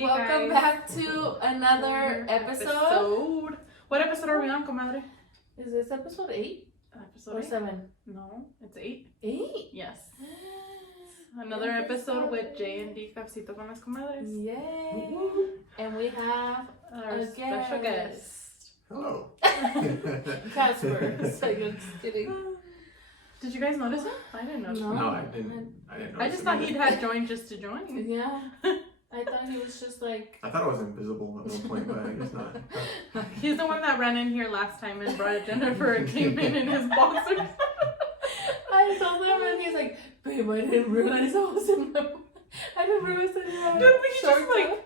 Welcome back to another episode. What episode are we on, comadre? Is this episode 8? Episode or 8? 7? No, it's 8. 8? Yes. Another episode with Jay and D Cafecito con las comadres. Yay! And we have our special guest. Hello. Casper. So you're just kidding. Did you guys notice him? I didn't notice him. No, I didn't. I just thought he'd had joined just to join. Yeah. I thought he was just like... I thought it was invisible at one point, but I guess not. He's the one that ran in here last time and brought Jennifer and came in his boxers. I told him and he's like, babe, I didn't realize I was in my... I didn't realize that you were Dude, he's just like...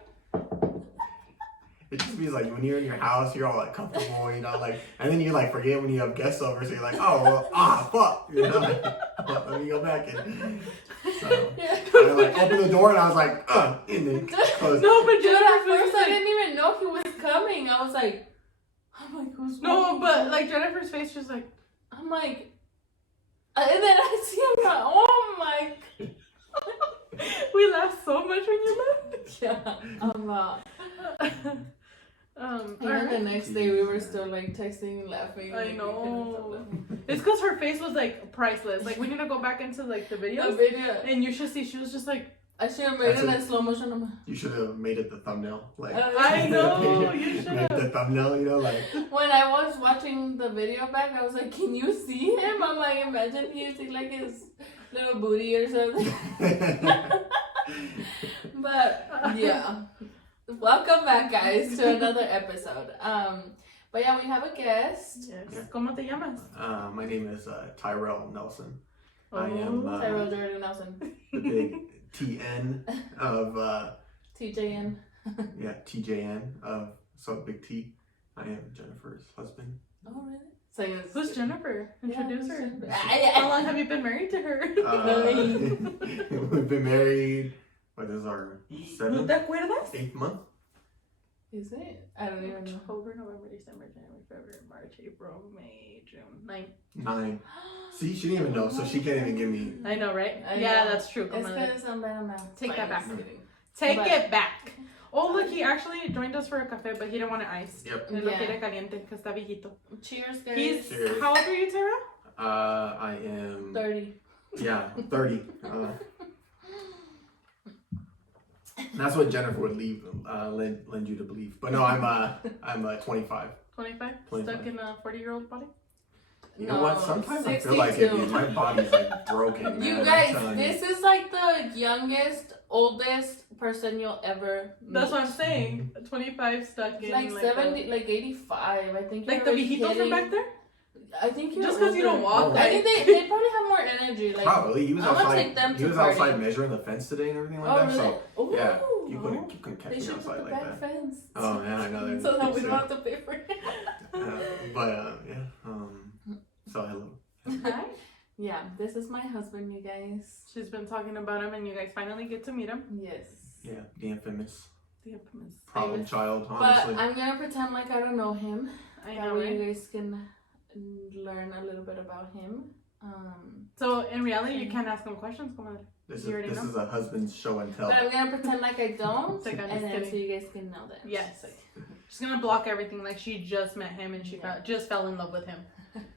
It just means like when you're in your house, you're all like comfortable, you know, like, and then you like forget when you have guests over, so you're like, oh, well, fuck, you know, like, let me go back and so I like opened the door and I was like, and then closed. No, but Dude, at Jennifer first I like, didn't even know he was coming. I was like, who's no, but like Jennifer's face just like, I'm like, and then I see him like, oh my. We laughed so much when you left. Yeah, and then the next day we were still like texting and laughing. I know. It's because her face was like priceless. Like we need to go back into like the videos. The video. And you should see she was just like. I should have made it in slow motion. You should have made it the thumbnail. Like I know you should have. The thumbnail, you know, like. When I was watching the video back, I was like, "Can you see him?" I'm like, imagine you see like his little booty or something. But yeah. Welcome back, guys, to another episode. But yeah, we have a guest. Yes. Yeah. ¿Cómo te llamas? My name is Tyrel Nelson. Oh, I am Tyrel Jordan Nelson. The big TN of TJN. Yeah, TJN of so big T. I am Jennifer's husband. Oh really? So who's Jennifer? Introduce her. How How long have you been married to her? We've been married. What is our 7th, 8th month? Is it? I don't even know. October, November, December, January, February, March, April, May, June. 9. See, she didn't even know, so she can't even give me. I know, right? I yeah, know. that's true. It's because I'm bad math. Take that back. Take it back. Oh, look, he actually joined us for a cafe, but he didn't want it iced. Yep. Él lo quiere caliente, because está viejito. Cheers, guys. Cheers. How old are you, Tara? I am 30. Yeah, 30. That's what Jennifer would lend you to believe. But no, I'm 25. 25? Stuck in a 40-year-old body? You know what? Sometimes 62. I feel like my body's like broken. Man, you guys, this is like the youngest, oldest person you'll ever meet. That's what I'm saying. 25 stuck in like 70, like 85. I think. Like the viejitos are back there? I think you're just because you don't walk. I think they probably have more energy. Like probably he was outside. He was party. outside measuring the fence today and everything like that. Really? So Ooh. yeah, you couldn't catch me outside like that. Fence. Oh yeah, I know. So that we don't have to pay for it. So hello. Hi. Yeah, this is my husband, you guys. She's been talking about him, and you guys finally get to meet him. Yes. Yeah, the infamous. The infamous problem child. Honestly. But I'm gonna pretend like I don't know him. I that know, way right? you guys can learn a little bit about him. So in reality, you can't ask him questions. Come on. This is a husband's show and tell. But I'm gonna pretend like I don't, like and then so you guys can know that. Yes. She's gonna block everything. Like she just met him and she just fell in love with him.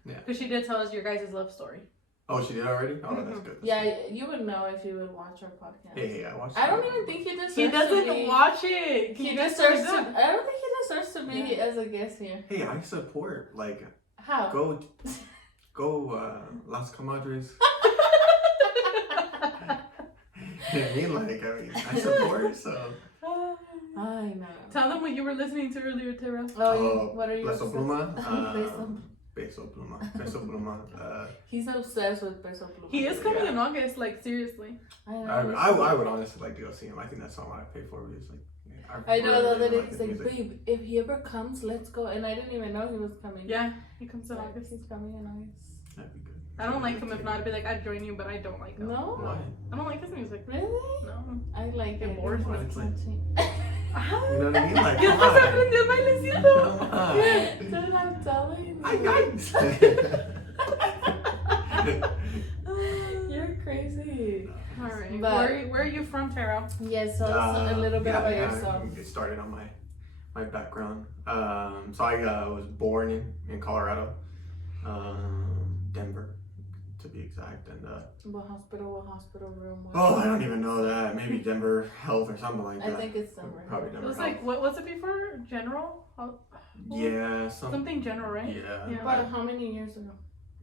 Yeah. Because she did tell us your guys' love story. Oh, she did already? Oh, that's good. Yeah, you would know if you would watch our podcast. Hey, I watched it. I don't even think he deserves He doesn't to be, watch it. He deserves to. I don't think he deserves to be as a guest here. Hey, I support. Like, how? Go, Las Comadres. I support, so. I know. Tell them what you were listening to earlier, Tyrel. What are you Peso Pluma? Peso Pluma. He's obsessed with Peso Pluma. He is coming in August, like seriously. I would honestly like to go see him. I think that's something I pay for. Is like, I know the other day he's like, babe, if he ever comes, let's go. And I didn't even know he was coming. Yeah, he comes in August. He's coming in August. That'd be good. I don't like him. If not, I'd be like, I'd join you, but I don't like him. No? Why? I don't like his music. Really? No. I like it. Bores me. You know what I mean? Like, ¿Qué estás aprendiendo, bailecito? Dude, I'm telling you. I You're crazy. All right. But- Where are you from, Tyrel? Yes, so a little bit about I yourself. can get started on my background. So I was born in Colorado, Denver, to be exact, and What hospital room? oh, I don't even know that. Maybe Denver Health or something like I that. think it's Denver. Probably It Denver was Health. like what's it before? General? Yeah, Something general, right? Yeah. Yeah. But how many years ago?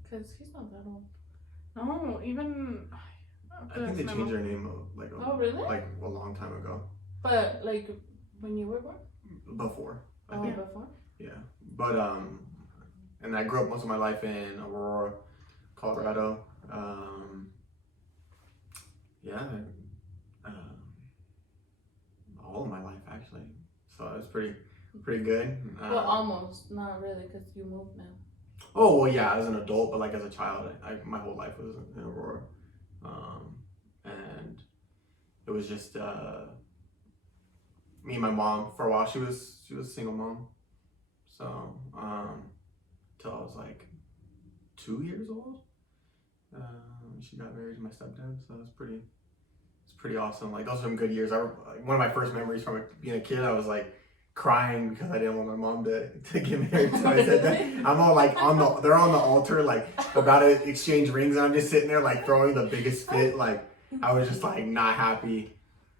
Because he's not that old. No, even. I think they changed their name Oh, really? like a long time ago. But like when you were born? Before. I Oh, think. before? Yeah. But and I grew up most of my life in Aurora, Colorado. Yeah. All of my life actually. So it was pretty good. Well, almost. Not really, because you moved now. Oh well, yeah, as an adult, but like as a child, my whole life was in Aurora, and it was just me and my mom for a while. She was a single mom, so till I was like 2 years old. She got married to my stepdad, so it's pretty awesome. Like those are some good years. One of my first memories from being a kid, I was like crying because I didn't want my mom to get married. So I said that I'm all like they're on the altar, like about to exchange rings, and I'm just sitting there like throwing the biggest fit. Like I was just like not happy.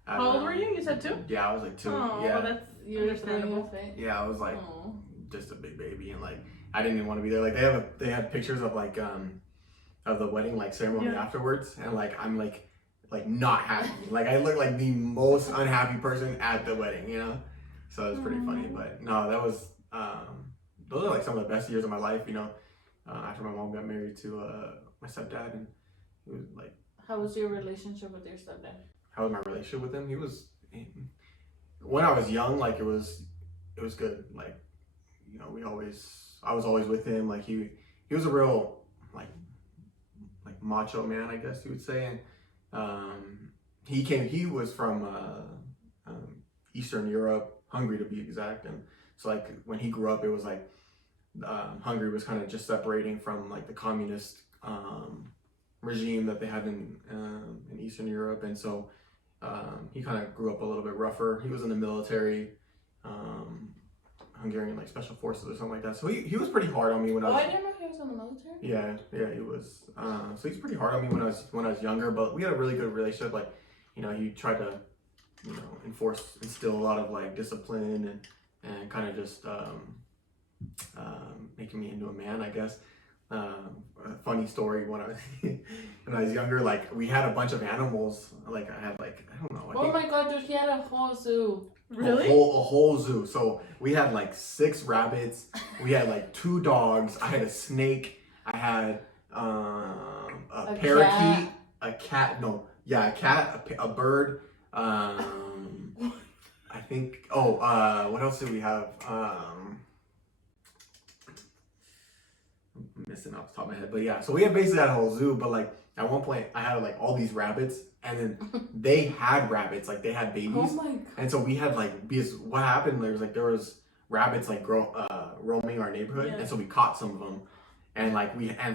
How old were you? You said 2? Yeah, I was like 2. Oh, yeah, that's You're understandable. yeah, I was like Oh. just a big baby, and like I didn't even want to be there. Like they had pictures of like of the wedding like ceremony afterwards, and like I'm like not happy. Like I look like the most unhappy person at the wedding, you know. So it was pretty funny, but no, that was those are like some of the best years of my life, you know. After my mom got married to my stepdad, and it was like. How was your relationship with your stepdad? How was my relationship with him? When I was young, like it was good. Like, you know, I was always with him. Like he was a real like macho man, I guess you would say. And he was from Eastern Europe, Hungary to be exact. And so like when he grew up, it was like Hungary was kind of just separating from like the communist regime that they had in Eastern Europe, and so he kind of grew up a little bit rougher. He was in the military, Hungarian like special forces or something like that. So he was pretty hard on me when I was. I didn't know he was in the military. Yeah, he was. So he's pretty hard on me when I was younger, but we had a really good relationship. Like, you know, he tried to, you know, instill a lot of like discipline and kind of just making me into a man, I guess. A funny story when I was younger, like we had a bunch of animals. Like I had like I don't know. Oh my god, dude, he had a whole zoo. Really? A whole zoo. So we had like 6 rabbits. We had like 2 dogs. I had a snake. I had a parakeet, a cat. No, yeah, a cat, a bird. I think. Oh, what else did we have? I'm missing off the top of my head, but yeah. So we had basically had a whole zoo. But like at one point, I had like all these rabbits, and then they had rabbits, like they had babies. Oh my god. And so we had like, because what happened, there was rabbits like roaming our neighborhood, and so we caught some of them, and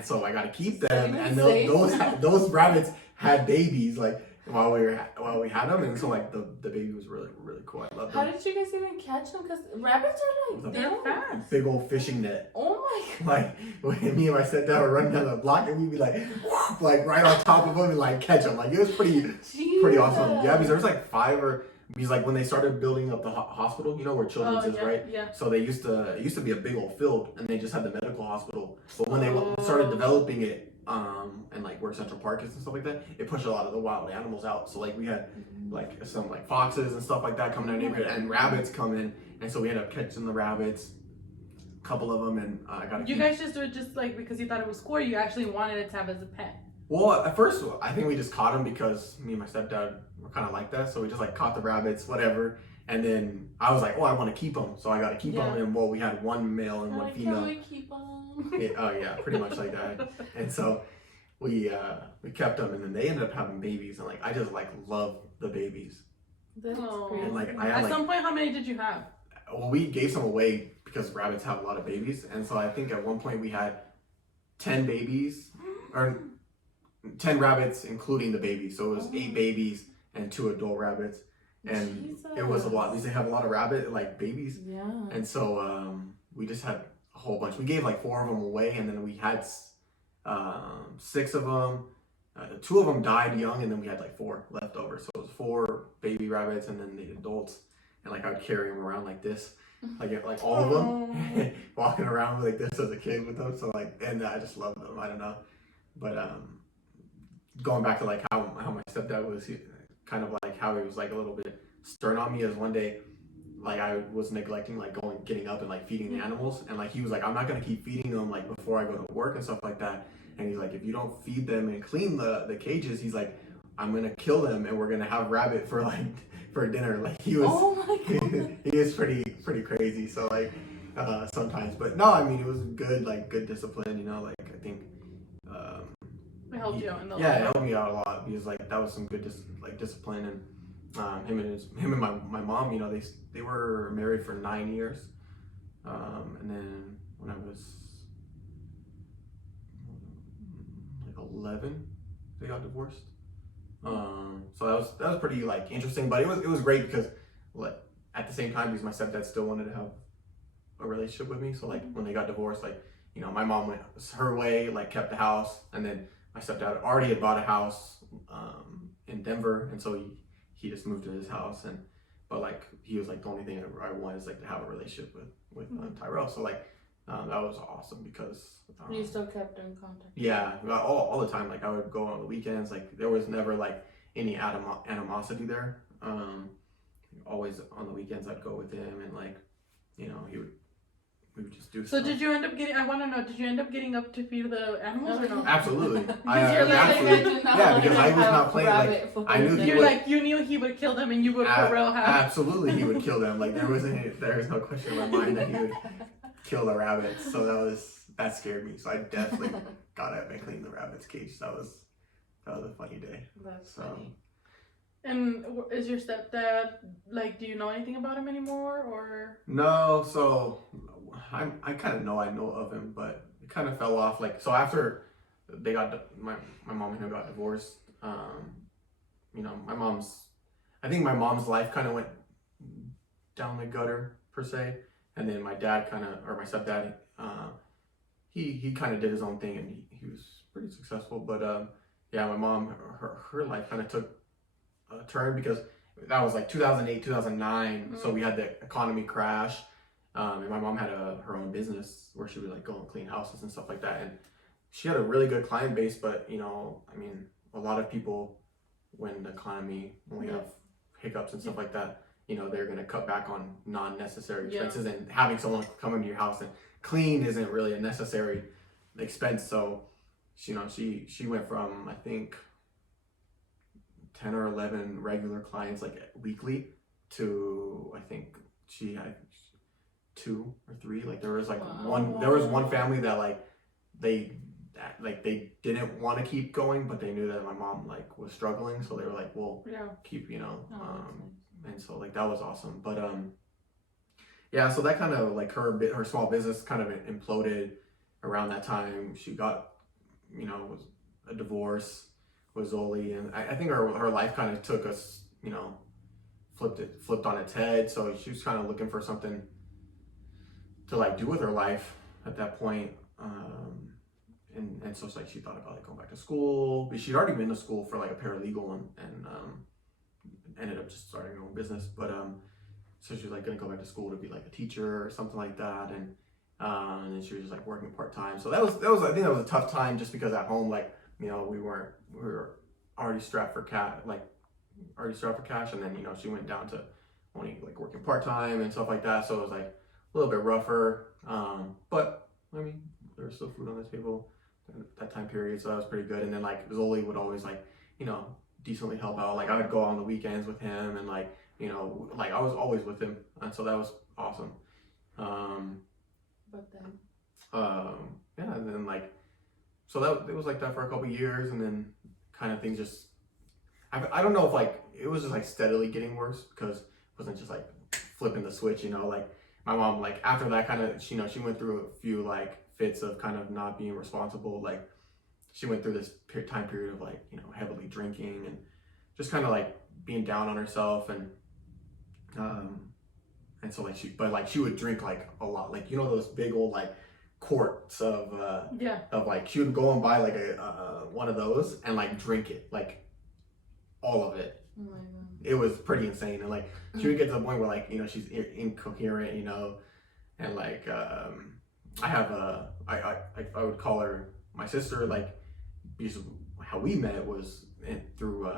so I got to keep them, and those rabbits had babies like while we had them, and so like the baby was really cool. I loved How them. did you guys even catch them? Because rabbits are like They're fast. Big old fishing net. Oh my god. Like when me and my stepdad would run down the block, and we'd be like right on top of them and like catch them. Like it was pretty awesome. Yeah, because there was like 5 because like when they started building up the hospital, you know where Children's is, right? Yeah. So it used to be a big old field, and they just had the medical hospital. But when they started developing it, and like where Central Park is and stuff like that, it pushed a lot of the wild animals out. So like we had like some like foxes and stuff like that coming in our neighborhood, and rabbits come in, and so we ended up catching the rabbits, a couple of them, and I got. You guys just do it just like because you thought it was cool, or you actually wanted it to have as a pet? Well, at first, I think we just caught them because me and my stepdad were kind of like that. So we just like caught the rabbits, whatever. And then I was like, oh, I want to keep them. So I got to keep them. And well, we had 1 male and 1 female. Can we keep them? Oh, yeah, pretty much like that. And so we kept them, and then they ended up having babies. And like, I just like love the babies. That's crazy. And like, I had At some point, how many did you have? Well, we gave some away because rabbits have a lot of babies. And so I think at one point we had 10 babies, or 10 rabbits, including the babies. So it was 8 babies and 2 adult rabbits. And it was a lot. They have a lot of rabbit, like babies. Yeah. And so we just had a whole bunch. We gave like 4 of them away, and then we had 6 of them. 2 of them died young, and then we had like 4 left over. So it was 4 baby rabbits, and then the adults. And like I would carry them around like this, like all of them, walking around like this as a kid with them. So like, and I just loved them. I don't know, but going back to like how my stepdad was kind of like how he was like a little bit stern on me. Is one day like I was neglecting like getting up and like feeding the animals, and like he was like, I'm not gonna keep feeding them like before I go to work and stuff like that. And he's like, if you don't feed them and clean the cages, he's like, I'm gonna kill them and we're gonna have rabbit for dinner. Like he was, oh my God. he is pretty crazy. So like sometimes, but no, I mean it was good, like good discipline. You know, like I think It helped you out in the yeah, it helped me out a lot because like that was some good discipline. And him and my mom, you know, they were married for 9 years, and then when I was like 11, they got divorced. So that was pretty like interesting, but it was great because like at the same time because my stepdad still wanted to have a relationship with me. So like when they got divorced, like, you know, my mom went her way, like kept the house, and then my stepdad already had bought a house in Denver, and so he just moved to his house. And but like he was like, the only thing I want is like to have a relationship with Tyrel. So like that was awesome because you still kept in contact. Yeah, all the time. Like I would go on the weekends. Like there was never like any animosity there. Always on the weekends I'd go with him, and like, you know, we would just do So stuff. did you end up getting? I want to know. Did you end up getting up to feed the animals or no? Absolutely. You're like, Absolutely. Yeah, because I was not playing. Like I knew he You're would. like, you knew he would kill them, and you would for real have. Absolutely, he would kill them. Like there was no question in my mind that he would kill the rabbits. So that scared me. So I definitely got up and cleaned the rabbit's cage. That was a funny day. That's funny. And is your stepdad like? Do you know anything about him anymore, or? No, so I kind of know of him, but it kind of fell off. Like so after they got my mom and him got divorced. You know, I think my mom's life kind of went down the gutter per se, and then my dad my stepdad, he kind of did his own thing, and he was pretty successful. But yeah, my mom, her life kind of took a turn because that was like 2008, 2009. So we had the economy crash, and my mom had her own business where she would like go and clean houses and stuff like that. And she had a really good client base, but you know, I mean, a lot of people when we have hiccups and stuff like that, you know, they're gonna cut back on non-necessary expenses, and having someone come into your house and clean isn't really a necessary expense. So, you know, she went from I think 10 or 11 regular clients like weekly to I think she had 2 or 3. Like there was like one family that like they didn't want to keep going, but they knew that my mom like was struggling, so they were like, well, keep, you know. And so like that was awesome. But yeah, so that kind of like her small business kind of imploded around that time. She got, you know, was a divorce with Zoli, and I think her life kind of took us, you know, flipped on its head. So she was kind of looking for something to like do with her life at that point. And so it's like she thought about like going back to school, but she'd already been to school for like a paralegal and ended up just starting her own business. But so she was like gonna go back to school to be like a teacher or something like that, and then she was just like working part-time. So that was I think that was a tough time just because at home, like, you know, we were already strapped for cash, and then, you know, she went down to only like working part-time and stuff like that. So it was like a little bit rougher, but I mean, there was still food on the table at that time period, so that was pretty good. And then like Zoli would always like, you know, decently help out. Like I would go on the weekends with him, and like, you know, like I was always with him, and so that was awesome. But then yeah, and then like, so that it was like that for a couple years, and then kind of things just I don't know if like it was just like steadily getting worse because it wasn't just like flipping the switch, you know. Like my mom, like after that kind of, you know, she went through a few like fits of kind of not being responsible, like she went through this time period of like, you know, heavily drinking and just kind of like being down on herself, and so like she would drink like a lot, like, you know, those big old like quarts of like, she would go and buy like a one of those and like drink it, like all of it. Oh my God. It was pretty insane, and like she would get to the point where like, you know, she's incoherent, you know, and like I have I would call her my sister, like, because how we met was through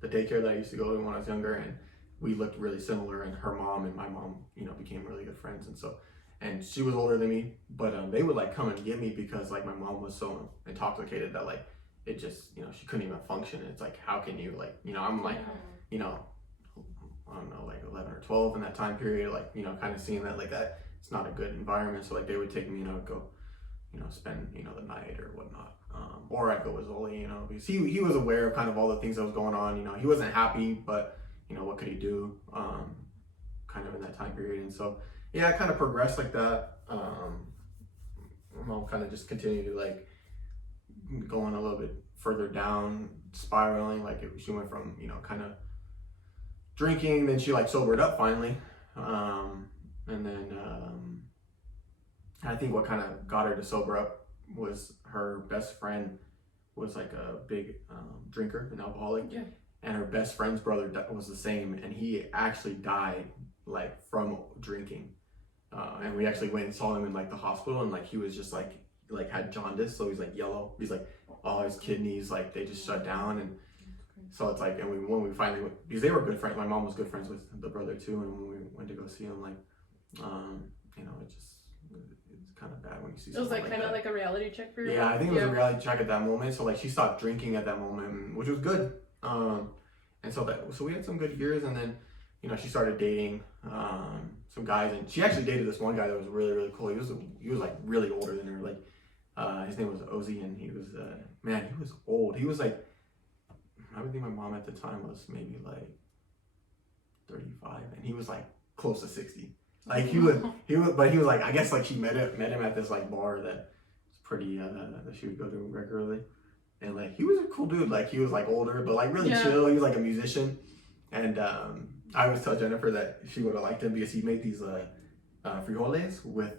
the daycare that I used to go to when I was younger, and we looked really similar, and her mom and my mom, you know, became really good friends. And so, and she was older than me, but they would like come and get me because like my mom was so intoxicated that like it just, you know, she couldn't even function. It's like, how can you, like, you know, I'm like, you know, I don't know, like 11 or 12 in that time period, like, you know, kind of seeing that like that it's not a good environment. So like they would take me, you know, go, you know, spend, you know, the night or whatnot, or I'd go with Zoli, you know, because he was aware of kind of all the things that was going on. You know, he wasn't happy, but you know, what could he do, kind of in that time period. And so yeah, I kind of progressed like that. I'll kind of just continue to like going a little bit further down, spiraling. Like she went from, you know, kind of drinking, then she like sobered up finally, and then I think what kind of got her to sober up was her best friend was like a big drinker, an alcoholic, and her best friend's brother was the same, and he actually died like from drinking, and we actually went and saw him in like the hospital, and like he was just like had jaundice, so he's like yellow, he's like all his kidneys like they just shut down. And so it's like, and when we finally went, because they were good friends, my mom was good friends with the brother too, and when we went to go see him, like you know, it's kind of bad when you see. It was like kind of like a reality check for you. Yeah, I think it was a reality check at that moment. So like she stopped drinking at that moment, which was good. And so we had some good years, and then, you know, she started dating some guys, and she actually dated this one guy that was really, really cool. He was like really older than her. Like his name was Ozzy, and he was man, he was old. He was like, I would think my mom at the time was maybe like 35, and he was like close to 60. Like he was, but he was like, I guess like she met him at this like bar that was pretty that she would go to regularly, and like he was a cool dude. Like he was like older, but like really chill. He was like a musician, and I always tell Jennifer that she would have liked him because he made these frijoles with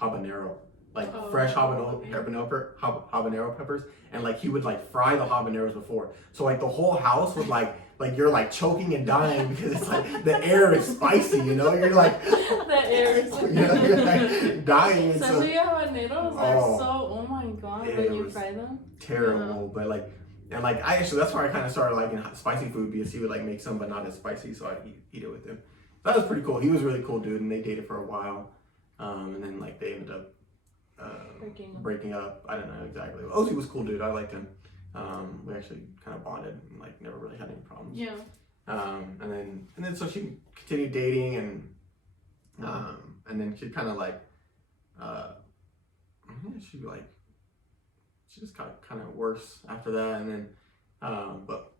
habanero, like fresh habanero peppers, and like he would like fry the habaneros before, so like the whole house would like you're like choking and dying because it's like the air is spicy, you know, you're like the air is you're like dying. And so habaneros are so, oh my God, when you fry them, terrible. But like, and like I actually, that's where I kind of started liking spicy food, because he would like make some but not as spicy, so I'd eat it with him. That was pretty cool. He was a really cool dude, and they dated for a while, and then like they ended up breaking up. I don't know exactly. Ozzy was a cool dude. I liked him. We actually kind of bonded and like never really had any problems. Yeah. And then so she continued dating, and then she kind of like she just got kind of worse after that. And then but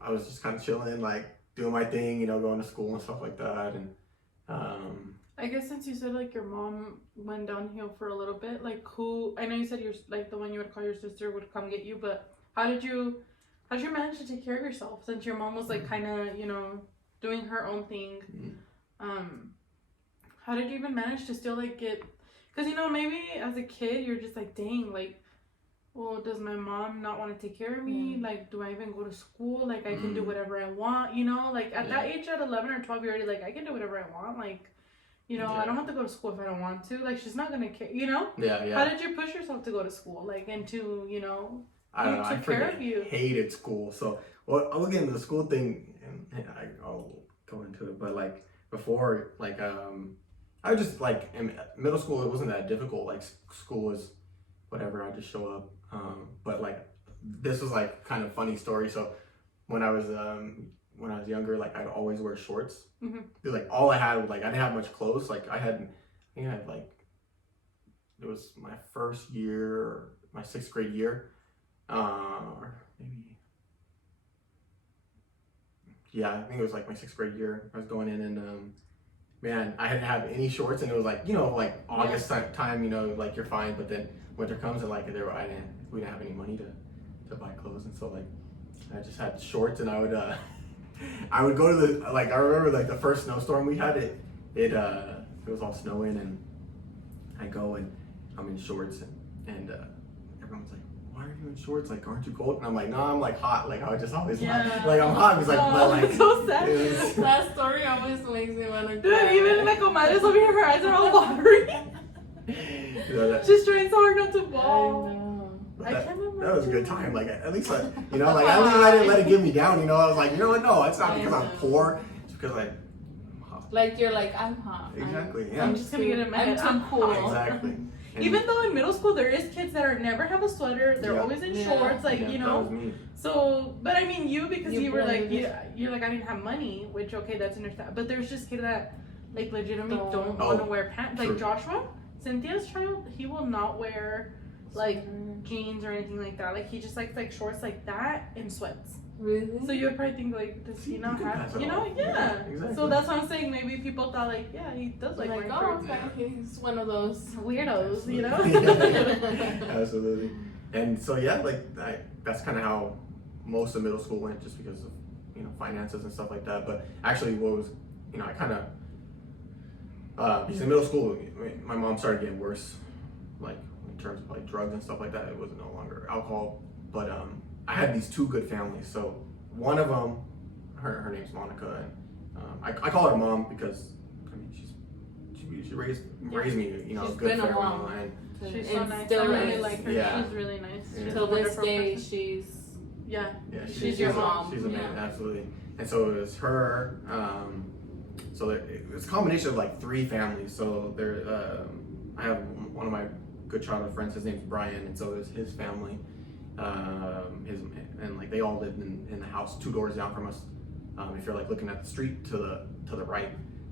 I was just kind of chilling, like doing my thing, you know, going to school and stuff like that. And I guess since you said like your mom went downhill for a little bit, like who, I know you said you're like the one you would call your sister would come get you, but how did you manage to take care of yourself since your mom was like kind of, you know, doing her own thing? How did you even manage to still like get, because, you know, maybe as a kid you're just like, dang, like, well, does my mom not want to take care of me? Like, do I even go to school? Like, I can do whatever I want, you know? Like, at that age, at 11 or 12, you're already like, I can do whatever I want. Like, you know, I don't have to go to school if I don't want to. Like, she's not going to care, you know? How did you push yourself to go to school? Like, and to, you know, I don't know. I freaking hated school. So, well, I'll get into the school thing, and I'll go into it. But, like, before, like, I was just, like, in middle school, it wasn't that difficult. Like, school was whatever, I just show up. But like, this was like kind of funny story. So when I was younger, like I'd always wear shorts. Like all I had, like I didn't have much clothes. Like I had like, it was my first year, my 6th grade year, or maybe, yeah, I think it was like my 6th grade year. I was going in, and man, I didn't have any shorts, and it was like, you know, like August time, you know, like you're fine, but then winter comes and like we didn't have any money to buy clothes, and so like I just had shorts, and I would go to the, like I remember like the first snowstorm we had, it was all snowing, and I go and I'm in shorts, and everyone's like, why are you in shorts? Like, aren't you cold? And I'm like, no, I'm like hot. Like, I was just always hot. Like, I'm hot. It's like, but like, so sad. That story always makes me want to Dude, cry. even like Omaya's over here, her eyes are all watery. you know, She's trying so hard not to I bawl. know. that, I can't remember. that was a good time. Like, at least, like, you know, like, at least I didn't let it get me down. You know, I was like, you know what? No, it's not because I'm poor. It's because I'm hot. Like, you're like, I'm hot. Exactly. Yeah. I'm just gonna get in my head. I'm too cool. Exactly. And Even though in middle school there is kids that are never have a sweater, they're always in shorts, like yeah, you that know. was me. So, but I mean, you because You you were like blended. you're like I didn't have money, which okay, that's understandable. But there's just kids that like legitimately don't Oh, want to wear pants. Like true. Joshua, Cynthia's child, he will not wear like jeans or anything like that. Like he just likes like shorts like that and sweats. Really? So you would probably think like, does he not You can pass have? it You know, off. yeah. Exactly. So that's what I'm saying. Maybe people thought like, yeah, he does like Like, wearing oh, shorts. okay. He's one of those. Weirdos, you know. Absolutely. And so yeah, like that's kind of how most of middle school went, just because of, you know, finances and stuff like that. But actually, what was, you know, I kind of because in middle school, my mom started getting worse, like in terms of like drugs and stuff like that. It was no longer alcohol, but I had these two good families. So one of them, her name's Monica, and I call her mom because I mean she raised me, you know, She's good been a family. mom. And She's so And nice. still I really is. like her. Yeah. She's really nice. Yeah. She's a Till this wonderful day, person. she's yeah, She's your mom. She's a man, Yeah. absolutely. And so it was her. So it's a combination of like three families. So there, I have one of my good childhood friends. His name's Brian, and so is his family. And like they all lived in the house 2 doors down from us. If you're like looking at the street to the right,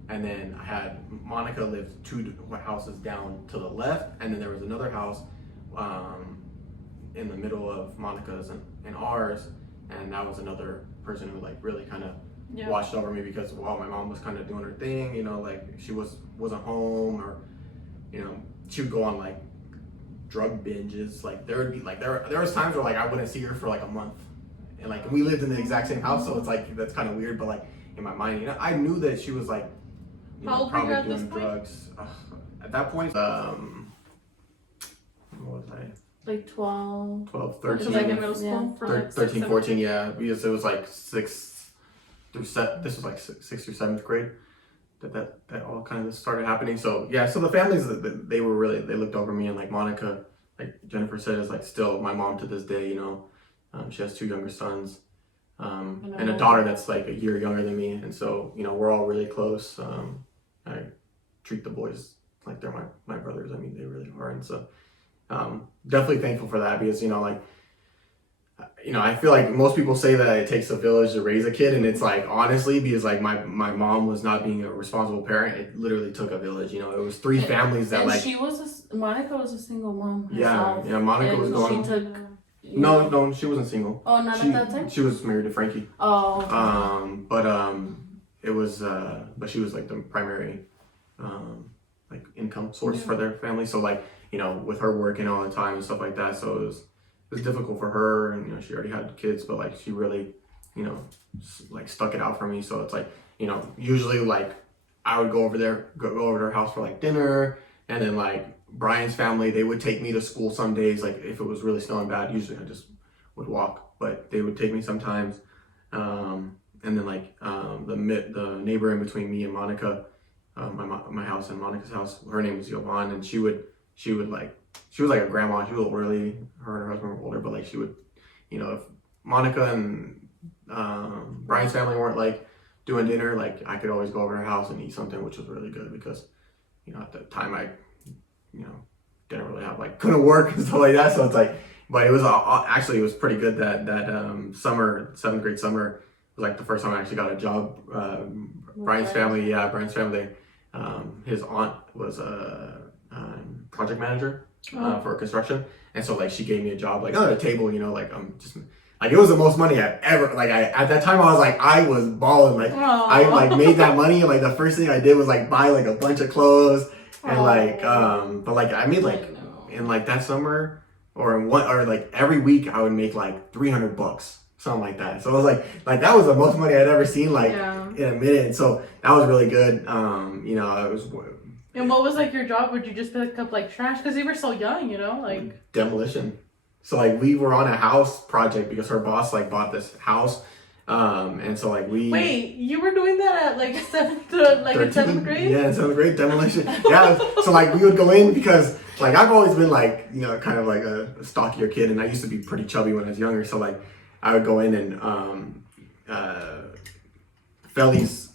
and then I had Monica lived 2 houses down to the left, and then there was another house in the middle of Monica's and ours, and that was another person who like really kind of watched over me, because while my mom was kind of doing her thing, you know, like she wasn't home, or you know, she would go on like drug binges. Like there would be like there was times where like I wouldn't see her for like a month, and like we lived in the exact same house, so it's like that's kind of weird. But like in my mind, you know, I knew that she was like, you How know, old were you probably at this doing point? drugs. At that point, what was I? like 12. 12, Because 13, like in middle school Yeah. for thir- like 13, 6, 14, yeah, because it was like 6th through 7th, this was like 6th through 7th grade that all kind of started happening. So yeah, so the families, they were really, they looked over me, and like Monica, like Jennifer said, is like still my mom to this day, you know. She has 2 younger sons, and a daughter that's like a year younger than me, and so, you know, we're all really close. I treat the boys like they're my brothers. I mean, they really are, and so definitely thankful for that, because, you know, like, you know, I feel like most people say that it takes a village to raise a kid, and it's like, honestly, because like my mom was not being a responsible parent, it literally took a village. You know, it was 3 families that And like Monica was a single mom yeah, herself. Monica And was going. She took. No, she wasn't single. Oh, not She, at that time. she was married to Frankie. Oh. Okay. But it was but she was like the primary like income source for their family. So like, you know, with her working all the time and stuff like that, so it was difficult for her, and you know, she already had kids, but like she really, you know, like stuck it out for me. So it's like, you know, usually like I would go over to her house for like dinner, and then like Brian's family, they would take me to school some days. Like if it was really snowing bad, usually I just would walk, but they would take me sometimes. And then like the neighbor in between me and Monica, my house and Monica's house, her name was Jovan, and she was like a grandma. She was really, her and her husband were older, but like she would, you know, if Monica and Brian's family weren't like doing dinner, like I could always go over to her house and eat something, which was really good, because, you know, at the time I, you know, didn't really have like, couldn't work and stuff like that. So it's like, but it was actually, it was pretty good that summer, 7th grade summer, was like the first time I actually got a job. Brian's family, his aunt was a project manager for construction, and so like she gave me a job like on a table, you know, like I'm just Like it was the most money I've ever, like at that time I was balling. Like I like made that money. And like the first thing I did was like buy like a bunch of clothes and like, but like I made like in like that summer or in one, or like every week I would make like $300, something like that. So it was like that was the most money I'd ever seen like in a minute. And so that was really good. You know, it was. And what was like your job? Would you just pick up like trash? Because you were so young, you know, like demolition. So like we were on a house project because her boss like bought this house, and so like we. Wait, you were doing that at like in seventh grade? Yeah, in 7th grade, demolition. Yeah, so like we would go in because like I've always been like, you know, kind of like a stockier kid, and I used to be pretty chubby when I was younger. So like I would go in and Feli's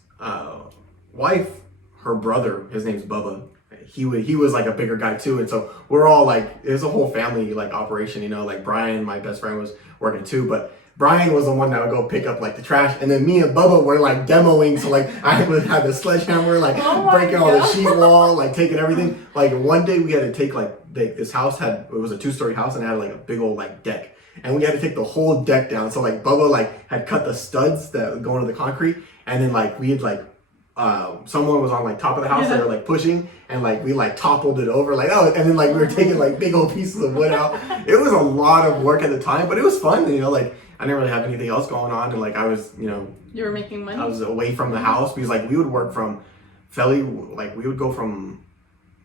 wife, her brother, his name's Bubba. He was like a bigger guy too, and so we're all like, it was a whole family like operation, you know. Like Brian, my best friend, was working too, but Brian was the one that would go pick up like the trash, and then me and Bubba were like demoing. So like I would have the sledgehammer, like breaking all the sheet wall, like taking everything. Like one day we had to take like this house it was a 2-story house and it had like a big old like deck, and we had to take the whole deck down. So like Bubba like had cut the studs that go into the concrete, and then like we had like someone was on like top of the house. They were like pushing, and like we like toppled it over, like and then like we were taking like big old pieces of wood out. It was a lot of work at the time, but it was fun, you know. Like I didn't really have anything else going on, and like I was, you know, you were making money. I was away from the house because like we would work from Feli, like we would go from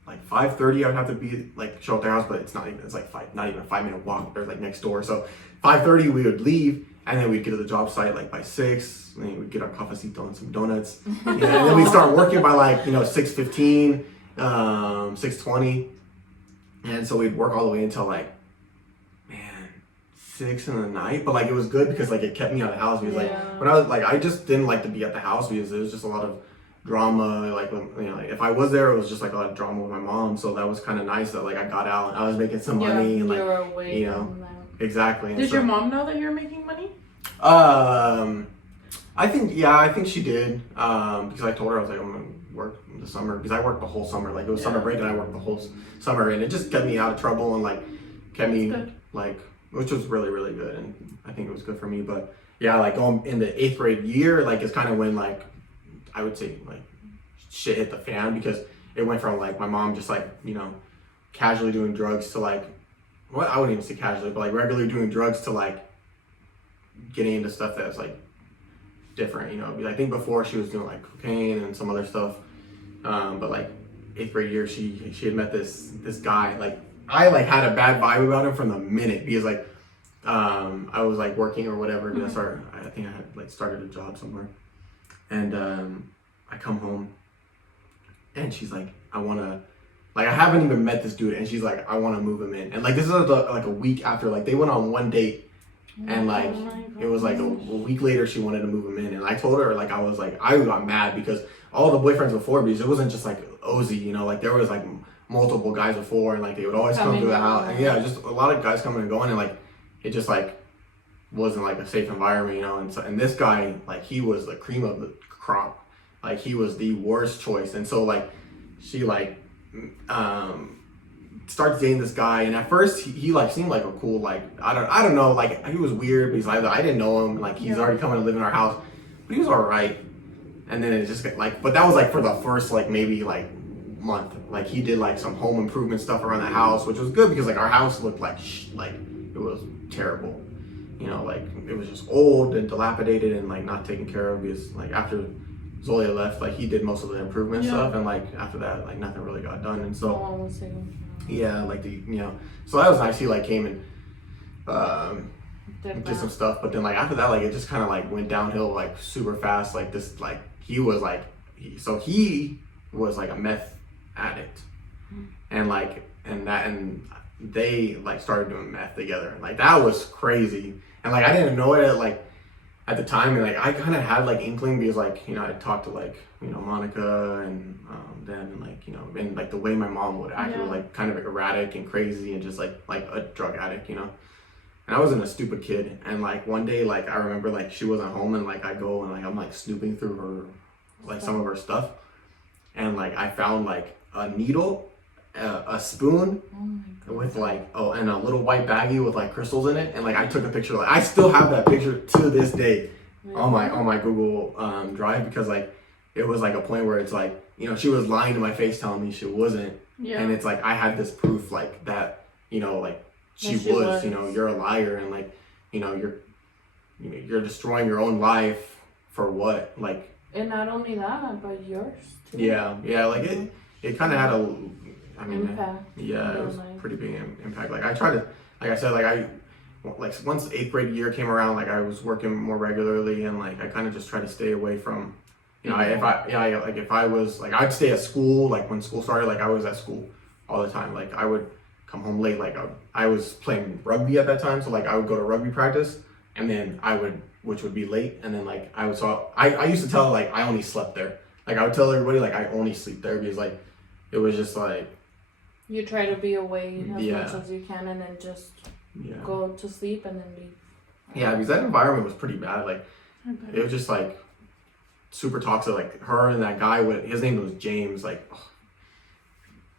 like 5:30. I would have to be like show up at their house, but it's like not even a 5-minute walk. They're like next door, so 5:30 we would leave, and then we'd get to the job site like by 6. And then we'd get our cafecito and some donuts. And then we'd start working by like, you know, 6:15, 6:20. And so we'd work all the way until like, man, 6 in the night. But like it was good because like it kept me out of the house. Because like when I was like, I just didn't like to be at the house because there was just a lot of drama. Like when, you know, like, if I was there, it was just like a lot of drama with my mom. So that was kind of nice that like I got out and I was making some money. And like, you were away, you know, exactly. Did your mom know that you were making money? I think she did, because I told her I was like, I'm gonna work in the summer, because I worked the whole summer. Like it was summer break and I worked the whole summer, and it just kept me out of trouble and like kept me like, which was really, really good, and I think it was good for me. But yeah, like going in the 8th grade year, like it's kind of when like I would say like shit hit the fan, because it went from like my mom just like, you know, casually doing drugs to like, well, I wouldn't even say casually, but like regularly doing drugs to like getting into stuff that's like different, you know. I think before she was doing like cocaine and some other stuff, but like 8th grade year she had met this guy. Like I like had a bad vibe about him from the minute, because like I was like working or whatever, and I think I had like started a job somewhere, and I come home and she's like, I haven't even met this dude, and she's like, I want to move him in. And like this is like a week after, like they went on one date. And like it was like a week later she wanted to move him in, and I told her, like I got mad because all the boyfriends before, because it wasn't just like Ozzy, you know, like there was like multiple guys before, and like they would always come to the house, and yeah, just a lot of guys coming and going, and like it just like wasn't like a safe environment, you know. And so, and this guy, like he was the cream of the crop, like he was the worst choice. And so like she like starts dating this guy, and at first he like seemed like a cool, like I don't know, like he was weird because I didn't know him, like he's already coming to live in our house, but he was all right. And then it just got like, but that was like for the first like maybe like month. Like he did like some home improvement stuff around the house, which was good because like our house looked like it was terrible, you know, like it was just old and dilapidated and like not taken care of, because like after Zolia left, like he did most of the improvement stuff, and like after that, like nothing really got done. And so yeah, like so that was nice. He like came and did some stuff, but then like after that, like it just kind of like went downhill like super fast. Like this, like he was like he was like a meth addict, and like and they like started doing meth together. Like that was crazy, and like I didn't know it at the time, and like I kind of had like inkling because like, you know, I talked to like, you know, Monica and then like, you know, and like the way my mom would act was like kind of erratic and crazy and just like a drug addict, you know. And I wasn't a stupid kid, and like one day like I remember like she wasn't home, and like I go and like I'm like snooping through her like some of her stuff, and like I found like a needle a spoon Oh my God. with like and a little white baggie with like crystals in it, and like I took a picture. Like I still have that picture to this day on my Google Drive, because like it was like a point where it's like, you know, she was lying to my face telling me she wasn't, and it's like I had this proof like that, you know, like she was, you know, you're a liar, and like, you know, you're destroying your own life for what, like. And not only that, but yours too. Yeah, like it kind of had a, I mean, impact. Yeah, it was pretty big impact. Like I tried to, like I said, like once 8th grade year came around, like I was working more regularly, and like I kind of just tried to stay away from, you know, if I was like, I'd stay at school, like when school started, like I was at school all the time. Like I would come home late, like I was playing rugby at that time, so like I would go to rugby practice, and then which would be late, and then like I used to tell, like I only slept there. Like I would tell everybody, like I only sleep there, because like it was just like, you try to be away as much as you can, and then just go to sleep and then leave. Yeah, because that environment was pretty bad. Like it was just like super toxic. Like her and that guy, his name was James, like,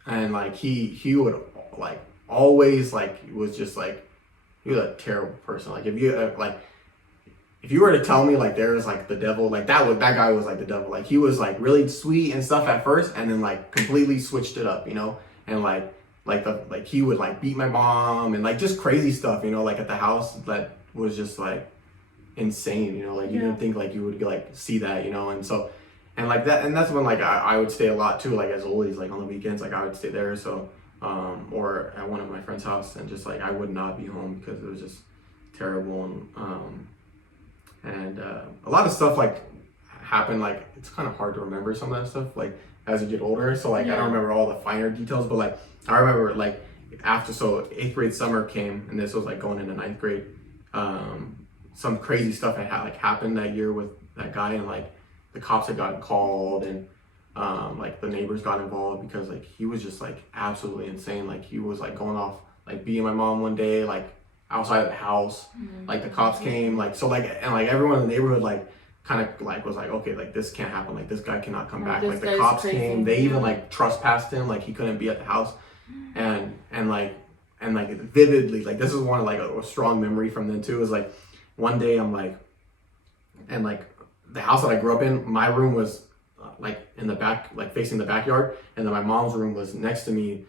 and like he would like always like was just like, he was a terrible person. Like if you were to tell me like there was like the devil, like that guy was like the devil. Like he was like really sweet and stuff at first, and then like completely switched it up, you know, and like he would like beat my mom and like just crazy stuff, you know, like at the house that was just like insane, you know, like you didn't think like you would like see that, you know, and so, and like that, and that's when like I would stay a lot too, like as always, like on the weekends, like I would stay there, so or at one of my friend's house, and just like I would not be home because it was just terrible, and a lot of stuff like happened, like it's kind of hard to remember some of that stuff like as you get older, so like I don't remember all the finer details, but like I remember like after, so 8th grade summer came, and this was like going into 9th grade, some crazy stuff had like happened that year with that guy, and like the cops had gotten called, and like the neighbors got involved, because like he was just like absolutely insane. Like he was like going off, like beating my mom one day, like outside of the house. Like the cops came, like, so like, and like everyone in the neighborhood like kind of like was like, okay, like this can't happen, like this guy cannot come back. Like the cops came, they even like trespassed him, like he couldn't be at the house, and like vividly, like this is one of like a strong memory from then too, is like one day I'm like, and like the house that I grew up in, my room was like in the back, like facing the backyard, and then my mom's room was next to me,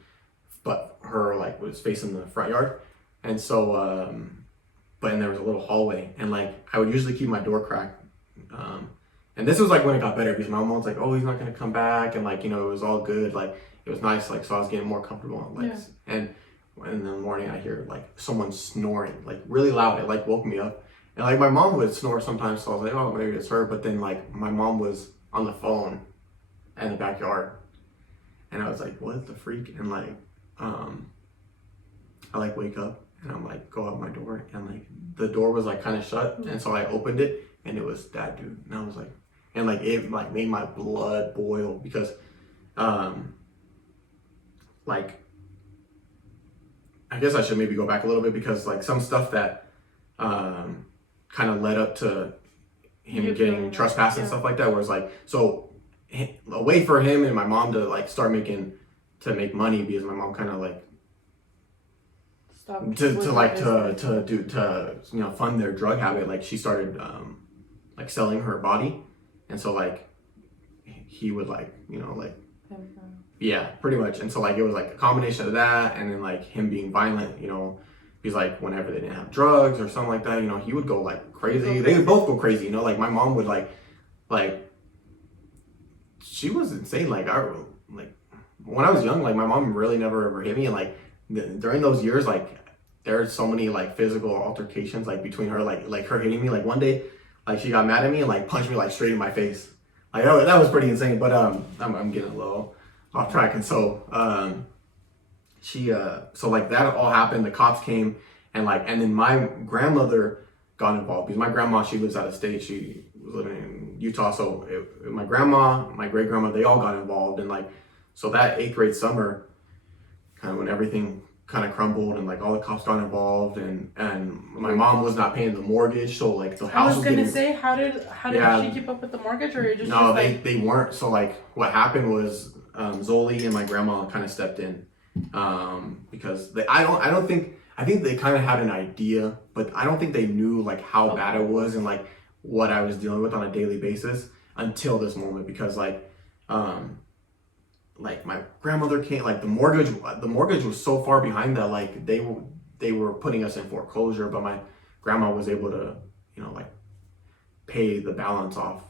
but her like was facing the front yard. And so and there was a little hallway, and like I would usually keep my door cracked, and this was like when it got better, because my mom was like, oh, he's not gonna come back, and like, you know, it was all good, like it was nice, like, so I was getting more comfortable, like and in the morning I hear like someone snoring like really loud. It like woke me up, and like my mom would snore sometimes, so I was like, oh, maybe it's her. But then like my mom was on the phone in the backyard, and I was like, what the freak? And like I like wake up, and I'm like, go out my door, and like the door was like kind of shut, and so I opened it, and it was that dude, and I was like, and like it like made my blood boil, because like I guess I should maybe go back a little bit, because like some stuff that kind of led up to him getting trespassed and stuff like that, was like, so a way for him and my mom to like start to make money, because my mom kind of like to you know, fund their drug habit. Like she started like selling her body, and so like he would like, you know, like pretty much. And so like it was like a combination of that, and then like him being violent, you know, because like whenever they didn't have drugs or something like that, you know, he would go like crazy. They would both go crazy, you know. Like my mom would like she was insane. Like when I was young, like my mom really never ever hit me, and like during those years, like there are so many like physical altercations like between her, like her hitting me. Like one day, like she got mad at me and like punched me like straight in my face. Like that was pretty insane. But I'm getting a little off track, and so so like that all happened. The cops came, and then my grandmother got involved, because my grandma, she lives out of state. She was living in Utah, so my grandma, my great grandma, they all got involved, and like so that 8th grade summer, kind of when everything kind of crumbled, and like all the cops got involved, and my mom was not paying the mortgage, so like the house was getting... how did she keep up with the mortgage, or they weren't. So like what happened was Zoli and my grandma kind of stepped in, because I think they kind of had an idea, but I don't think they knew like how bad it was and like what I was dealing with on a daily basis until this moment, because like my grandmother came, like the mortgage was so far behind that like they were putting us in foreclosure, but my grandma was able to, you know, like pay the balance off,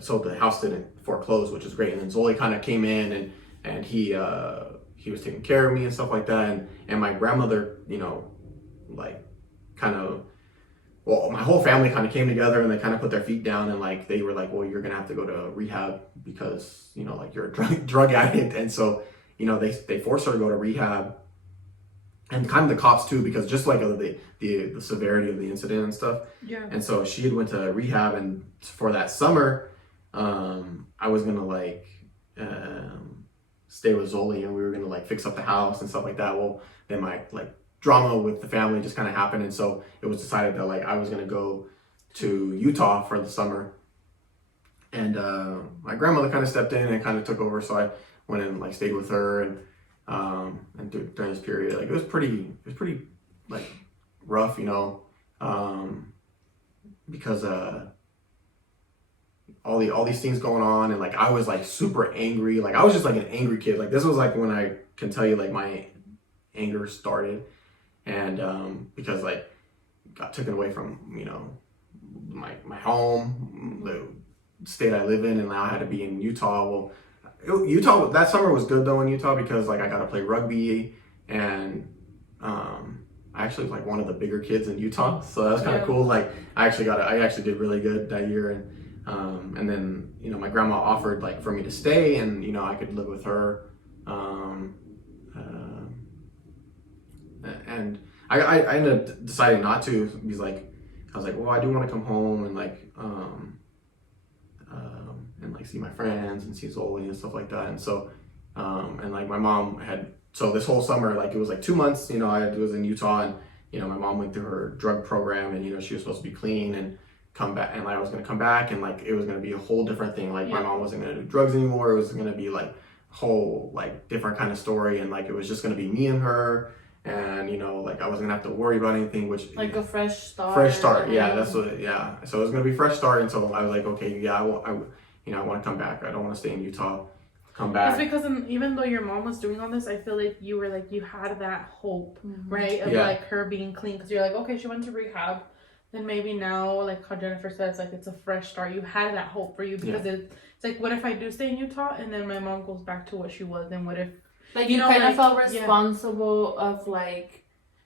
so the house didn't foreclose, which is great. And then Zoli kind of came in and he was taking care of me and stuff like that, and my grandmother, you know, like kind of, well, my whole family kind of came together and they kind of put their feet down and like they were like, well, you're gonna have to go to rehab because, you know, like you're a drug addict. And so, you know, they forced her to go to rehab, and kind of the cops too, because just like the severity of the incident and stuff. Yeah. And so she had went to rehab, and for that summer, I was gonna like stay with Zoli, and we were gonna like fix up the house and stuff like that. Well, then my like drama with the family just kind of happened, and so it was decided that like I was gonna go to Utah for the summer, and my grandmother kind of stepped in and kind of took over, so I went and like stayed with her, and during this period, like it was pretty like rough, you know, because all these things going on, and like I was like super angry, like I was just like an angry kid. Like this was like when I can tell you like my anger started, and because like got taken away from, you know, my home, the state I live in, and now I had to be in Utah. Well, Utah, that summer was good though in Utah, because like I got to play rugby, and I actually was like one of the bigger kids in Utah, so that was kind of cool. Like I actually did really good that year, and then, you know, my grandma offered like for me to stay, and you know I could live with her, and I ended up deciding not to, because like I was like, well, I do want to come home and like and like see my friends and see Zoli and stuff like that. And so and like my mom had, so this whole summer, like it was like 2 months, you know, I was in Utah, and you know my mom went through her drug program, and you know she was supposed to be clean and come back, and like I was gonna come back, and like it was gonna be a whole different thing. Like my mom wasn't gonna do drugs anymore. It was gonna be like whole like different kind of story, and like it was just gonna be me and her, and you know like I wasn't gonna have to worry about anything, which like a fresh start. Yeah, that's what. Yeah, so it was gonna be fresh start, and so I was like, okay, yeah, I want to come back. I don't want to stay in Utah. Come back. It's because even though your mom was doing all this, I feel like you were like, you had that hope, right, of like her being clean, because you're like, okay, she went to rehab, then maybe now, like how Jennifer says, like it's a fresh start. You had that hope for you, because it's like, what if I do stay in Utah and then my mom goes back to what she was, then what if, like you know, kind of felt responsible of like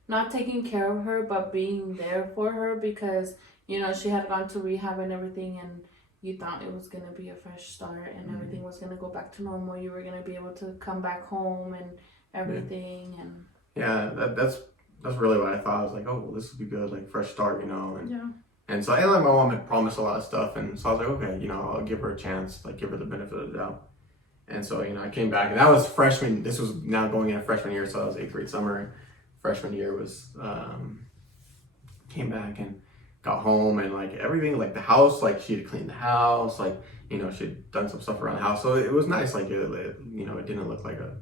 not taking care of her but being there for her, because you know she had gone to rehab and everything, and you thought it was going to be a fresh start and everything was going to go back to normal. You were going to be able to come back home and everything. And that's really what I thought. I was like, oh, well, this would be good, like fresh start, you know. And so, and like my mom had promised a lot of stuff, and so I was like, okay, you know, I'll give her a chance, like give her the benefit of the doubt. And so, you know, I came back, and that was freshman. This was now going into freshman year, so I was 8th grade summer. Freshman year was came back and got home, and like everything, like the house, like she had cleaned the house, like, you know, she had done some stuff around the house, so it was nice. Like it you know, it didn't look like a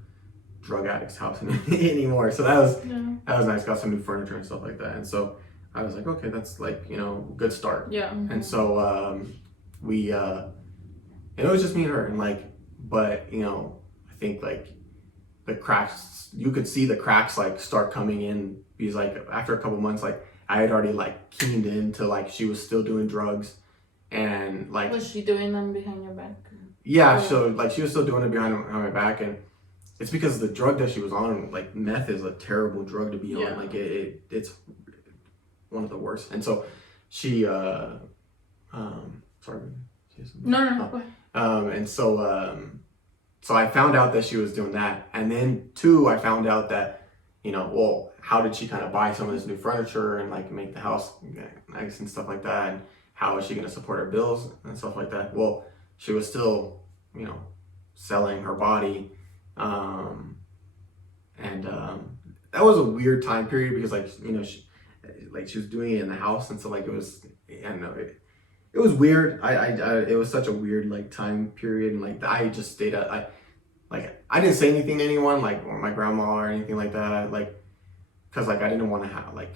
drug addict's house anymore. So that was nice. Got some new furniture and stuff like that, and so I was like, okay, that's like, you know, good start. Yeah. And so we and it was just me and her, and like, but you know, I think like the cracks, you could see the cracks like start coming in, because like after a couple months, like I had already like keened into like she was still doing drugs, and like was she doing them behind your back? Yeah, so like she was still doing it behind my back, and it's because the drug that she was on, like meth, is a terrible drug to be on. Like it's one of the worst. And so she sorry. No. And so so I found out that she was doing that, and then I found out that, you know, well, how did she kind of buy some of this new furniture and like make the house nice and stuff like that, and how is she going to support her bills and stuff like that? Well, she was still, you know, selling her body, and that was a weird time period, because like, you know, she was doing it in the house, and so like it was, I don't know, it was weird. It was such a weird like time period, and like I just stayed at I didn't say anything to anyone like or my grandma or anything like that, like because like I didn't want to have like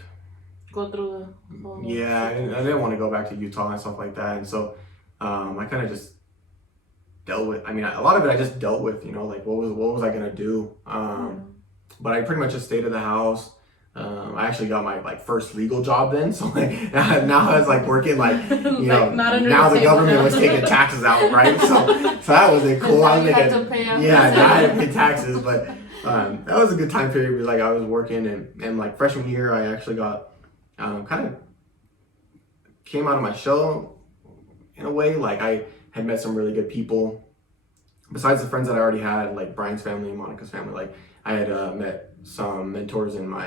Go through the whole yeah, I didn't want to go back to Utah and stuff like that, and so I kind of just dealt with. I mean, a lot of it I just dealt with, you know, like what was I gonna do? But I pretty much just stayed at the house. I actually got my like first legal job then, so like now I was like working like you know now the government was taking taxes out, right? So that was cool. I was making now I had to pay taxes, but that was a good time period because like I was working and like freshman year I actually got kind of came out of my shell in a way. Like I had met some really good people besides the friends that I already had, like Brian's family and Monica's family. Like I had met some mentors in my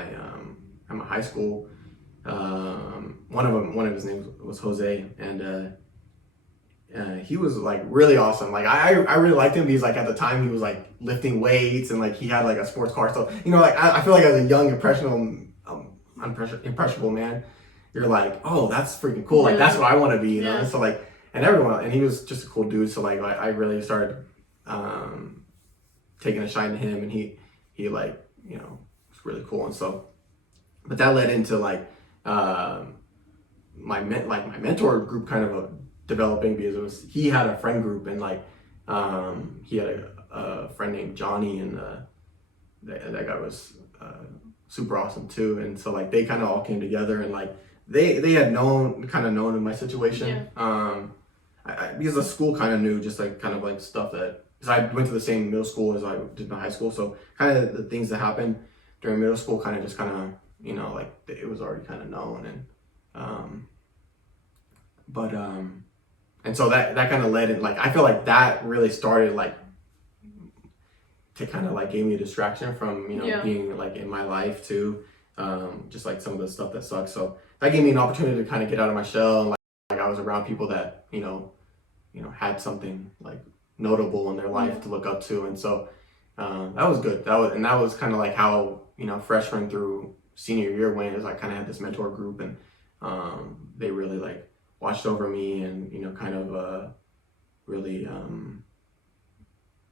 at my high school. One of his names was Jose, and he was like really awesome. Like I really liked him because like at the time he was like lifting weights and like he had like a sports car. So you know, like I feel like as a young impressionable man, you're like, oh, that's freaking cool. Like that's what I want to be, you know. And so like, and he was just a cool dude. So like I really started taking a shine to him, and he like, you know, was really cool. And so, but that led into like my mentor group kind of developing because he had a friend group, and like he had a friend named Johnny, and that guy was super awesome too. And so like they kind of all came together, and like they had known in my situation. Because the school kind of knew just like kind of like stuff that, because I went to the same middle school as I did in high school, so kind of the things that happened during middle school kind of just kind of, you know, like it was already kind of known. And so that kind of led in, like I feel like that really started like to kind of like gave me a distraction from, you know, being like in my life too, just like some of the stuff that sucks. So that gave me an opportunity to kind of get out of my shell, and like I was around people that you know had something like notable in their life to look up to. And so that was good. That was kind of like how, you know, freshman through senior year went, is I kind of had this mentor group, and they really like watched over me, and you know, kind of really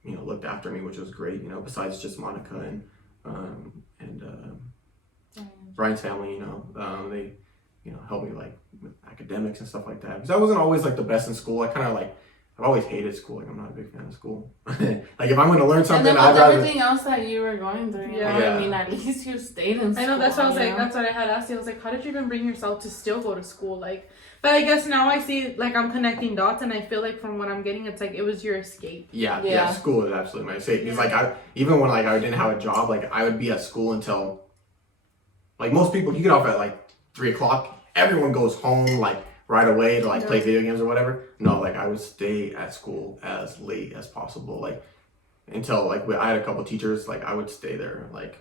you know, looked after me, which was great, you know, besides just Monica and Brian's family, you know, they, you know, helped me like with academics and stuff like that, because I wasn't always like the best in school. I kind of like, I've always hated school. Like I'm not a big fan of school. Like if I'm going to learn something, and then with everything else that you were going through, you know, I mean, at least you stayed in school. I know, that's what I was like, that's what I had asked you. I was like, how did you even bring yourself to still go to school? Like, but I guess now I see, like, I'm connecting dots, and I feel like from what I'm getting, it's like it was your escape. Yeah. School is absolutely my escape. Because like even when like I didn't have a job, like I would be at school until, like most people, you get off at like 3:00. Everyone goes home like right away to like play video games or whatever. No, like I would stay at school as late as possible, like until like I had a couple teachers, like I would stay there like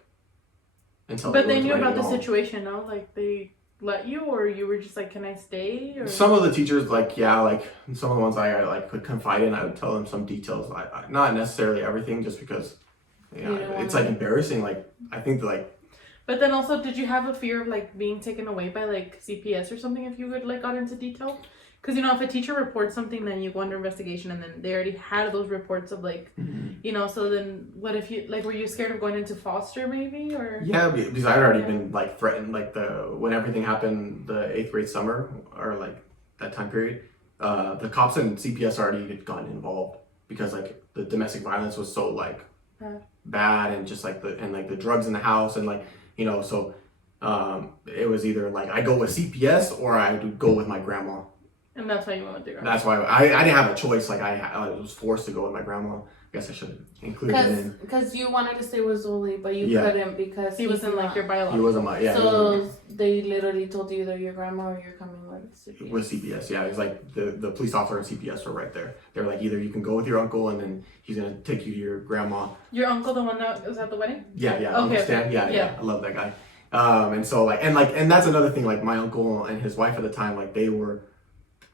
until. But they knew about the situation, no? Like they let you, or you were just like, can I stay? Or? Some of the teachers, like like some of the ones I like could confide in, I would tell them some details. I not necessarily everything, just because it's like embarrassing. Like I think that, like. But then also, did you have a fear of like being taken away by like CPS or something if you would like got into detail? Because you know, if a teacher reports something, then you go under investigation, and then they already had those reports of like, you know. So then, what if you like? Were you scared of going into foster maybe, or? Yeah, because I'd already been like threatened, like when everything happened, the 8th grade summer, or like that time period. The cops and CPS already had gotten involved because like the domestic violence was so like bad, and just like the drugs in the house, and like. You know, so it was either like I go with CPS or I would go with my grandma. And that's why you went with your grandma. That's why I didn't have a choice. Like I was forced to go with my grandma. I guess I should have included it in. Because you wanted to stay with Zoli, but you couldn't because he wasn't like your biological. He wasn't my So they literally told you either your grandma or you're coming with CPS. With CPS, yeah. It's like the police officer and CPS were right there. They were like, either you can go with your uncle, and then he's gonna take you to your grandma. Your uncle, the one that was at the wedding? Yeah. Okay. Stan? Yeah. I love that guy. And so like and that's another thing. Like my uncle and his wife at the time, like they were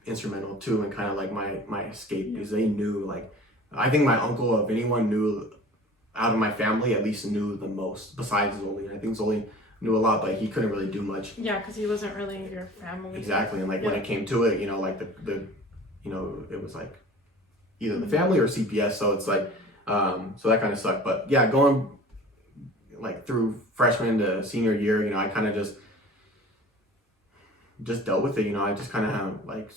instrumental too, and kind of like my escape, because they knew, like, I think my uncle, if anyone knew out of my family, at least knew the most besides Zoli. I think Zoli knew a lot, but he couldn't really do much. Yeah, because he wasn't really your family. Exactly, and like when it came to it, you know, like the you know, it was like either the family or CPS, so it's like so that kind of sucked. But yeah, going like through freshman to senior year, you know, I kind of just dealt with it. You know, I just kind of like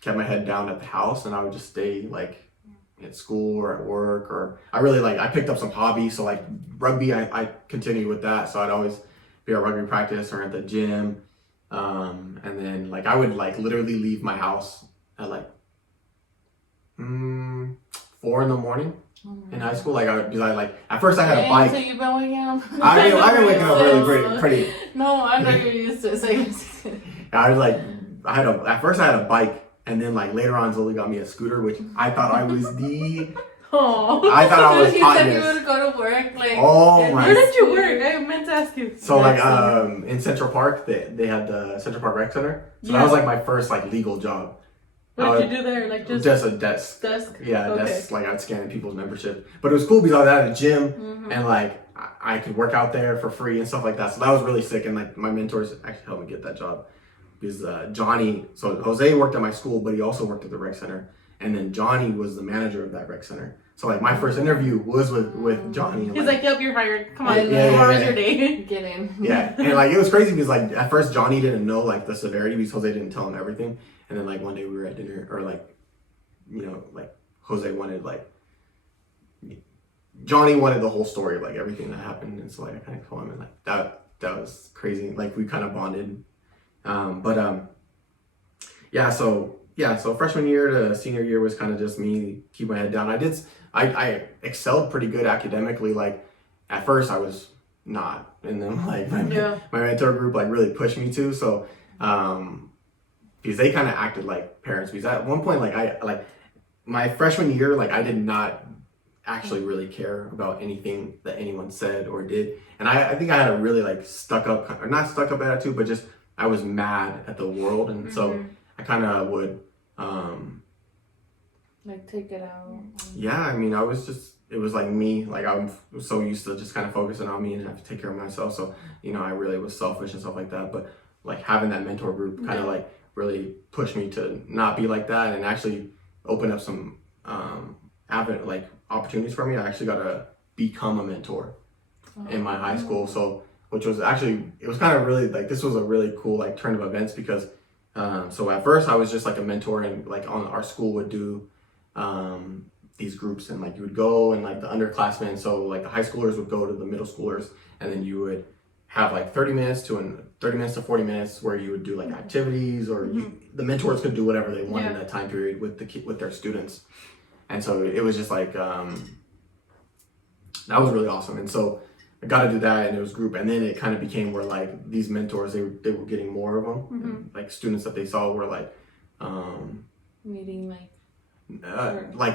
kept my head down at the house, and I would just stay like at school or at work, or I picked up some hobbies. So like rugby, I continued with that. So I'd always be at rugby practice or at the gym. And then like I would like literally leave my house at like 4 a.m. in high school. Like because I like at first I had a bike. So you've been waking up? I've been waking up really pretty. No, I know you're used to it. I was like at first I had a bike. And then, like, later on, Zoe got me a scooter, which I thought I was I thought I was You hotness. said you would go to work, like... Oh, my... Where did you work? I meant to ask you. So, like, in Central Park, they had the Central Park Rec Center. So that was, like, my first, like, legal job. What did you do there? Like, just a desk. Desk? Yeah, okay. desk. Like, I'd scan people's membership. But it was cool because I was at a gym, and, like, I could work out there for free and stuff like that. So that was really sick. And, like, my mentors actually helped me get that job. Because Johnny, so Jose worked at my school, but he also worked at the rec center. And then Johnny was the manager of that rec center. So like my first interview was with Johnny. He's like, yep, you're hired. Come on, tomorrow's your day. Get in. Yeah, and like it was crazy because like at first Johnny didn't know like the severity because Jose didn't tell him everything. And then like one day we were at dinner, or like, you know, like Jose wanted like, Johnny wanted the whole story, like everything that happened. And so like I kind of told him, and like that was crazy. Like we kind of bonded. So freshman year to senior year was kind of just me keep my head down. I excelled pretty good academically. Like at first I was not, and then like my mentor group like really pushed me to. So because they kind of acted like parents. Because at one point like my freshman year, like I did not actually really care about anything that anyone said or did, and I think I had a really like not stuck up attitude, but just I was mad at the world, and so I kind of would like take it out. Yeah, I mean, it was like me, like I was so used to just kind of focusing on me and have to take care of myself. So, you know, I really was selfish and stuff like that. But like having that mentor group kind of like really pushed me to not be like that, and actually open up some like opportunities for me. I actually got to become a mentor in my high school. So, which was actually, it was kind of really like, this was a really cool like turn of events because so at first I was just like a mentor, and like on our school would do these groups, and like you would go and like the underclassmen, so like the high schoolers would go to the middle schoolers, and then you would have like 30 minutes to 40 minutes where you would do like activities, or the mentors could do whatever they wanted in that time period with their students. And so it was just like that was really awesome. And so I got to do that, and it was group, and then it kind of became where like these mentors, they were getting more of them, and, like students that they saw were like needing like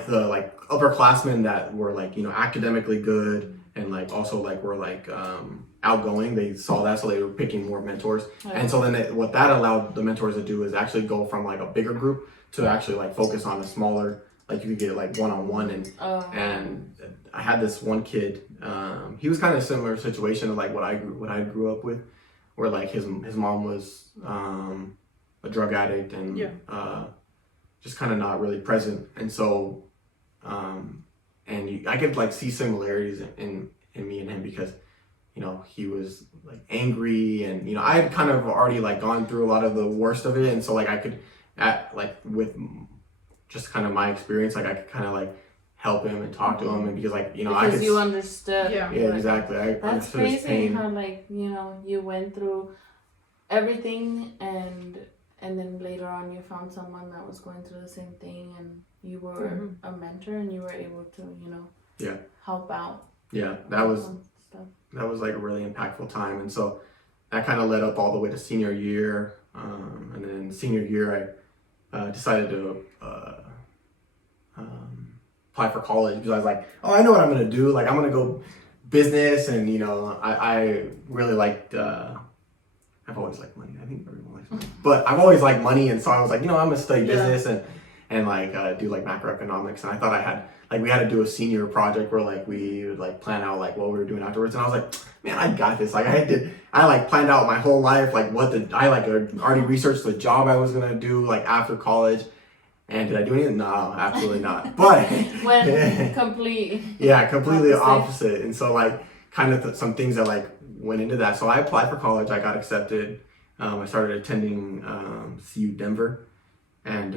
the like upperclassmen that were like, you know, academically good, and like also like were like outgoing. They saw that, so they were picking more mentors. And so then what that allowed the mentors to do is actually go from like a bigger group to actually like focus on a smaller, like you could get like one-on-one. And I had this one kid, he was kind of a similar situation to like what I grew up with, where like his mom was a drug addict, and just kind of not really present. And so I could like see similarities in me and him, because you know, he was like angry, and you know, I had kind of already like gone through a lot of the worst of it, and so like I could with just kind of my experience, like I could kind of like help him and talk to him, and because like, you know, because you understood. Yeah, exactly. I That's understood his crazy pain. how like, you know, you went through everything, and then later on you found someone that was going through the same thing, and you were a mentor, and you were able to, you know, help out. Yeah, that was like a really impactful time. And so that kind of led up all the way to senior year. And then senior year, I decided to apply for college, because I was like, oh, I know what I'm going to do. Like, I'm going to go business. And, you know, I really liked, I've always liked money. I think everyone likes money. But I've always liked money. And so I was like, you know, I'm going to study business and like do like macroeconomics. And I thought I had like we had to do a senior project where like we would like plan out like what we were doing afterwards, and I was like, man, I got this. Like I like planned out my whole life, like I like already researched the job I was gonna do like after college. And did I do anything? No, absolutely not. But when complete. Yeah, completely opposite. And so like kind of some things that like went into that. So I applied for college. I got accepted. I started attending CU Denver, and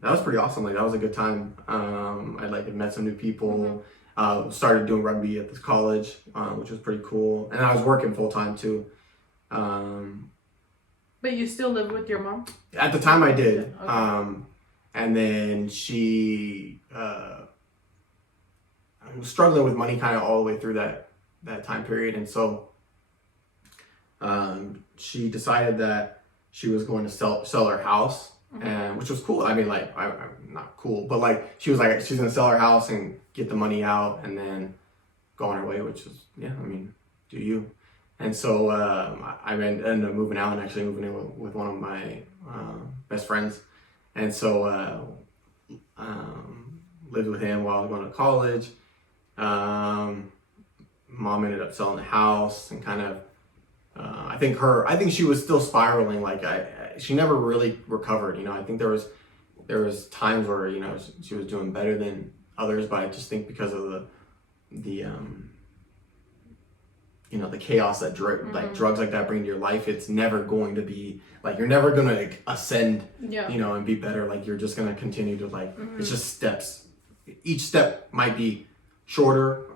that was pretty awesome. Like that was a good time. I like met some new people. Started doing rugby at this college, which was pretty cool. And I was working full time too. But you still live with your mom? At the time, I did. Okay. And then she was struggling with money kind of all the way through that time period. And so she decided that she was going to sell her house, and which was cool. I mean, like, I'm not cool, but like she was like, she's going to sell her house and get the money out and then go on her way, which is, yeah, I mean, do you. And so I ended up moving out and actually moving in with one of my best friends. And so lived with him while I was going to college. Mom ended up selling the house and kind of, I think she was still spiraling. Like she never really recovered. You know, I think there was times where, you know, she was doing better than others, but I just think because of the you know, the chaos that like drugs like that bring to your life, it's never going to be like, you're never gonna like, ascend, you know, and be better. Like you're just gonna continue to like, it's just steps. Each step might be shorter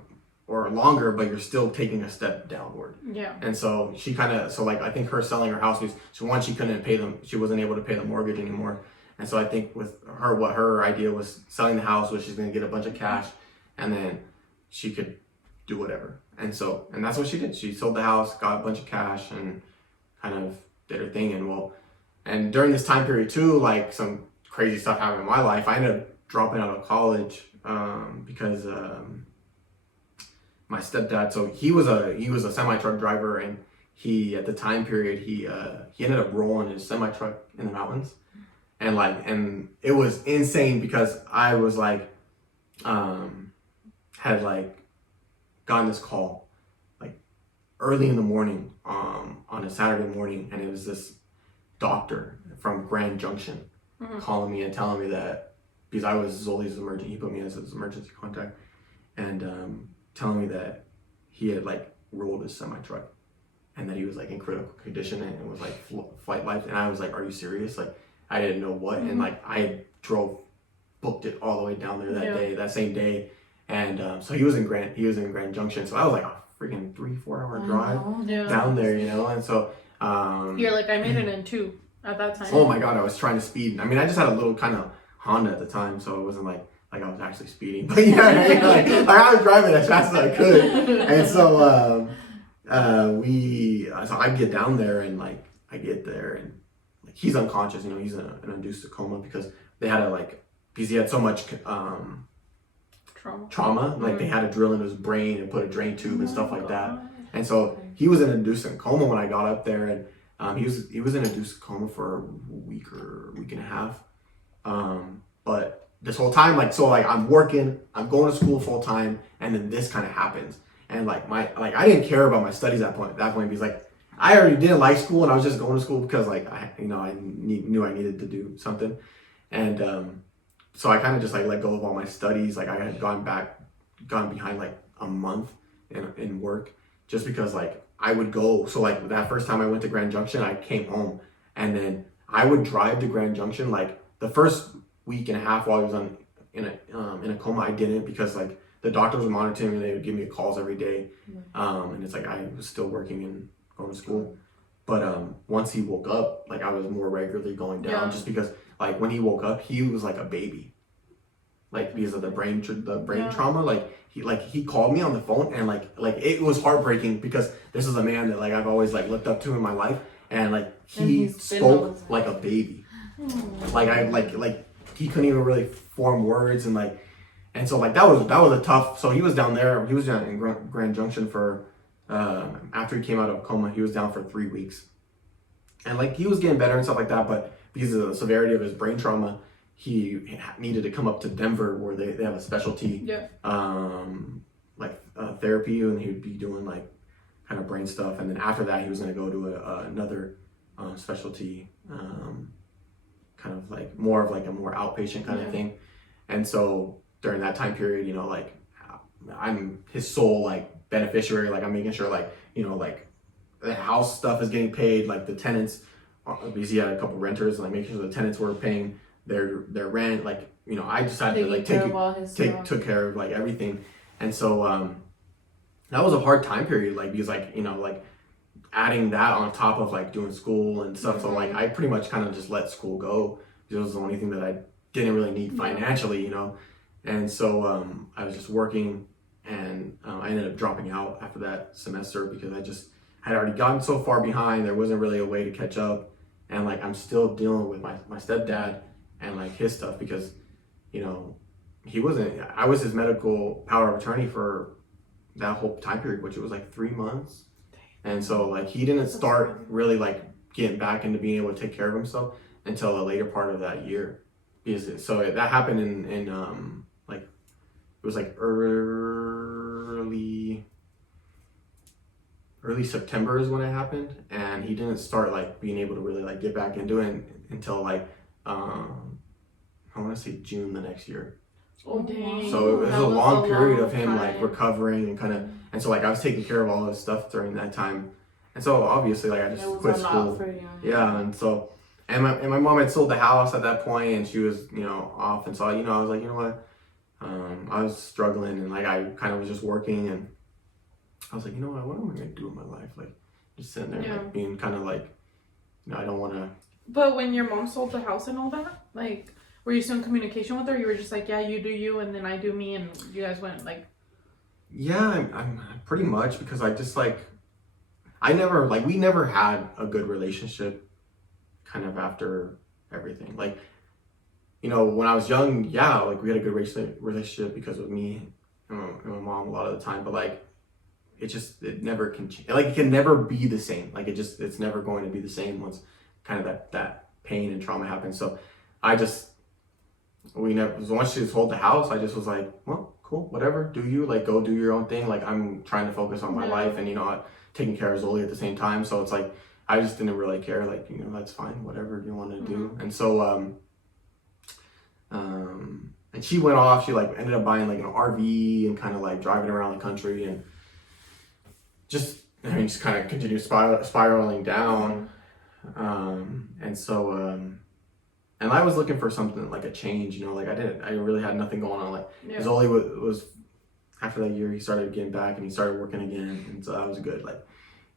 or longer, but you're still taking a step downward. Yeah. And so she like I think her selling her house was, so once she wasn't able to pay the mortgage anymore. And so I think with her, what her idea was selling the house was she's gonna get a bunch of cash and then she could do whatever. And that's what she did. She sold the house, got a bunch of cash, and kind of did her thing. And during this time period too, like some crazy stuff happened in my life. I ended up dropping out of college because my stepdad. So he was a semi truck driver, and at the time period he ended up rolling his semi truck in the mountains, and it was insane because I was like had like gotten this call like early in the morning on a Saturday morning, and it was this doctor from Grand Junction calling me and telling me that, because I was Zoli's he put me as his emergency contact, and telling me that he had like rolled his semi truck and that he was like in critical condition and it was like flight life. And I was like, are you serious? Like I didn't know what. And like I booked it all the way down there that same day. And so he was in Grand Junction. So I was like a freaking 3-4 hour drive down there, you know? And so you're like, I made it in 2 at that time. Oh my God, I was trying to speed. I mean, I just had a little kind of Honda at the time, so it wasn't like I was actually speeding. But yeah, I mean, like I was driving as fast as I could. And so so I get down there, and like I get there and like he's unconscious, you know, he's in an induced coma because they had because he had so much trauma, like they had to drill into his brain and put a drain tube and stuff like that. And so he was in an induced coma when I got up there, and he was in an induced coma for a week and a half. But this whole time, I'm working, I'm going to school full time, and then this kind of happens. And I didn't care about my studies at that point because I already didn't like school, and I was just going to school because I knew I needed to do something. And so I kind of just let go of all my studies. Like I had gone behind like a month in work just because I would go. So that first time I went to Grand Junction, I came home, and then I would drive to Grand Junction. Like the first week and a half while I was in a coma, I didn't, because the doctors were monitoring me. They would give me calls every day, and it's I was still working and going to school. But once he woke up, I was more regularly going down, just because when he woke up, he was like a baby, because of the brain trauma. He called me on the phone, and it was heartbreaking because this is a man that I've always looked up to in my life, and he spoke like a baby. He couldn't even really form words, and so that was a tough. So he was down there. He was down in Grand Junction for after he came out of coma, he was down for 3 weeks, and he was getting better and stuff like that. But because of the severity of his brain trauma, needed to come up to Denver where they have a specialty therapy, and he would be doing like kind of brain stuff, and then after that he was going to go to another specialty, kind of like more of like a more outpatient kind of thing. And so during that time period, you know, like I'm his sole like beneficiary, like I'm making sure like, you know, like the house stuff is getting paid, like the tenants, because he had a couple renters, like making sure the tenants were paying their rent, like, you know, I decided to like took care of like everything. And so that was a hard time period, like, because like, you know, like adding that on top of like doing school and stuff. So like I pretty much kind of just let school go because it was the only thing that I didn't really need financially, you know. And so I was just working, and I ended up dropping out after that semester because I had already gotten so far behind. There wasn't really a way to catch up, and like I'm still dealing with my stepdad and like his stuff because, you know, I was his medical power of attorney for that whole time period, which it was like 3 months. And so like he didn't start really like getting back into being able to take care of himself until the later part of that year. So that happened in like, it was like early September is when it happened, and he didn't start like being able to really like get back into it until like I want to say June the next year. Oh dang! So it was a long period of him like recovering and kind of, and so like I was taking care of all his stuff during that time, and so obviously like I just quit school. Yeah, and so and my mom had sold the house at that point, and she was, you know, off, and so, you know, I was like, you know what, I was struggling, and like I kind of was just working, and I was like, you know what am I gonna do in my life? Like just sitting there like being kind of like, you know, I don't want to. But when your mom sold the house and all that, like, were you still in communication with her? You were just like, yeah, you do you, and then I do me, and you guys went like. Yeah, I'm pretty much, because I just like, we never had a good relationship kind of after everything. Like, you know, when I was young, yeah, like we had a good relationship because of me and my mom a lot of the time, but like it never can change. Like it can never be the same. Like it's never going to be the same once kind of that pain and trauma happens. So once she sold the house, I just was like, well, cool, whatever, do you, like, go do your own thing. Like I'm trying to focus on my life, and, you know, taking care of Zoli at the same time. So it's like I just didn't really care. Like, you know, that's fine, whatever you want to do. And so and she went off. She like ended up buying like an RV and kind of like driving around the country, and just kind of continued spiraling down. And so and I was looking for something like a change, you know, like I really had nothing going on. Like Zoli was after that year, he started getting back and he started working again, and so that was good. Like,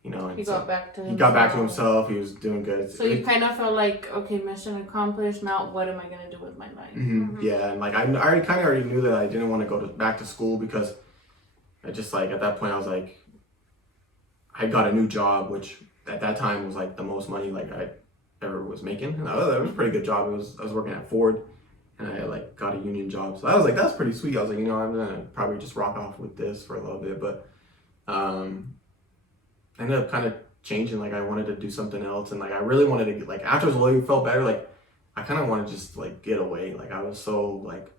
you know, and he got back to himself. He was doing good. So you kind of felt like, okay, mission accomplished. Now what am I gonna do with my life? Yeah, and like I already knew that I didn't want to go back to school, because I just, like, at that point I was like, I got a new job, which at that time was like the most money like I ever was making, and that was a pretty good job. I was working at Ford, and I like got a union job, so I was like, that's pretty sweet. I was like, you know, I'm gonna probably just rock off with this for a little bit, but I ended up kind of changing. Like I wanted to do something else, and like I really wanted to get, like, after Zoli felt better, like I kind of wanted to just like get away. Like I was so like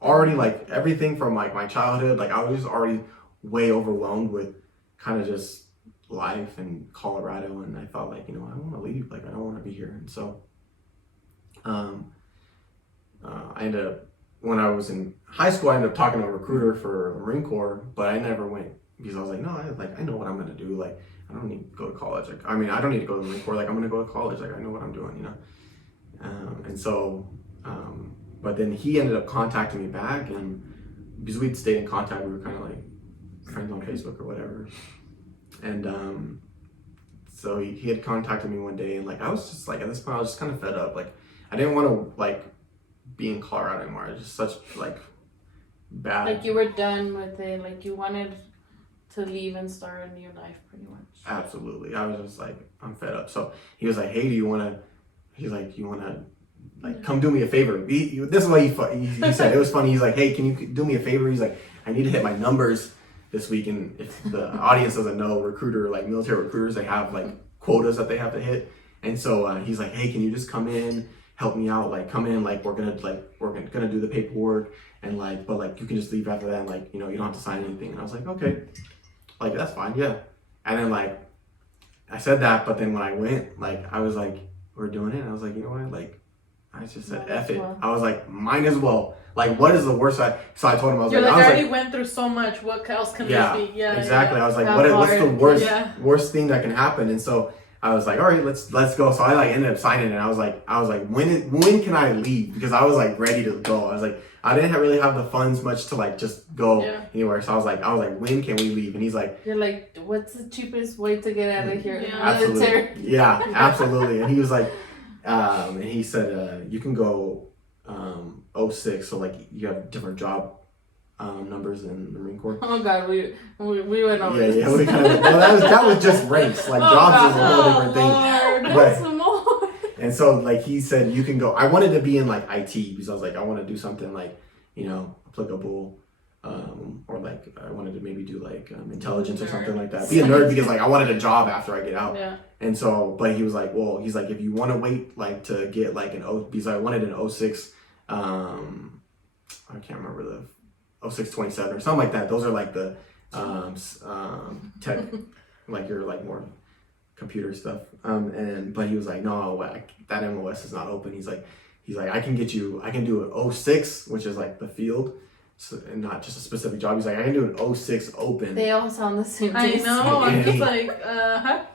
already like everything from like my childhood, like I was just already way overwhelmed with kind of just life in Colorado, and I thought, like, you know, I want to leave. Like I don't want to be here. And so I ended up, when I was in high school, I ended up talking to a recruiter for the Marine Corps, but I never went, because I was like, no, I know what I'm gonna do. Like I don't need to go to college. Like, I mean, I don't need to go to the Marine Corps. Like I'm gonna go to college. Like I know what I'm doing, you know. And so but then he ended up contacting me back, and because we'd stayed in contact, we were kind of like friends on Facebook or whatever. And so he had contacted me one day, and like I was just like, at this point I was just kind of fed up. Like I didn't want to like be in Colorado anymore. It was just such like bad. Like you were done with it. Like you wanted to leave and start a new life, pretty much. Absolutely. I was just like, I'm fed up. So he was like, hey, you want to like come do me a favor? This is what he said. It was funny. He's like, hey, can you do me a favor? He's like, I need to hit my numbers this week. And if the audience doesn't know, military recruiters, they have like quotas that they have to hit. And so he's like, hey, can you just come in, help me out, like come in, like we're gonna do the paperwork, and like, but like you can just leave after that, and like, you know, you don't have to sign anything. And I was like, okay, like that's fine, yeah. And then like I said that, but then when I went, like I was like, we're doing it, and I was like, you know what, like I just said F it. I was like, might as well. Like, what is the worst? So I told him, I was You're like, I already went through so much. What else can this be? Yeah, exactly. Yeah. I was like, what's the worst thing that can happen? And so I was like, all right, let's go. So I like ended up signing it. And I was like, when can I leave? Because I was like ready to go. I was like, I didn't really have the funds much to like just go anywhere. So I was like, when can we leave? And he's like, you're like, what's the cheapest way to get out of here? Yeah. Absolutely. Yeah, absolutely. And he was like, and he said, you can go 06, so like you have different job numbers in the Marine Corps. Oh God, we went over this. Yeah, we kind of, well, that was just ranks. Like jobs is a whole different thing. Right. And so like he said, you can go. I wanted to be in like IT because I was like, I want to do something like, you know, applicable, or like I wanted to maybe do like intelligence or something like that. Be a nerd because like I wanted a job after I get out. Yeah. And so, but he was like, well, he's like, if you want to wait like to get like because I wanted an 06, I can't remember the 0627 or something like that. Those are like the tech, like your like more computer stuff. But he was like, no, that MOS is not open. He's like, I can do an 06, which is like the field. So, and not just a specific job. He's like, I can do an 06 open. They all sound the same. I know. I'm just like,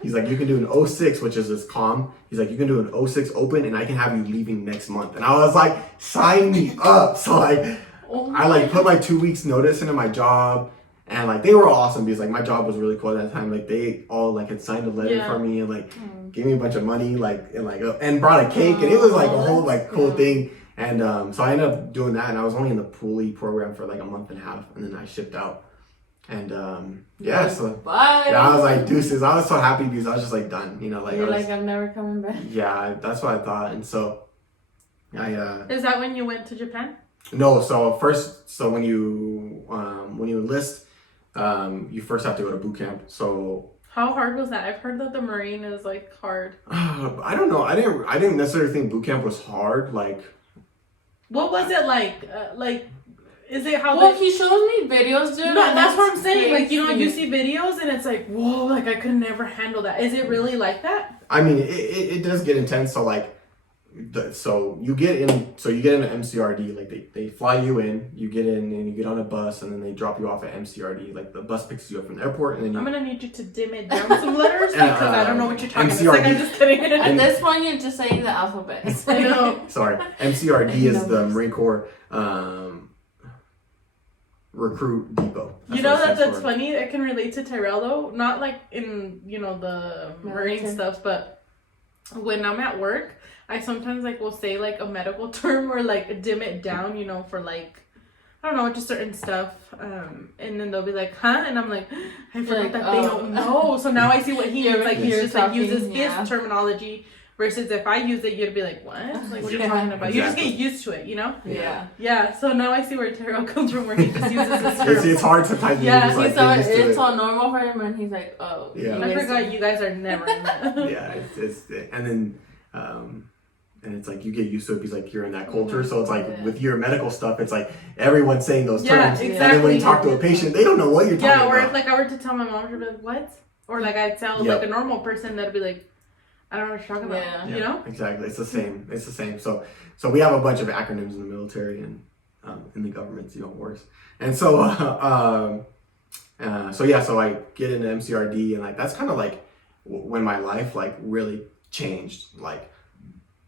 He's like, you can do an 06, which is this comm. He's like, you can do an 06 open, and I can have you leaving next month. And I was like, sign me up. So like, I like put my 2 weeks notice into my job, and like they were awesome because like my job was really cool at that time. Like they all like had signed a letter for me and like gave me a bunch of money, like and brought a cake, and it was like a whole like cool thing. And so I ended up doing that, and I was only in the Pooley program for like a month and a half, and then I shipped out. And so I was like deuces. I was so happy because I was just like done, you know, like you're like I'm never coming back. Yeah, that's what I thought. And so Is that when you went to Japan? No, so when you enlist, you first have to go to boot camp. So how hard was that? I've heard that the Marine is like hard. I don't know. I didn't necessarily think boot camp was hard. Like, what was it like? Is it how? Well, he shows me videos, dude. No, that's what I'm saying. Like, you know, you see videos and it's like, whoa, like I could never handle that. Is it really like that? I mean, it does get intense. So like, so you get in an MCRD. Like they fly you in, you get in, and you get on a bus, and then they drop you off at MCRD. Like the bus picks you up from the airport, and then I'm gonna need you to dim it down some letters because I don't know what you're talking MCRD. about. Like, I'm just kidding. At this point, you're just saying the alphabet. I know. Sorry, MCRD is the Marine Corps recruit depot. You know that's funny. I can relate to Tyrel though, not like in the Marine stuff, but when I'm at work, I sometimes like will say like a medical term or like dim it down, for like I don't know, just certain stuff. And then they'll be like, huh? And I'm like, I forgot that they don't know. So now I see what he means. Like he just like uses his terminology. Versus if I use it, you'd be like, what? Like, what are you talking about? Exactly. You just get used to it, Yeah. Yeah, so now I see where Tyrel comes from, where he just uses this term. It's hard to type. Yeah, it's all normal for him, and he's like, oh. Yeah. I forgot you guys are never in that. Yeah, it's and then, and it's like you get used to it because like you're in that culture. So it's like with your medical stuff, it's like everyone's saying those terms. Exactly. And then when you talk to a patient, they don't know what you're talking about. Yeah, or if like I were to tell my mom, she'd be like, what? Or like I'd tell like a normal person that'd be like, I don't know what you're talking about. You know? Exactly. It's the same. So we have a bunch of acronyms in the military and in the government, it's even worse. And so so I get into MCRD, and like that's kind of like when my life like really changed. Like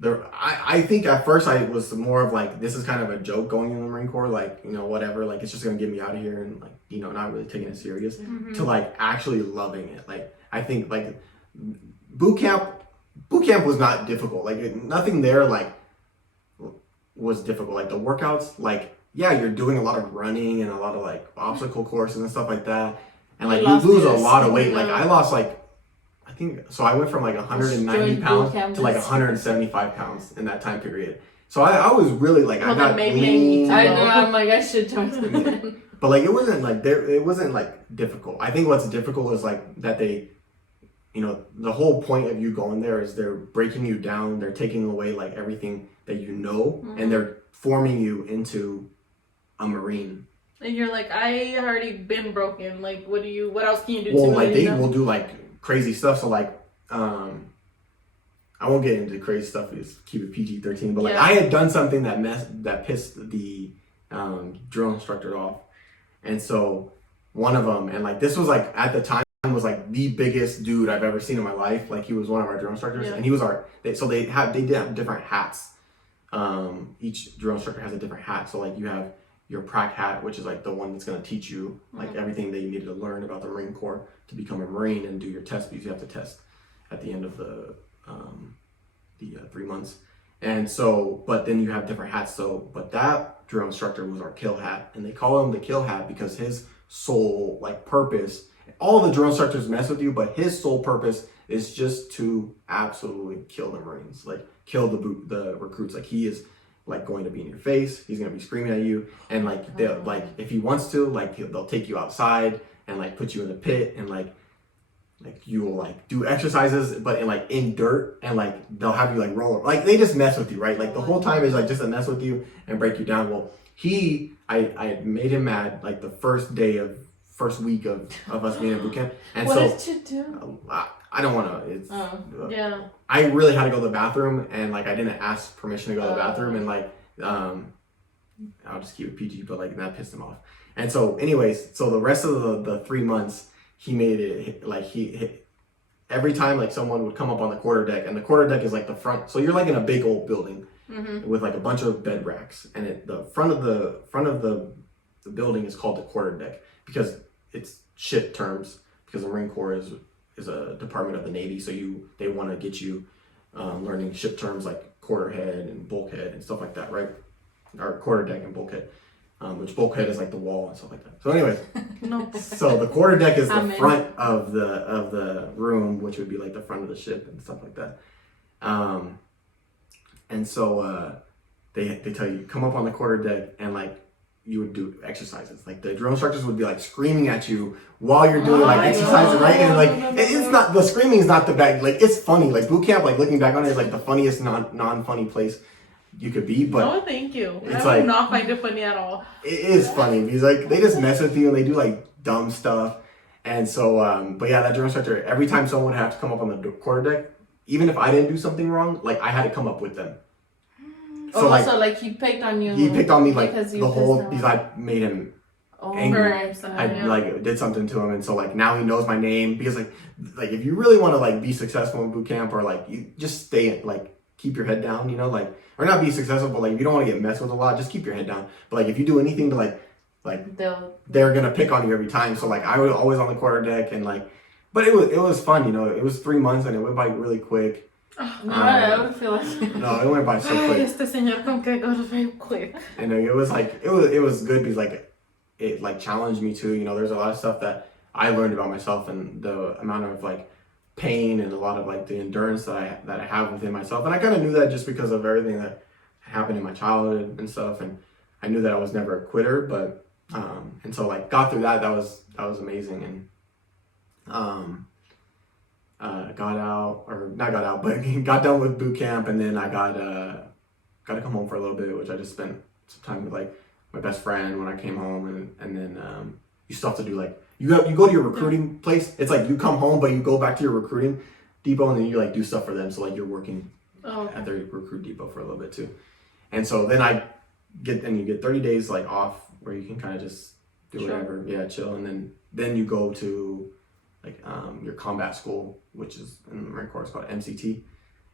I think at first I was more of like, this is kind of a joke going in the Marine Corps, like, whatever, like it's just gonna get me out of here, and like, not really taking it serious, to like actually loving it. Like I think like boot camp was not difficult. Like nothing there like was difficult. Like the workouts, like you're doing a lot of running and a lot of like obstacle courses and stuff like that, and like you lose a lot of weight. Like I lost like, I think so I went from like 190 pounds to like 175 pounds in that time period. So I was really like, I got lean. I know, I'm like, I should join. But like it wasn't like difficult. I think what's difficult is like that they, the whole point of you going there is they're breaking you down. They're taking away like everything that you know, and they're forming you into a Marine. And you're like, I already been broken. Like, what else can you do? Well, to like me, they you know? will do like crazy stuff. So like, I won't get into crazy stuff. Just keep it PG-13. But like, I had done something that pissed the drill instructor off, and so one of them, and like this was like at the time was like the biggest dude I've ever seen in my life. Like he was one of our drill instructors, and he was they did have different hats. Each drill instructor has a different hat. So like you have your prac hat, which is like the one that's going to teach you like everything that you needed to learn about the Marine Corps to become a Marine and do your test, because you have to test at the end of the 3 months. And so, but then you have different hats. So, but that drill instructor was our kill hat, and they call him the kill hat because his sole like purpose, all the drill instructors mess with you, but his sole purpose is just to absolutely kill the Marines, like kill the recruits. Like he is like going to be in your face. He's going to be screaming at you. And like, they'll like, if he wants to, like they'll take you outside and like put you in the pit, and like you will like do exercises, but in dirt, and like they'll have you like roll, like they just mess with you, right? Like the whole time is like just to mess with you and break you down. Well, I made him mad like the first week of us being in boot camp. And what so did you do? I don't want to, Yeah. I really had to go to the bathroom, and like I didn't ask permission to go to the bathroom, and like I'll just keep it PG, but like that pissed him off. And so anyways, so the rest of the 3 months, he made it like every time like someone would come up on the quarterdeck, and the quarterdeck is like the front, so you're like in a big old building with like a bunch of bed racks, and the front of the building is called the quarterdeck because it's ship terms, because the Marine Corps is a department of the Navy, so they want to get you learning ship terms like quarterhead and bulkhead and stuff like that, right? Or quarterdeck and bulkhead, which bulkhead is like the wall and stuff like that. So anyways, so the quarterdeck is the front of the room, which would be like the front of the ship and stuff like that. And so they tell you come up on the quarterdeck, and like you would do exercises. Like the drill instructors would be like screaming at you while you're doing like exercises, right? And like it's not, the screaming is not the bad, like it's funny. Like boot camp, like looking back on it, is like the funniest non-funny place you could be. But no, thank you. It's I like, would not find it funny at all. It is funny because like they just mess with you and they do like dumb stuff. And so, but yeah, that drill instructor, every time someone would have to come up on the quarterdeck, even if I didn't do something wrong, like I had to come up with them. So like he picked on you. He picked on me like the whole, because I made him angry. I like did something to him, and so like now he knows my name, because like if you really want to like be successful in boot camp, or like you just stay like keep your head down, you know, like, or not be successful, but like if you don't want to get messed with a lot, just keep your head down. But like if you do anything to like they're gonna pick on you every time. So like I was always on the quarterdeck, and like, but it was fun, you know. It was 3 months and it went by really quick. I would feel like no, it went by so quick. Este señor con que goes very quick. And it was like it was good because like it like challenged me too. You know, there's a lot of stuff that I learned about myself, and the amount of like pain and a lot of like the endurance that I have within myself. And I kind of knew that just because of everything that happened in my childhood and stuff. And I knew that I was never a quitter, but and so like got through that. That was amazing. And got out, or not got out, but got done with boot camp, and then I got to come home for a little bit, which I just spent some time with like my best friend when I came home, and then you still have to do like you go to your recruiting place. It's like you come home, but you go back to your recruiting depot, and then you like do stuff for them. So like you're working at their recruit depot for a little bit too. And so then you get 30 days like off where you can kind of just do whatever, chill, and then you go to like your combat school, which is in the Marine Corps, it's called MCT,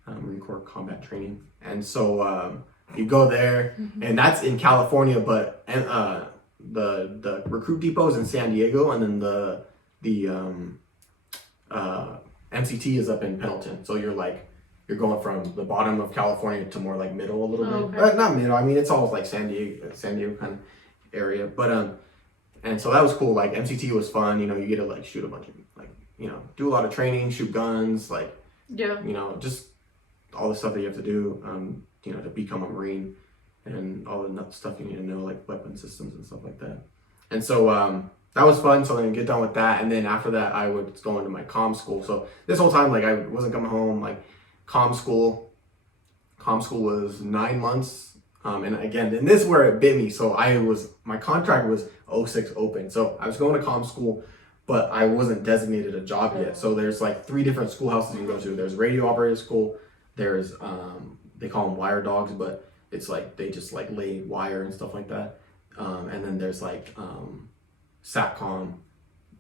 Marine Corps Combat Training. And so you go there, and that's in California, but the recruit depot is in San Diego, and then the MCT is up in Pendleton. So you're going from the bottom of California to more like middle a little bit. Okay. Not middle. I mean, it's all like San Diego kind of area. But and so that was cool. Like MCT was fun. You know, you get to like shoot a bunch of like, you know, do a lot of training, shoot guns, like, you know, just all the stuff that you have to do, you know, to become a Marine, and all the stuff you need to know, like weapon systems and stuff like that. And so that was fun. So then get done with that, and then after that, I would go into my comm school. So this whole time, like I wasn't coming home. Like comm comm school was 9 months. And again, and this is where it bit me. So my contract was 06 open. So I was going to comm school, but I wasn't designated a job yet. So there's like 3 different schoolhouses you can go to. There's radio operator school. There's, they call them wire dogs, but it's like, they just like lay wire and stuff like that. And then there's like, SATCOM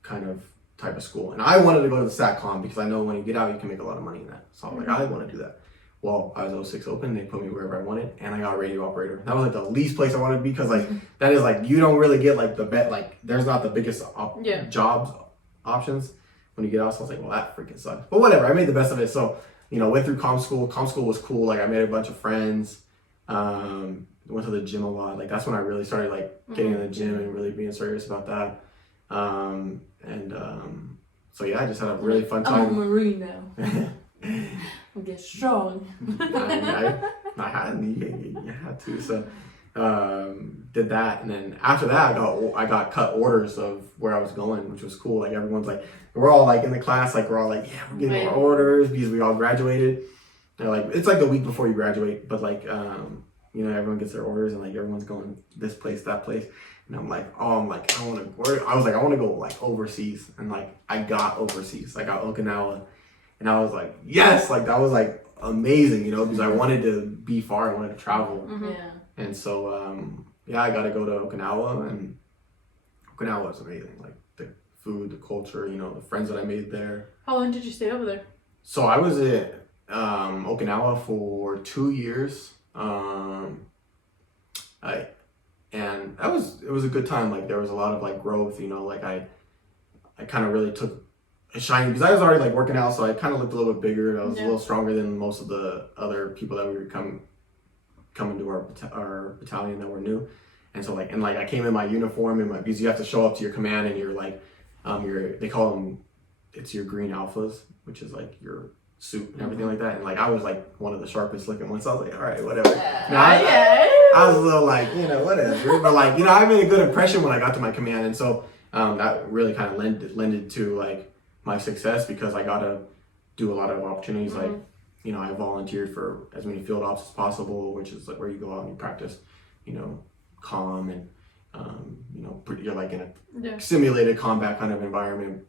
kind of type of school. And I wanted to go to the SATCOM because I know when you get out, you can make a lot of money in that. So I'm like, I want to do that. Well, I was 06 open, they put me wherever I wanted, and I got radio operator. That was like the least place I wanted to be because like that is like you don't really get like the bet, like there's not the biggest jobs options when you get out. So I was like, well, that freaking sucks. But whatever, I made the best of it. So, you know, went through comm school. Comm school was cool. Like I made a bunch of friends. Went to the gym a lot. Like that's when I really started like getting in the gym and really being serious about that. So yeah, I just had a really fun time. I'm a Marine now. I get strong. I had to. So did that, and then after that, I got cut orders of where I was going, which was cool. Like everyone's like, we're all like in the class, like we're all like, yeah, we're getting our orders because we all graduated. They're like, it's like the week before you graduate, but like you know, everyone gets their orders and like everyone's going this place, that place. And I'm like, I want to go like overseas. And like, I got overseas. I got Okinawa. And I was like, yes, like that was like amazing, you know, because I wanted to be far. I wanted to travel. Yeah. And so, yeah, I got to go to Okinawa, and Okinawa was amazing. Like the food, the culture, you know, the friends that I made there. How long did you stay over there? So I was at Okinawa for 2 years. And it was a good time. Like there was a lot of like growth, you know, like I kind of really took a shine because I was already like working out. So I kind of looked a little bit bigger. I was a little stronger than most of the other people that we were coming to our battalion that were new. And so like, I came in my uniform because you have to show up to your command and you're like, they call them, it's your green alphas, which is like your suit and everything like that. And like, I was like one of the sharpest looking ones. So I was like, all right, whatever. I was a little like, you know, whatever. But like, you know, I made a good impression when I got to my command. And so that really kind of lended to like my success because I got to do a lot of opportunities. Like, you know, I volunteered for as many field ops as possible, which is like where you go out and you practice, you know, comm and, you know, you're like in a simulated combat kind of environment.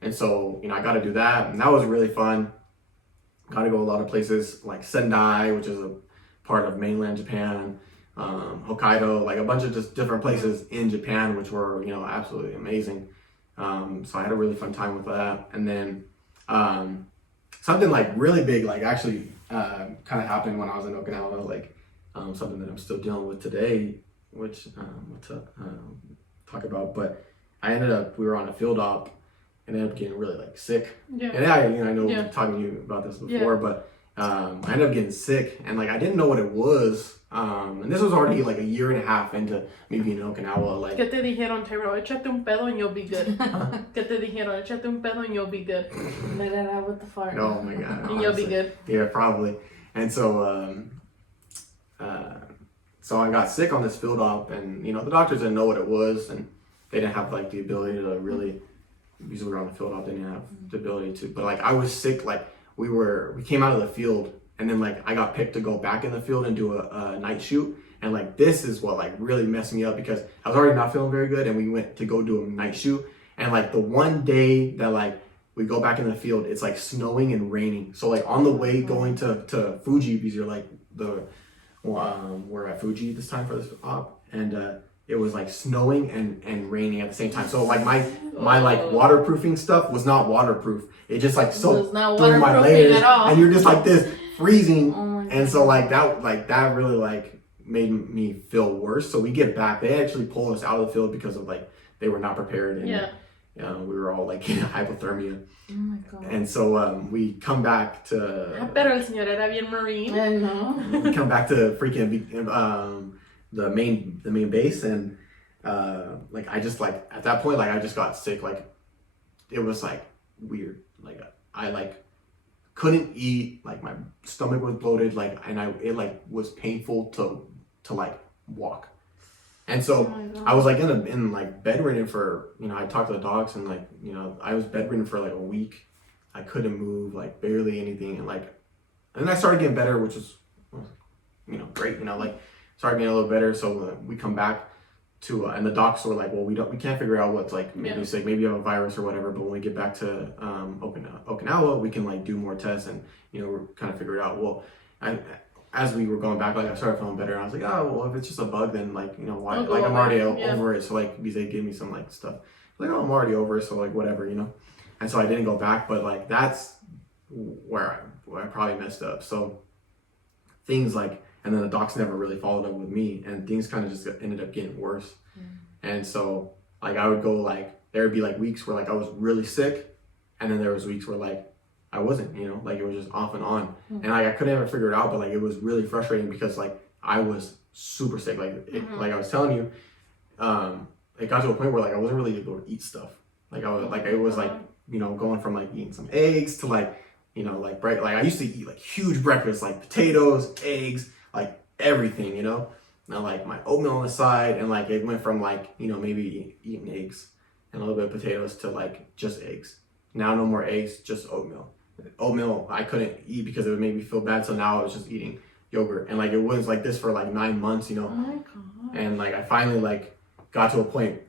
And so, you know, I got to do that. And that was really fun. Got to go a lot of places like Sendai, which is a part of mainland Japan, Hokkaido, like a bunch of just different places in Japan, which were, you know, absolutely amazing. So I had a really fun time with that. And then something like really big, like actually kind of happened when I was in Okinawa, like something that I'm still dealing with today, which we'll talk about. But we were on a field op and ended up getting really like sick. Yeah. And I know we were talking to you about this before, but I ended up getting sick and like I didn't know what it was. And this was already like a year and a half into me being in Okinawa. Like, ¿Qué te dijeron, Tyrel? Échate un pedo and you'll be good. ¿Qué te dijeron? Échate un pedo and you'll be good. Let it out with the fart. Oh my god. And you'll be good. Yeah, probably. And so so I got sick on this field op, and you know the doctors didn't know what it was, and they didn't have like the ability to really, because we were on the field op, they didn't have the ability to. But like I was sick, like we came out of the field, and then like I got picked to go back in the field and do a night shoot, and like this is what like really messed me up because I was already not feeling very good, and we went to go do a night shoot, and like the one day that like we go back in the field, it's like snowing and raining. So like on the way going to Fuji, because you're like we're at Fuji this time for this op, and it was like snowing and raining at the same time. So like my like waterproofing stuff was not waterproof. It just like soaked through my layers, and you're just like this freezing. And so like that really like made me feel worse. So we get back, they actually pulled us out of the field because of like they were not prepared, and we were all like in hypothermia. Oh my god. And so we come back to. Pero el señor era bien marine. I know. We come back to freaking the main base, and like I just like at that point like I just got sick. Like it was like weird. Like I like couldn't eat. Like my stomach was bloated. Like it like was painful to like walk. And so I was like in like bedridden for, you know, I talked to the docs, and like, you know, I was bedridden for like a week. I couldn't move, like barely anything, and then I started getting better, which was great, like started getting a little better. So we come back to, and the docs were like, well, we can't figure out what's like, maybe it's like, maybe you have a virus or whatever, but when we get back to Okinawa, we can like do more tests and, we're kind of figure it out. Well, as we were going back, like I started feeling better. And I was like, oh, well, if it's just a bug, then like, why? Like I'm already over it. So like, because they gave me some like stuff, like, oh, I'm already over it. So like, whatever, And so I didn't go back, but like, that's where I probably messed up. So things like, and then the docs never really followed up with me, and things kind of just ended up getting worse. And so like, I would go like, there would be like weeks where like I was really sick, and then there was weeks where like I wasn't, like it was just off and on. And like, I couldn't ever figure it out, but like it was really frustrating because like I was super sick. Like like I was telling you, it got to a point where like I wasn't really able to eat stuff. Like I was like, it was like, going from like eating some eggs to like, like break. Like I used to eat like huge breakfasts, like potatoes, eggs, like everything, Now like my oatmeal on the side, and like it went from like, maybe eating eggs and a little bit of potatoes to like just eggs. Now no more eggs, just oatmeal. Oatmeal I couldn't eat because it would make me feel bad, so now I was just eating yogurt, and like it was like this for like 9 months, Oh my God. And like I finally like got to a point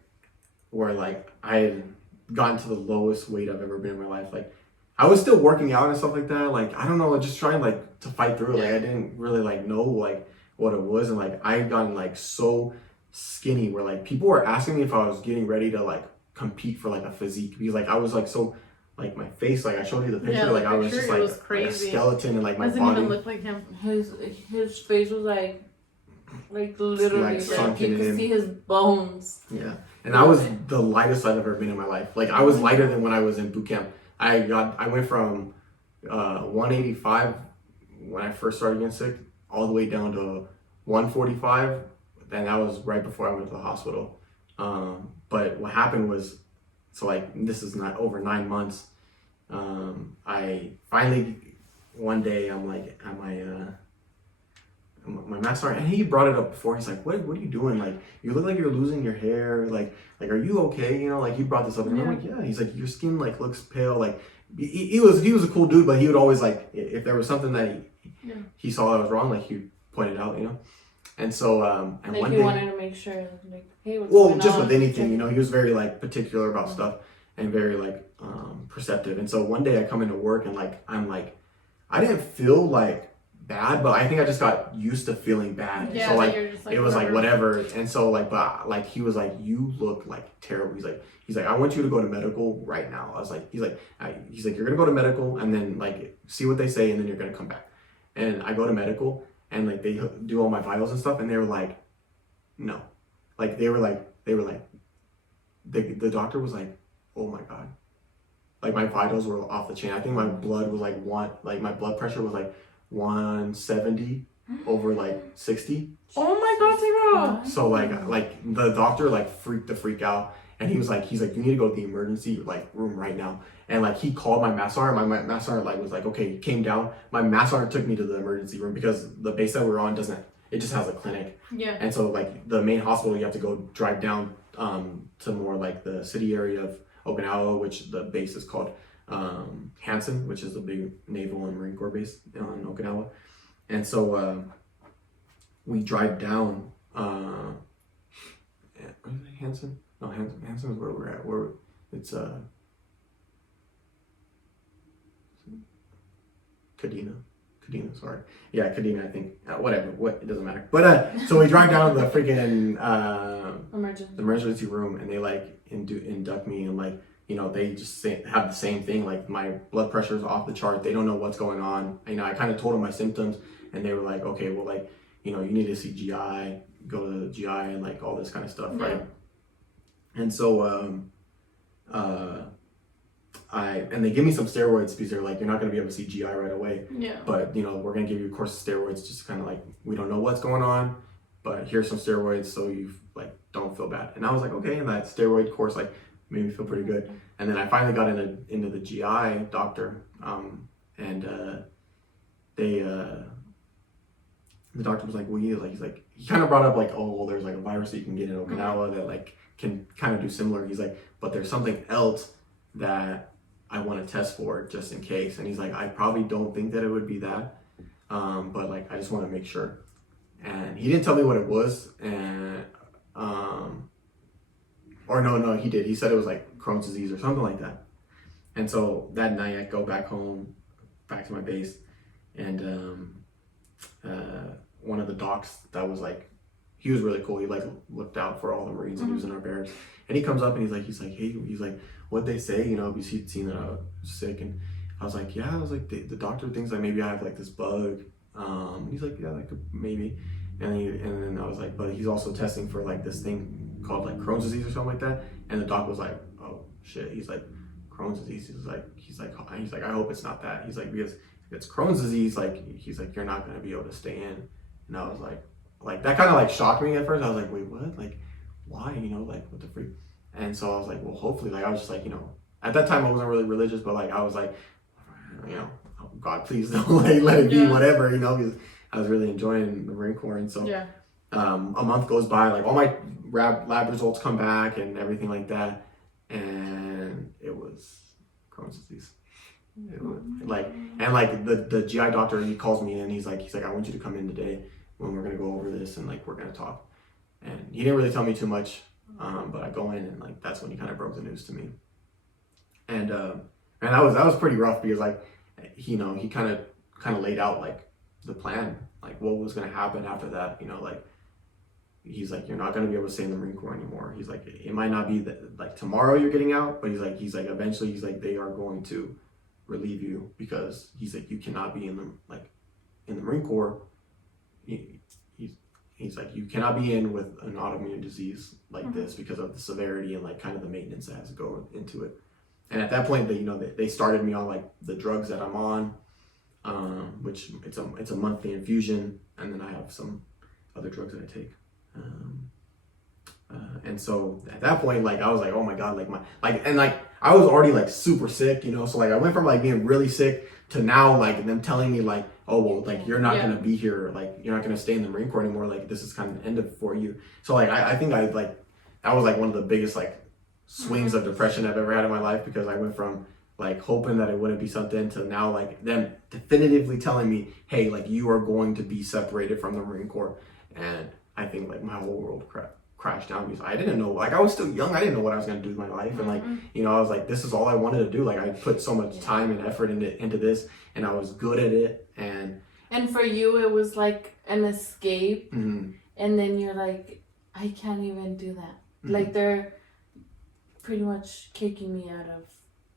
where like I had gotten to the lowest weight I've ever been in my life. Like I was still working out and stuff like that. Like I don't know, just trying like to fight through it. Like I didn't really like know like what it was, and like I had gotten like so skinny where like people were asking me if I was getting ready to like compete for like a physique, because like I was like so. Like my face, like I showed you the picture, like I was just like a skeleton, and like my doesn't body even look like him. His face was like literally, like you could see his bones. Yeah, and that was the lightest I've ever been in my life. Like I was lighter than when I was in boot camp. I went from 185 when I first started getting sick, all the way down to 145, and that was right before I went to the hospital. But what happened was, so like this is not over 9 months. I finally one day I'm like at my master, and he brought it up before. He's like, what are you doing? Like you look like you're losing your hair. Like are you okay? Like he brought this up, and I'm like, yeah. He's like, your skin like looks pale. Like he was a cool dude, but he would always like, if there was something that he saw that was wrong, like he pointed out, And so and like one he day, wanted to make sure, like, hey, what's going just on? with anything, he was very like particular about stuff, and very like perceptive. And so one day I come into work, and like I'm like, I didn't feel like bad, but I think I just got used to feeling bad. Yeah, so like, like it was like whatever. And so like, but like he was like, you look like terrible. He's like, I want you to go to medical right now. I was like, he's like, you're gonna go to medical, and then like see what they say, and then you're gonna come back. And I go to medical, and like they do all my vitals and stuff, and they were like, no, like they were like the doctor was like, oh my God, like my vitals were off the chain. I think my blood was like my blood pressure was like 170 over like 60. Oh my God, Tyrel. So like the doctor like freaked the freak out, and he's like, you need to go to the emergency like room right now. And like he called my mass sergeant. My mass sergeant like was like, okay, he came down. My mass sergeant took me to the emergency room, because the base that we're on it just has a clinic. Yeah. And so like the main hospital, you have to go drive down to more like the city area of Okinawa, which the base is called Hansen, which is a big naval and Marine Corps base in Okinawa. And so we drive down Hansen? No, Hansen is where we're at. It's Kadena, sorry. Yeah, Kadena, I think. Whatever, it doesn't matter. But so we drive down to the freaking emergency room, and they like induct me, and like, they just have the same thing. Like my blood pressure is off the chart. They don't know what's going on. I kind of told them my symptoms, and they were like, okay, well, like, you need to see GI, go to the GI, and like all this kind of stuff, right? And so and they give me some steroids, because they're like, you're not going to be able to see GI right away. Yeah. But, we're going to give you a course of steroids, just kind of like, we don't know what's going on, but here's some steroids so you like don't feel bad. And I was like, okay, and that steroid course like made me feel pretty good. And then I finally got into the GI doctor, and the doctor was like, well, he's like, he kind of brought up like, oh, well, there's like a virus that you can get in Okinawa that like can kind of do similar. He's like, but there's something else that I want to test for just in case. And he's like, I probably don't think that it would be that. but like I just want to make sure. And he didn't tell me what it was, and or no, he did. He said it was like Crohn's disease or something like that. And so that night I go back home, back to my base, and one of the docs that was like, he was really cool. He like looked out for all the Marines and he was in our barracks. And he comes up and he's like, hey, he's like, what'd they say? You know, because he'd seen that I was sick. And I was like, yeah, I was like, the doctor thinks like maybe I have like this bug. He's like, yeah, like maybe. And then I was like, but he's also testing for like this thing called like Crohn's disease or something like that. And the doc was like, oh shit. He's like, Crohn's disease. He's like, I hope it's not that. He's like, because if it's Crohn's disease, like, he's like, you're not gonna be able to stay in. And I was like that kind of like shocked me at first. I was like, wait, what? Like, why? You know, like what the freak? And so I was like, well, hopefully, like I was just like, you know, at that time I wasn't really religious, but like I was like, you know, oh, God, please don't like let it be whatever, you know, because I was really enjoying the Marine Corps. And so a month goes by, like all my lab results come back and everything like that, and it was Crohn's disease. It was, like the GI doctor, he calls me in. He's like, I want you to come in today when we're gonna go over this and like we're gonna talk. And he didn't really tell me too much, but I go in and like that's when he kind of broke the news to me. And that was pretty rough because like he kind of laid out like the plan, like what was gonna happen after that. You know, like he's like, you're not gonna be able to stay in the Marine Corps anymore. He's like, it might not be that like tomorrow you're getting out, but he's like eventually he's like they are going to relieve you, because he's like, you cannot be in the Marine Corps. He's like, you cannot be in with an autoimmune disease like this because of the severity and like kind of the maintenance that has to go into it. And at that point, they started me on like the drugs that I'm on, which it's a monthly infusion, and then I have some other drugs that I take. And so at that point, like I was like, oh my God, I was already like super sick, you know. So like I went from like being really sick to now like them telling me like, oh well, like you're not gonna be here, like you're not gonna stay in the Marine Corps anymore, like this is kind of the end of it for you. So like I think that was like one of the biggest like swings of depression I've ever had in my life, because I went from like hoping that it wouldn't be something to now like them definitively telling me, hey, like you are going to be separated from the Marine Corps. And I think like my whole world crashed down, because I didn't know, like I was still young, I didn't know what I was going to do with my life. And like, you know, I was like, this is all I wanted to do. Like I put so much time and effort into this, and I was good at it. And for you it was like an escape. Mm-hmm. And then you're like, I can't even do that. Like they're pretty much kicking me out of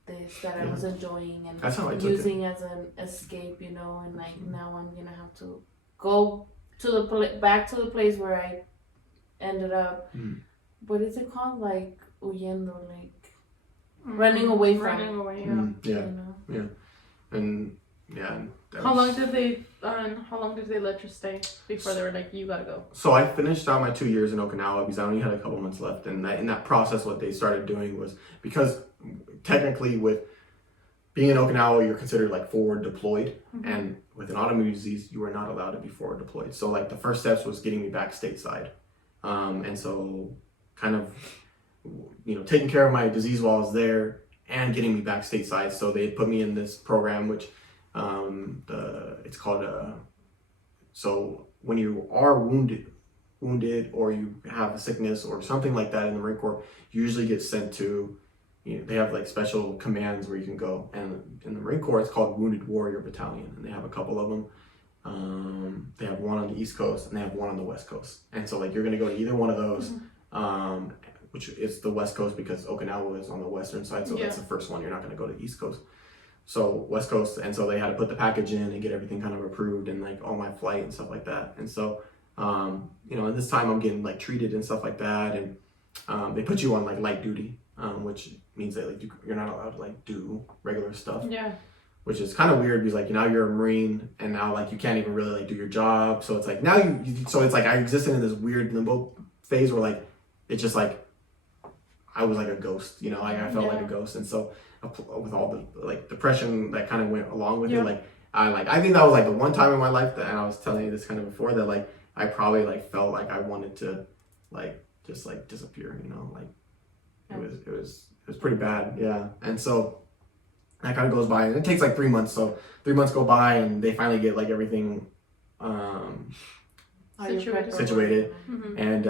this that I was enjoying and using as an escape, you know. And like now I'm gonna have to go to back to the place where I ended up. What is it called? Like huyendo, like running away from. Running away, And how long did they let you stay before they were like, you gotta go? So I finished out my 2 years in Okinawa because I only had a couple months left. And in that process, what they started doing was, because technically with being in Okinawa, you're considered like forward deployed. And with an autoimmune disease, you are not allowed to be forward deployed. So like the first steps was getting me back stateside. And so kind of, you know, taking care of my disease while I was there and getting me back stateside. So they put me in this program, which it's called so when you are wounded or you have a sickness or something like that in the Marine Corps, you usually get sent to, you know, they have like special commands where you can go. And in the Marine Corps, it's called Wounded Warrior Battalion, and they have a couple of them. They have one on the East Coast and they have one on the West Coast. And so like you're gonna go to either one of those, which is the West Coast because Okinawa is on the western side, so that's the first one. You're not gonna go to the East Coast. So West Coast, and so they had to put the package in and get everything kind of approved and like all my flight and stuff like that. And so, you know, at this time I'm getting like treated and stuff like that, and they put you on like light duty, which means that like you're not allowed to like do regular stuff. Yeah. Which is kind of weird because like now you're a Marine and now like you can't even really like do your job. So it's like now so it's like I existed in this weird limbo phase where like it's just like I was like a ghost, you know, like I felt like a ghost. And so with all the like depression that kind of went along with it, like I think that was like the one time in my life that, and I was telling you this kind of before, that like I probably like felt like I wanted to like just like disappear, you know, like it was pretty bad. Yeah. And so that kind of goes by, and it takes like 3 months. So 3 months go by, and they finally get like everything situated. Mm-hmm. And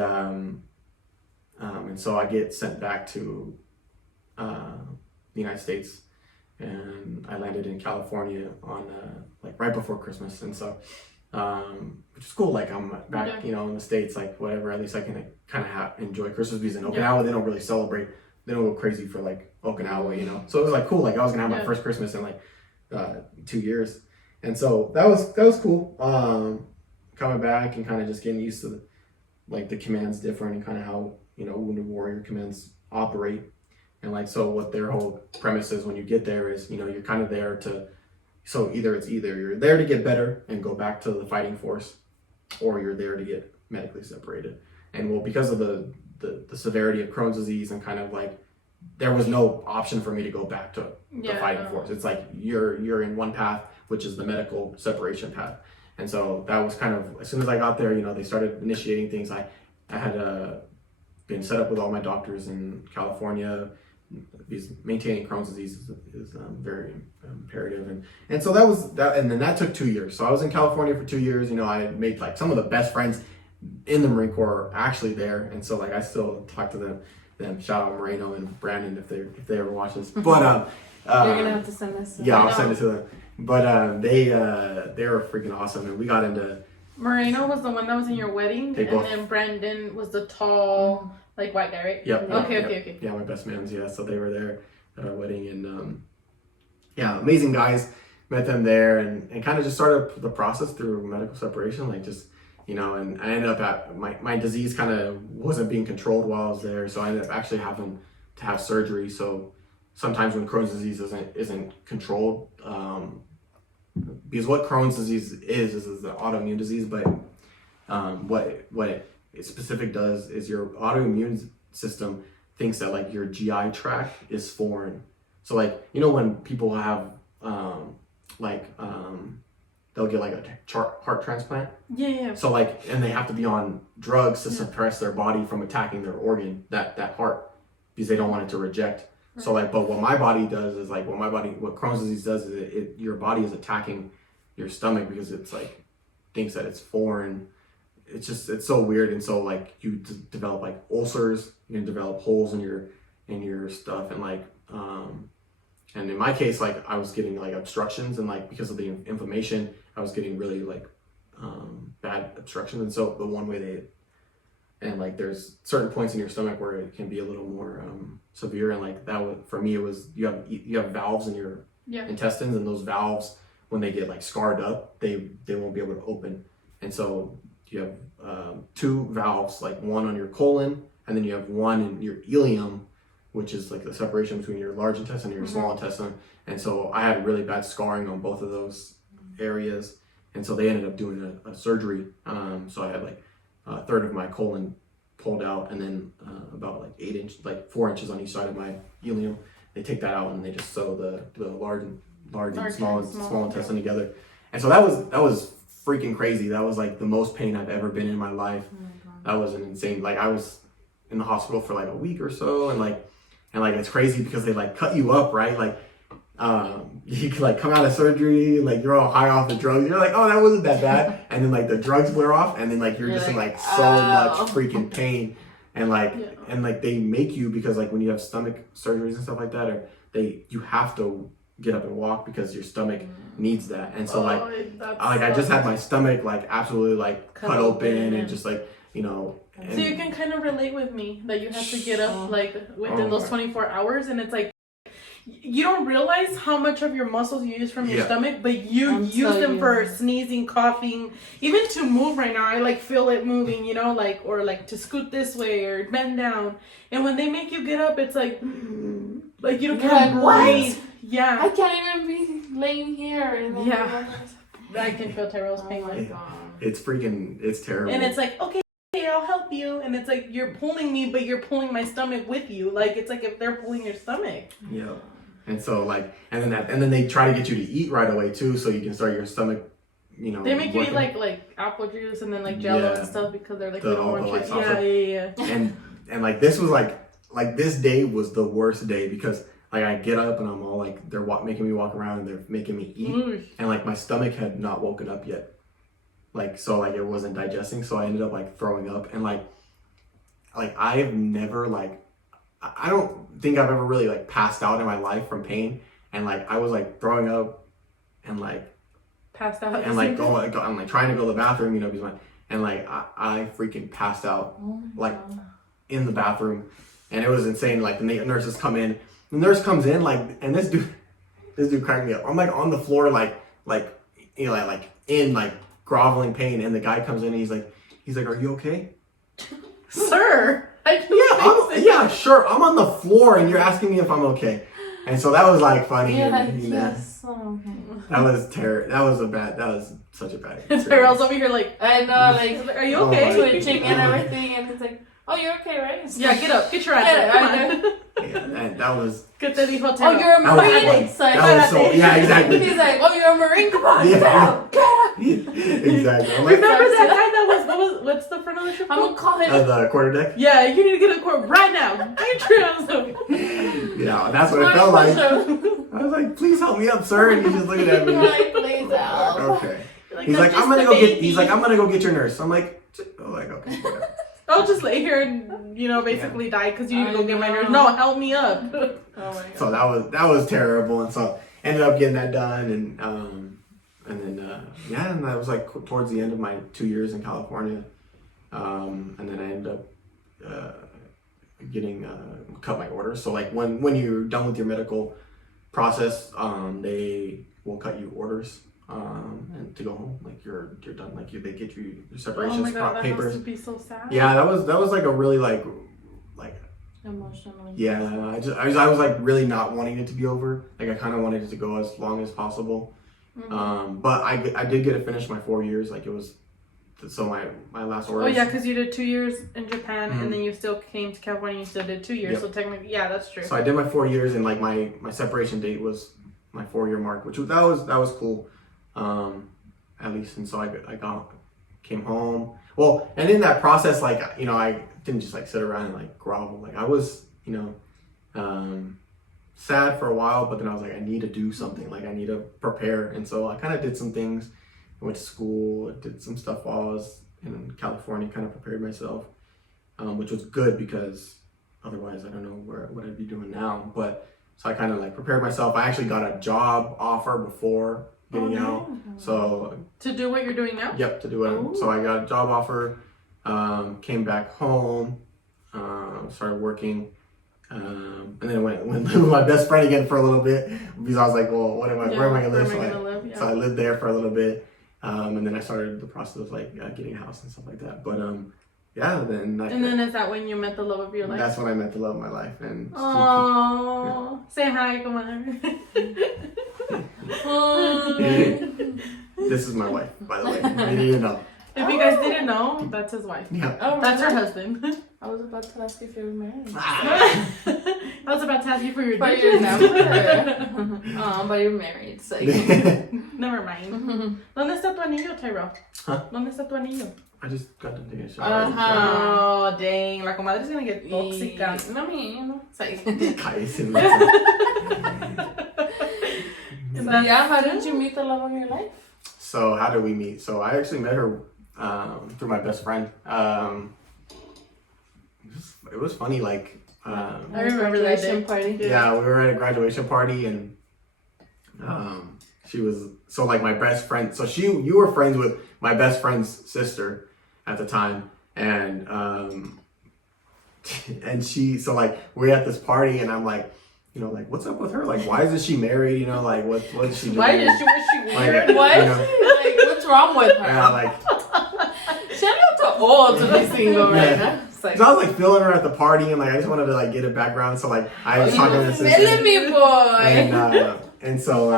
so I get sent back to the United States, and I landed in California on like right before Christmas, and so which is cool. Like I'm back, you know, in the States, like whatever. At least I can kind of enjoy Christmas, because in Okinawa they don't really celebrate. They don't go crazy for like Okinawa, you know. So it was like cool. Like I was gonna have my first Christmas in like 2 years, and so that was cool. Coming back and kind of just getting used to the commands different, and kind of how, you know, Wounded Warrior commands operate. And like, so what their whole premise is when you get there is, you know, you're kind of there to, so either you're there to get better and go back to the fighting force, or you're there to get medically separated. And well, because of the severity of Crohn's disease, and kind of like, there was no option for me to go back to the fighting force. It's like, you're in one path, which is the medical separation path. And so that was kind of, as soon as I got there, you know, they started initiating things. I had been set up with all my doctors in California, because maintaining Crohn's disease is very imperative. And so that was that. And then that took 2 years. So I was in California for 2 years. You know, I had made like some of the best friends in the Marine Corps actually there. And so like, I still talk to them. Shout out Moreno and Brandon if they ever watch this. But you're gonna have to send this. Yeah, I'll send it to them. But they were freaking awesome, and we got into. Moreno was the one that was in your wedding, and then Brandon was the tall, like white guy, right? Yep. Okay. Yeah, my best mans. Yeah, so they were there at our wedding, and yeah, amazing guys. Met them there, and kind of just started the process through medical separation, like just, you know. And I ended up at my disease kind of wasn't being controlled while I was there, so I ended up actually having to have surgery. So sometimes when Crohn's disease isn't controlled, because what Crohn's disease is an autoimmune disease, but what it specific does is your autoimmune system thinks that like your GI tract is foreign. So like, you know, when people have they'll get like a heart transplant. Yeah. So like, and they have to be on drugs to suppress their body from attacking their organ, that heart, because they don't want it to reject. So like, but what my body does is like, what Crohn's disease does is your body is attacking your stomach, because it's like, thinks that it's foreign. It's so weird. And so like, you develop like ulcers, you can develop holes in your stuff. And like, and in my case, like I was getting like obstructions, and like, because of the inflammation, I was getting really like, bad obstructions. And so the one way and like, there's certain points in your stomach where it can be a little more severe, and like for me, it was you have valves in your intestines, and those valves, when they get like scarred up, they won't be able to open. And so you have 2 valves, like one on your colon, and then you have one in your ileum, which is like the separation between your large intestine and your small intestine. And so I had really bad scarring on both of those areas, and so they ended up doing a surgery. So I had like a third of my colon pulled out, and then about like 4 inches on each side of my ileum. They take that out, and they just sew the large and small intestine together. And so that was freaking crazy. That was like the most pain I've ever been in my life. That was an insane. Like I was in the hospital for like a week or so, and like it's crazy because they like cut you up, right? Like you could like come out of surgery, like you're all high off the drugs. You're like, oh, that wasn't that bad. And then like the drugs wear off, and then like you're just in like so much freaking pain. And like and like they make you, because like when you have stomach surgeries and stuff like that, or you have to get up and walk because your stomach needs that. And so I just had my stomach like absolutely like cut open and just like, you know. So you can kind of relate with me that you have to get up like within those 24 hours, and it's like you don't realize how much of your muscles you use from your stomach, but you use them for sneezing, coughing, even to move right now. I like feel it moving, you know, like, or like to scoot this way or bend down. And when they make you get up, it's like you can't breathe. What? Yeah. I can't even be laying here. And I can feel Tyrel's pain. Oh my God. It's terrible. And it's like, okay, I'll help you. And it's like, you're pulling me, but you're pulling my stomach with you. Like, it's like if they're pulling your stomach. Yeah. And so like, and then they try to get you to eat right away too, so you can start your stomach, you know. They make you eat like apple juice and then like Jello and stuff, because they're like, we don't want you. Yeah. And like this was like this day was the worst day, because like I get up and I'm all like, they're making me walk around and they're making me eat. Ooh. And like my stomach had not woken up yet. Like, so like it wasn't digesting. So I ended up like throwing up. And like I've never like, I don't think I've ever really like passed out in my life from pain. And like I was like throwing up and like Passed out. and like I'm like trying to go to the bathroom, you know, because and like I freaking passed out like in the bathroom, and it was insane. Like the nurses come in, the nurse comes in like, and this dude cracked me up. I'm like on the floor like you know like in like groveling pain, and the guy comes in and he's like, "Are you okay?" Sir. Yeah, sure. I'm on the floor and you're asking me if I'm okay. And so that was like funny. Yeah, you know, yes. Oh, okay. that was terrible. That was such a bad experience. Tyrel's over here like, I know, like, are you Oh okay? my twitching and everything, and it's like, oh, you're okay, right? It's Yeah, like, get up. Get your Get ass it, up. I Come on. Yeah, that was. ¿Qué te dijo oh, Tyrel? you're a That was Marine. fun. It's like, That was so. Yeah, exactly. he's like, oh, you're a Marine. Come on, Yeah. get up, get up. Exactly. I'm like, Remember that guy that was what's the front of the ship? I'm gonna call him. the quarterdeck. Yeah, you need to get a quote right now. Get your ass up. Yeah, that's what it felt like. I was like, please help me up, sir. And he's just looking at me. Like, please help. Okay. Like, He's I'm like, just I'm gonna a go get. baby. He's like, I'm gonna go get your nurse. I'm like, okay, whatever. I'll just lay here and basically die because you need to go get my nurse. No, help me up. Oh my god. So that was terrible, and so ended up getting that done, and then and that was like towards the end of my 2 years in California, and then I ended up getting cut my orders. So like when you're done with your medical process, they will cut you orders. And to go home, like you're done, like they get you your separations Oh my god, that papers. has to be so sad. Yeah, that was like a really like Emotionally. yeah. I was like really not wanting it to be over. Like I kind of wanted it to go as long as possible. Mm-hmm. But I did get to finish my 4 years. Like it was, so my last order. Oh yeah, because you did 2 years in Japan Mhm. and then you still came to California. And you still did 2 years. Yep. So technically, yeah, that's true. So I did my 4 years, and like my separation date was my 4-year mark, which that was cool. At least, and so I came home. Well, and in that process, like, you know, I didn't just like sit around and like grovel. Like I was, you know, sad for a while, but then I was like, I need to do something. Like I need to prepare, and so I kind of did some things. I went to school, did some stuff while I was in California, kind of prepared myself, which was good because otherwise I don't know what I'd be doing now. But so I kind of like prepared myself. I actually got a job offer before getting out. So to do what you're doing now? yep, to do it. Ooh. So I got a job offer, came back home, started working, and then went lived with my best friend again for a little bit because I was like, well, where am I gonna live? Yeah. So I lived there for a little bit, and then I started the process of like getting a house and stuff like that. But then is that when you met the love of your life? that's when I met the love of my life. And Oh, say hi, come on. this is my wife, by the way. You need to know. If you guys didn't know, that's his wife. Yeah. Oh, That's her really? husband. I was about to ask if you were married. I was about to ask you for your But you're digits. never. But you're married, so. Never mind. ¿Dónde está tu anillo, Tyrel? Huh? ¿Dónde está tu anillo? I just got done taking a shower. Oh, dang. La comadre's gonna get tóxica. No, me, you know. It's like. Cállese, So, yeah, how did you meet the love of your life? So how did we meet? So I actually met her through my best friend. It was funny, like I remember that day. Graduation party. yeah, we were at a graduation party, and she was so like my best friend. So you were friends with my best friend's sister at the time, and and so like we're at this party, and I'm like, you know, like what's up with her? Like why isn't she married? You know, like what's she doing? Why did she wish she Like, weird? What? you know, Like, what's wrong with her? yeah, like. She's too old to be single right now. It's like, So I was like feeling her at the party, and like I just wanted to like get a background. So like I was talking to her sister, Melody boy. and so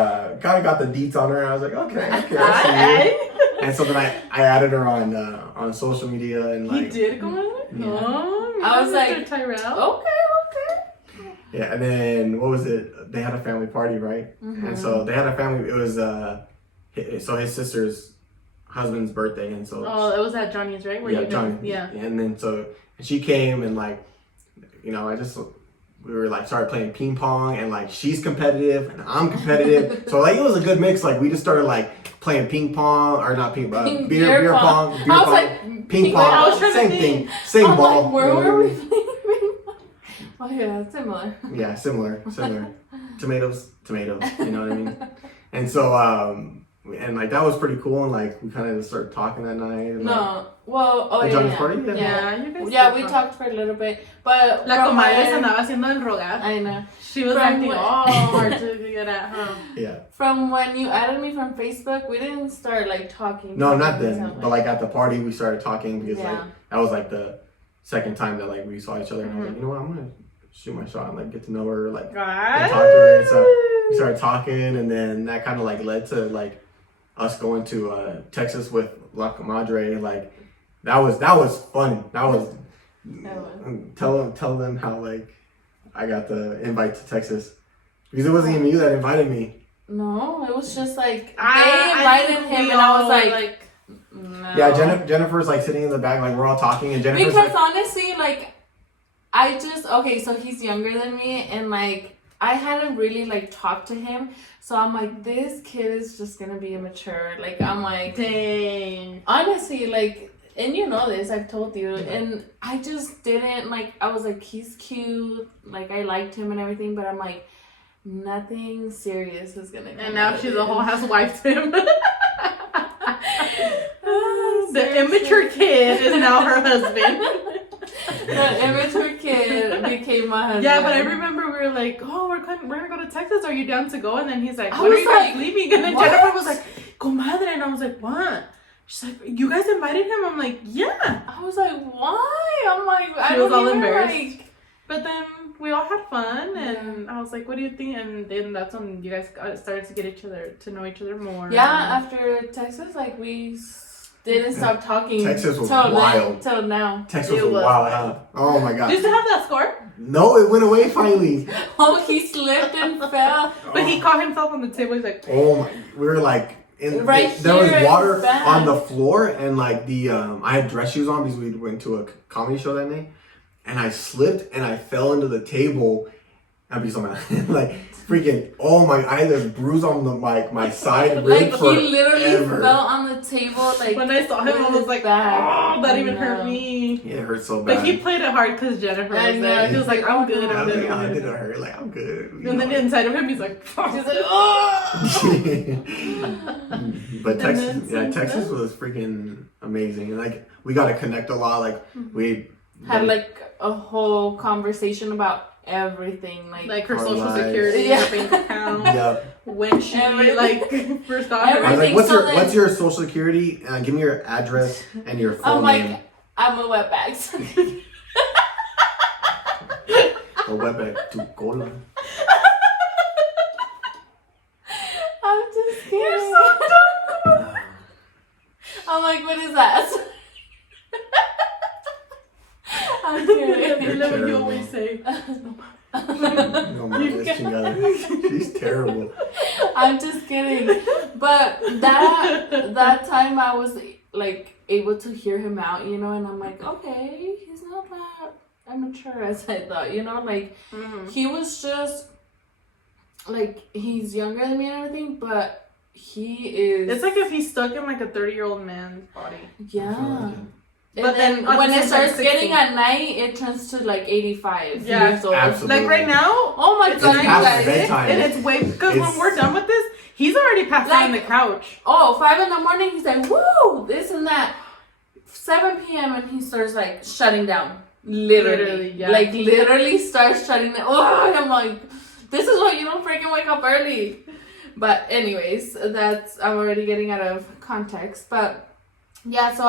kind of got the deets on her. And I was like, okay, I see you. And so then I added her on social media, and He like did go on it? Yeah. Oh, I was Mr. like, Tyrel. Okay. yeah. And then what was it? They had a family party, right? And so they had a family. It was so his sister's husband's birthday, and so Oh, it was at Johnny's, right? Where yeah, you Johnny. Yeah. And then so she came, and like, you know, we were like started playing ping pong, and like she's competitive and I'm competitive. So like it was a good mix. Like we just started like playing ping pong or not beer pong. Beer I was pong, like, ping pong. I was trying to Same think. thing. Same I'm ball. like, where you know were what I we mean? playing ping pong? Oh yeah, similar. Yeah, similar. Tomatoes. You know what I mean? And so and like that was pretty cool, and like we kind of just started talking that night. And, No, well, oh the yeah, Johnny's yeah. party? Yeah, you guys. Yeah, did we talk. talked for a little bit, but La from comadre se when- andaba haciendo el rogar. I know. She was From acting when- all hard to get at her. Yeah. From when you added me from Facebook, we didn't start like talking. No, not until, then. But like at the party, we started talking because like Yeah. that was like the second time that like we saw each other, and I was like, Mhm. you know what, I'm gonna shoot my shot and like get to know her, like God. talk to her. And so we started talking, and then that kind of like led to like us going to Texas with La Comadre. Like that was fun. That was tell them how like I got the invite to Texas because it wasn't even you that invited me. No, it was just like they I invited think him, we and I was all, like, no. Yeah, Jennifer's like sitting in the back, like we're all talking, and Jennifer's Because like, honestly, like, okay, so he's younger than me, and like, I hadn't really like talked to him, so I'm like, this kid is just gonna be immature. Like, I'm like, Dang. honestly, like, and you know this, I've told you, and I just didn't, like, I was like, he's cute, like, I liked him and everything, but I'm like, nothing serious is gonna come And now out of she's this. a whole housewife to him. The Seriously. immature kid is now her husband. The immature kid became my husband. Yeah, but I remember we were like, oh, we're gonna go to Texas. Are you down to go? And then he's like, I when are was you guys like, leaving? And then what? Jennifer was like, comadre. And I was like, what? She's like, you guys invited him? I'm like, yeah. I was like, why? I'm like, I She was don't all even, embarrassed. like- But then we all had fun, and I was like, what do you think? And then that's when you guys started to get to know each other more. Yeah, after Texas, like, we didn't stop talking. Texas was till wild. Till now. Texas It was was wild, wild. huh? Oh my god. Do you still have that score? No, it went away finally. Oh, he slipped and fell. But he caught himself on the table. He's like, Oh my, we were like Right there was here in water his back. on the floor, and like the I had dress shoes on because we went to a comedy show that night, and I slipped and I fell into the table. I'd be so mad. Like freaking, oh my, I had this bruise on the my side rib Like, he literally forever. fell on the table, like, when I saw him, I was like, back. oh, that even No. hurt me. Yeah, it hurt so bad. But he played it hard because Jennifer I was know. there. He was like, I'm good, I I'm was good. like, oh, I'm it good. didn't hurt. Like I'm good. You And then know. inside of him, he's like, He's like, oh! But Texas, then yeah, since Texas then- was freaking amazing, and like we got to connect a lot. Like we Had, like, a whole conversation about everything. like her Our social lives. security, Yeah. her bank account, yeah. when she Everything. like first got I her. was like, Everything, what's so your then- what's your social security? Give me your address and your full I'm like, name. I'm a wetbags. Or web to cola. I'm just kidding. You're so dumb. I'm like, what is that? I'm I kidding. love what you terrible. always say. No, man, this chingada. She's terrible. I'm just kidding. But that time I was like able to hear him out, you know, and I'm like, okay, he's not that immature as I thought, you know, like Mhm. he was just like he's younger than me and everything, but he is. It's like if he's stuck in like a 30-year-old man's body. yeah. But But then then on when the it same time, starts getting 16. at night, it turns to like 85 Yeah. years old. Absolutely. Like right now, Oh my it's god, It's you past guys. bedtime. and it's way because when It's- we're done with this, he's already passed out on the Like- couch. Oh, 5 in the morning, he's like, woo, this and that. 7 p.m. and he starts like shutting down. Literally. yeah. Like literally starts shutting down. Oh, I'm like, this is why you don't freaking wake up early. But anyways, I'm already getting out of context. But yeah, so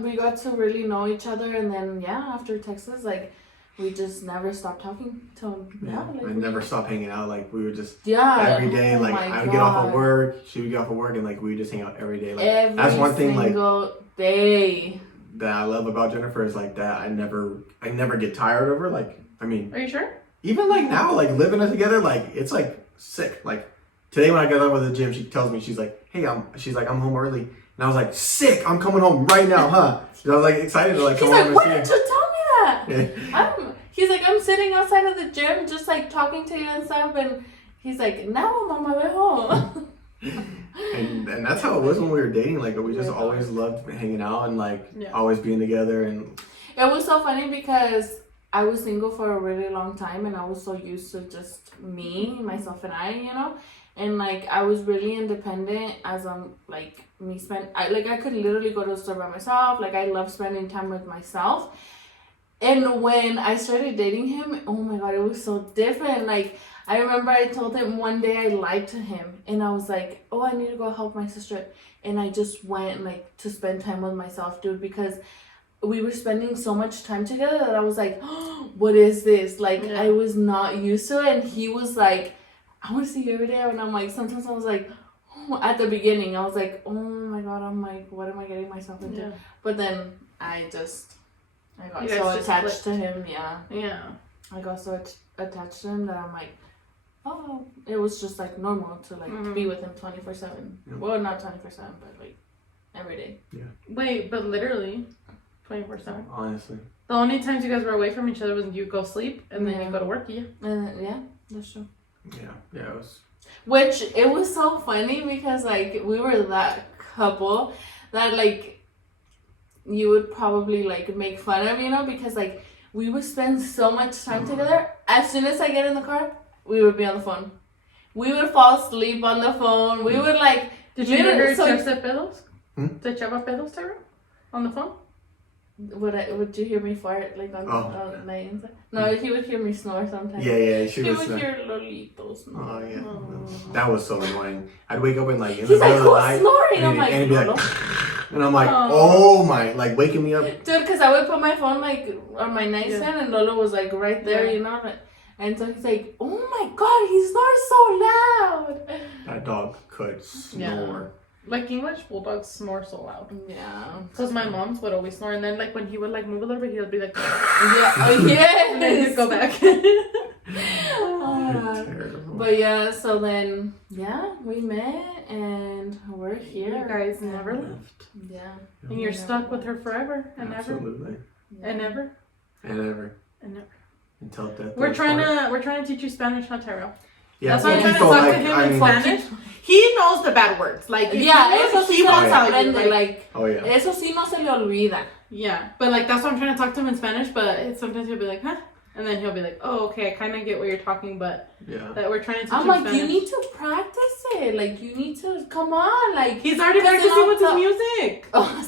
we got to really know each other, and then yeah, after Texas, like we just never stopped talking till Yeah, now. Like, I never stopped hanging out. Like we would just Yeah. every day. Oh Like my I would get off of God. work, she would get off of work, and like we would just hang out every day. Like Every that's one thing like single day. that I love about Jennifer is like that I never get tired of her. Like I mean, Are you sure? even like now, like living it together, like it's like sick. Like today when I got out of the gym, she tells me she's like, "Hey, I'm home early," and I was like, "Sick! I'm coming home right now, huh?" And I was like excited to like He's come like, home why and didn't see you her. tell me that? He's like, I'm sitting outside of the gym just like talking to you and stuff, and he's like, now I'm on my way home. and that's how it was when we were dating. Like we just always loved hanging out and like always being together. And it was so funny because I was single for a really long time, and I was so used to just me, myself, and I, you know. And like I was really independent as like I could literally go to the store by myself. Like I love spending time with myself. And when I started dating him, oh my god, it was so different. Like I remember I told him one day I lied to him, and I was like, oh, I need to go help my sister. And I just went like to spend time with myself, dude, because we were spending so much time together that I was like, oh, what is this? Like I was not used to it. And he was like, I want to see you every day. And I'm like, sometimes I was like, oh, at the beginning, I was like, oh my god, I'm like, what am I getting myself into? Yeah. But then I got so attached to him. Yeah. I got so attached to him that I'm like, oh, it was just like normal to like be with him 24/7. Yeah. Well, not 24/7, but like every day. Yeah. Wait, but literally 24/7. Honestly. The only times you guys were away from each other was you go sleep and then you go to work. Yeah. Yeah, that's true. Yeah, it was. Which it was so funny because like we were that couple that like you would probably like make fun of, you know, because like we would spend so much time together. As soon as I get in the car, we would be on the phone. We would fall asleep on the phone. We would like. Did you hear echarse pedos? Te echaba pedos, Tyrel? On the phone? Would you hear me fart like on my inside? No, he would hear me snore sometimes. Yeah, he would hear Lolitos snore. Oh yeah, that was so annoying. I'd wake up and like in the middle of the night, snoring? I'm like, and he'd be like, and I'm like, oh my, like waking me up. Dude, because I would put my phone like on my nightstand and Lolo was like right there, you know. And so he's like, oh my god, he snores so loud. That dog could snore. Like English bulldogs snore so loud. Yeah. Because my mom's would always snore, and then like when he would like move a little bit, he would be like, and then he'd go back. But yeah, so then we met and we're here. You guys never left. Yeah. And you're stuck with her forever and Absolutely. ever. And ever. And ever. And ever. Until death. We're trying to teach you Spanish, not Tyrel. Yeah, that's why I'm trying to talk to him in Spanish. He knows the bad words. Like eso sí won't tell you. Like, eso sí no se le olvida. Yeah, but like that's why I'm trying to talk to him in Spanish. But sometimes he'll be like, huh? And then he'll be like, oh, okay, I kind of get what you're talking, but that we're trying to teach him Spanish. Spanish. You need to practice it. Like, you need to, come on. Like, he's already practicing with his music. Oh,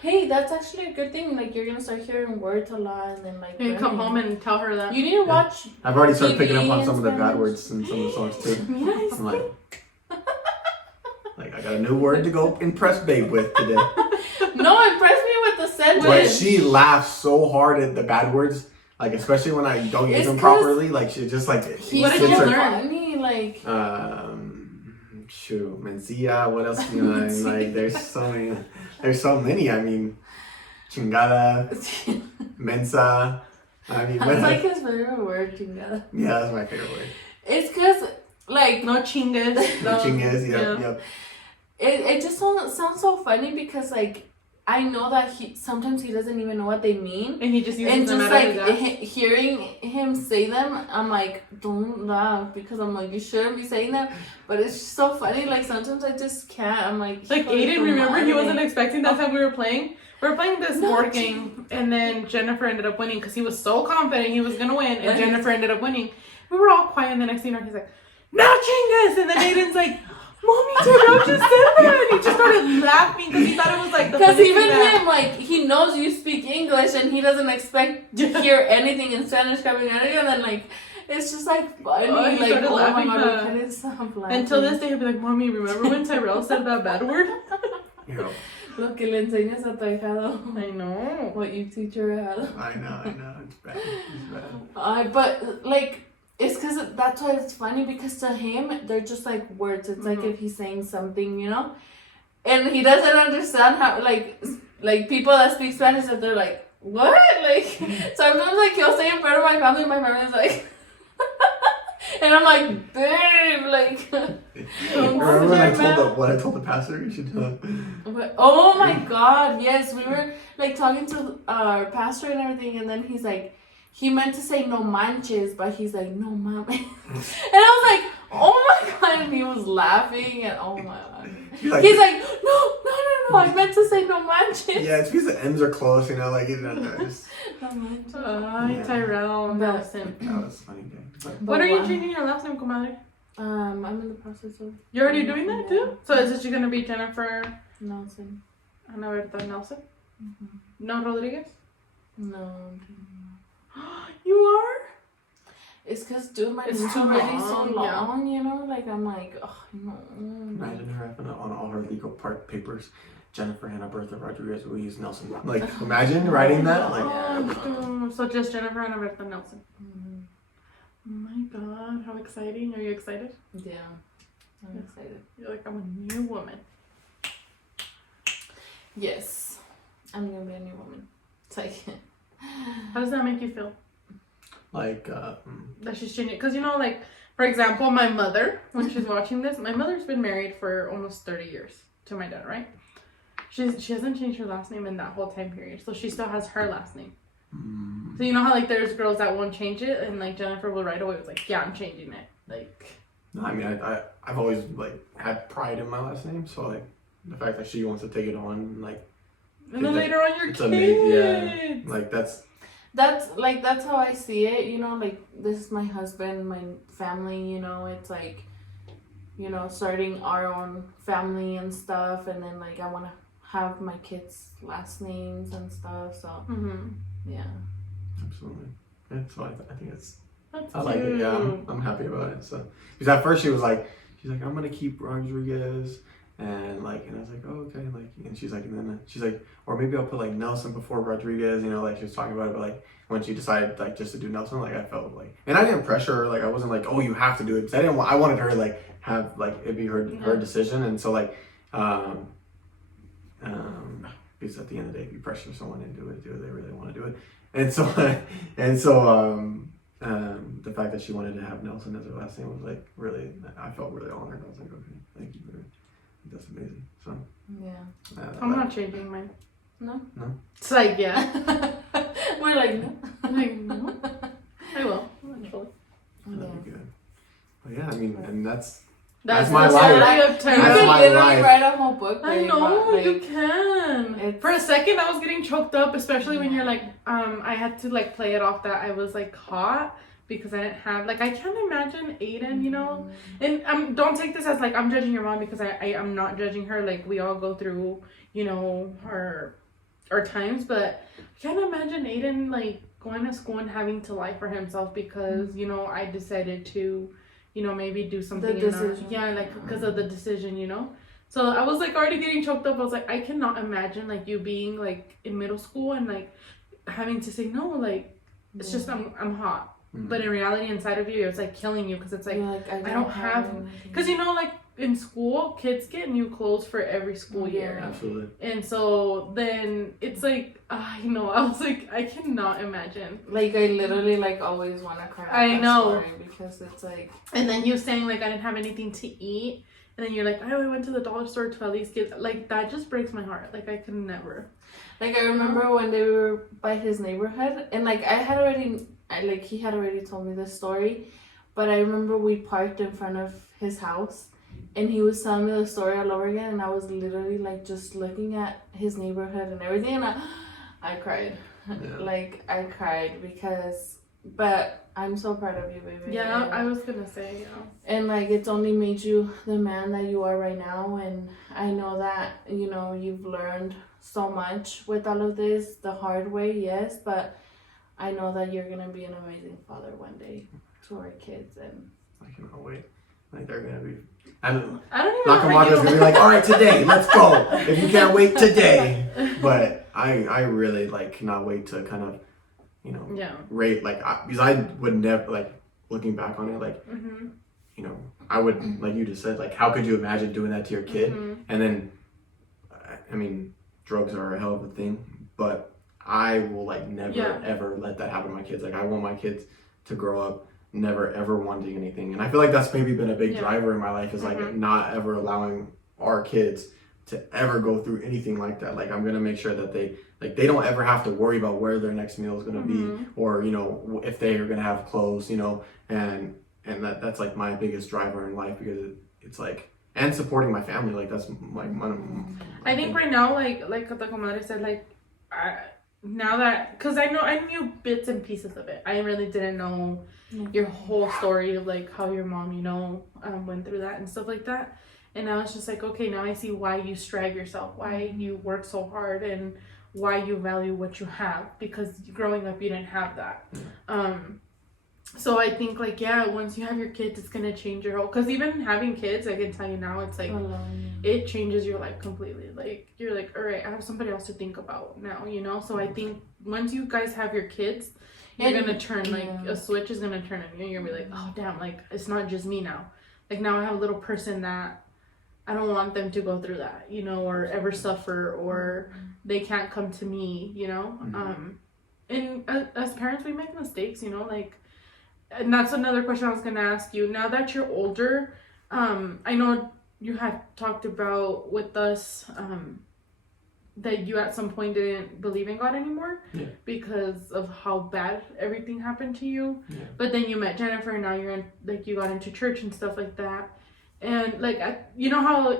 hey, that's actually a good thing. Like, you're going to start hearing words a lot and then, like, you come home and tell her that. You need to watch I've already started picking up on some of the bad words in some of the songs, too. Yes. I'm like, I got a new word to go impress Babe with today. No, impress me with the sentence. But she laughs so hard at the bad words. Like, especially when I don't use them properly, like, she just, like, what did you learn? Like, mencilla, what else do you know? Like, there's so many, I mean, chingada, mensa, I mean, that's like his favorite word, chingada. Yeah, that's my favorite word. It's because, like, no chingas. No chingas, yep. It just sounds so funny because, like, I know that sometimes he doesn't even know what they mean, and he just uses them. And just like hearing him say them, I'm like, don't laugh, because I'm like, you shouldn't be saying them. But it's just so funny. Like sometimes I just can't. I'm like Aiden. Remember, he wasn't expecting that time we were playing. We were playing this board game, and then Jennifer ended up winning because he was so confident he was gonna win, and Jennifer ended up winning. We were all quiet, and the next thing you know, he's like, "No chingas," and then Aiden's like, Mommy, Tyrel just said that, and he just started laughing because he thought it was like the because even him, like, he knows you speak English and he doesn't expect to hear anything in Spanish coming out of you, and then like it's just like funny, like laughing. My God, I couldn't stop laughing. Until this day, he'll be like, Mommy, remember when Tyrel said that bad word? Yeah. Lo que le enseñas a tu hijado. I know. What you teach your hijado. I know. It's bad. But like. It's because that's why it's funny, because to him they're just like words. It's like if he's saying something, you know, and he doesn't understand how like people that speak Spanish, that they're like, what? Like sometimes like he'll say in front of my family's like and I'm like, babe, like Remember when I told the pastor? You should. Oh my God! Yes, we were like talking to our pastor and everything, and then he's like, he meant to say no manches, but he's like no mames, and I was like, oh my God! And he was laughing, and oh my God, he's like, no, I meant to say no manches. Yeah, it's because the ends are close, you know, like you know, just. No manches. Tyrel Nelson. That was funny, guy. What are you changing your last name, comadre? I'm in the process of. You're already doing that too? So is it gonna be Jennifer Nelson? Ana Berta Nelson? Mm-hmm. No Rodriguez? No. You are? It's because, dude, my It's name's too already so long, long, you know? Like, I'm like, oh, no. Imagine her having on all her legal papers, Jennifer Hannah Bertha Rodriguez Ruiz Nelson. Like, imagine writing that. Like, so just Jennifer Ana Berta Nelson. Mm-hmm. Oh my God, how exciting. Are you excited? Yeah, I'm excited. You're like, I'm a new woman. Yes, I'm gonna be a new woman. It's like, how does that make you feel? like, That she's changing? Because, you know, like, for example, my mother, when she's watching this, my mother's been married for almost 30 years to my dad, right? She hasn't changed her last name in that whole time period. So she still has her last name. So you know how, like, there's girls that won't change it, and, like, Jennifer will right away was like, yeah, I'm changing it. Like, no, I mean, I've always, like, had pride in my last name, so, like, the fact that she wants to take it on, like, and then later on, your it's kids. amazing. Yeah, like, that's how I see it, you know, like, this is my husband, my family, you know, it's like, you know, starting our own family and stuff, and then, like, I want to have my kids' last names and stuff, so, yeah. Absolutely. Yeah, so I think it's, That's I like it, yeah, I'm happy about it, so, because at first she's like, I'm gonna keep Rodriguez, and like, and I was like, oh, okay, like, and she's like, and then she's like, or maybe I'll put like Nelson before Rodriguez, you know, like she was talking about it, but like, when she decided like just to do Nelson, like I felt like, and I didn't pressure her, like I wasn't like, oh, you have to do it, because I wanted her to like have like it be her decision, and so like, because at the end of the day, if you pressure someone into it, they really want to do it, and so the fact that she wanted to have Nelson as her last name was like really, I felt really honored. I was like, okay, thank you, that's amazing. So yeah, I'm not changing mine. No. It's like, yeah. We're like, no. I'm like, no. I will. Actually. That'd be good. But yeah, I mean, and that's That's my the life. story of You Tyrel. That's could my literally life. write a whole book. I babe, know, like, you can. it's- For a second, I was getting choked up, especially when you're like, I had to like play it off that I was like hot because I didn't have, like, I can't imagine Aiden, you know? And don't take this as like I'm judging your mom, because I'm not judging her. Like, we all go through, you know, our times, but I can't imagine Aiden like going to school and having to lie for himself because, you know, I decided to, you know, maybe do something. Because of the decision, you know? So I was like already getting choked up. I was like, I cannot imagine like you being like in middle school and like having to say no, like it's just I'm hot. But in reality, inside of you, it's like killing you because it's like, I don't have, because you know, like in school, kids get new clothes for every school year. Absolutely. And so then it's like, you know, I was like, I cannot imagine. Like, I literally like always want to cry. I know. Because it's like. And then you saying like I didn't have anything to eat. And then you're like, I went to the dollar store to at least get, like, that just breaks my heart. Like, I could never. Like, I remember when they were by his neighborhood, and, like, he had already told me this story, but I remember we parked in front of his house, and he was telling me the story all over again, and I was literally, like, just looking at his neighborhood and everything, and I cried. Yeah. Like, I cried because, but I'm so proud of you, baby. Yeah, I was gonna say, yeah. And like, it's only made you the man that you are right now. And I know that, you know, you've learned so much with all of this the hard way, yes, but I know that you're gonna be an amazing father one day to our kids. And I cannot wait. Like, they're gonna be, and I don't even Nakamada's gonna be like, all right, today, let's go. If you can't wait today. But I really like cannot wait to kind of, you know, rate, like, because I would never, like, looking back on it, like, you know, I would, like you just said, like, how could you imagine doing that to your kid? And then, I mean, drugs are a hell of a thing, but I will, like, never, ever let that happen to my kids. Like, I want my kids to grow up never ever wanting anything. And I feel like that's maybe been a big Yeah. driver in my life, is like not ever allowing our kids to ever go through anything like that. Like I'm gonna make sure that they don't ever have to worry about where their next meal is gonna be, or you know, if they are gonna have clothes, you know, and that's like my biggest driver in life, because it's like, and supporting my family, like that's like I think right now, like the comadre said, like now that, because I knew bits and pieces of it, I really didn't know your whole story of like how your mom, you know, went through that and stuff like that. And now it's just like, okay, now I see why you strive yourself, why you work so hard, and why you value what you have, because growing up you didn't have that. So I think like, yeah, once you have your kids, it's gonna change your whole, because even having kids, I can tell you now, it's like it changes your life completely. Like you're like, all right, I have somebody else to think about now, you know. So I think once you guys have your kids, you're gonna turn, like a switch is gonna turn on you. You're gonna be like, oh damn, like it's not just me now. Like now I have a little person that I don't want them to go through that, you know, or ever suffer, or they can't come to me, you know. And as parents, we make mistakes, you know, like, and that's another question I was gonna ask you. Now that you're older, I know you had talked about with us that you at some point didn't believe in God anymore because of how bad everything happened to you. But then you met Jennifer, and now you're in, like, you got into church and stuff like that. And like, you know how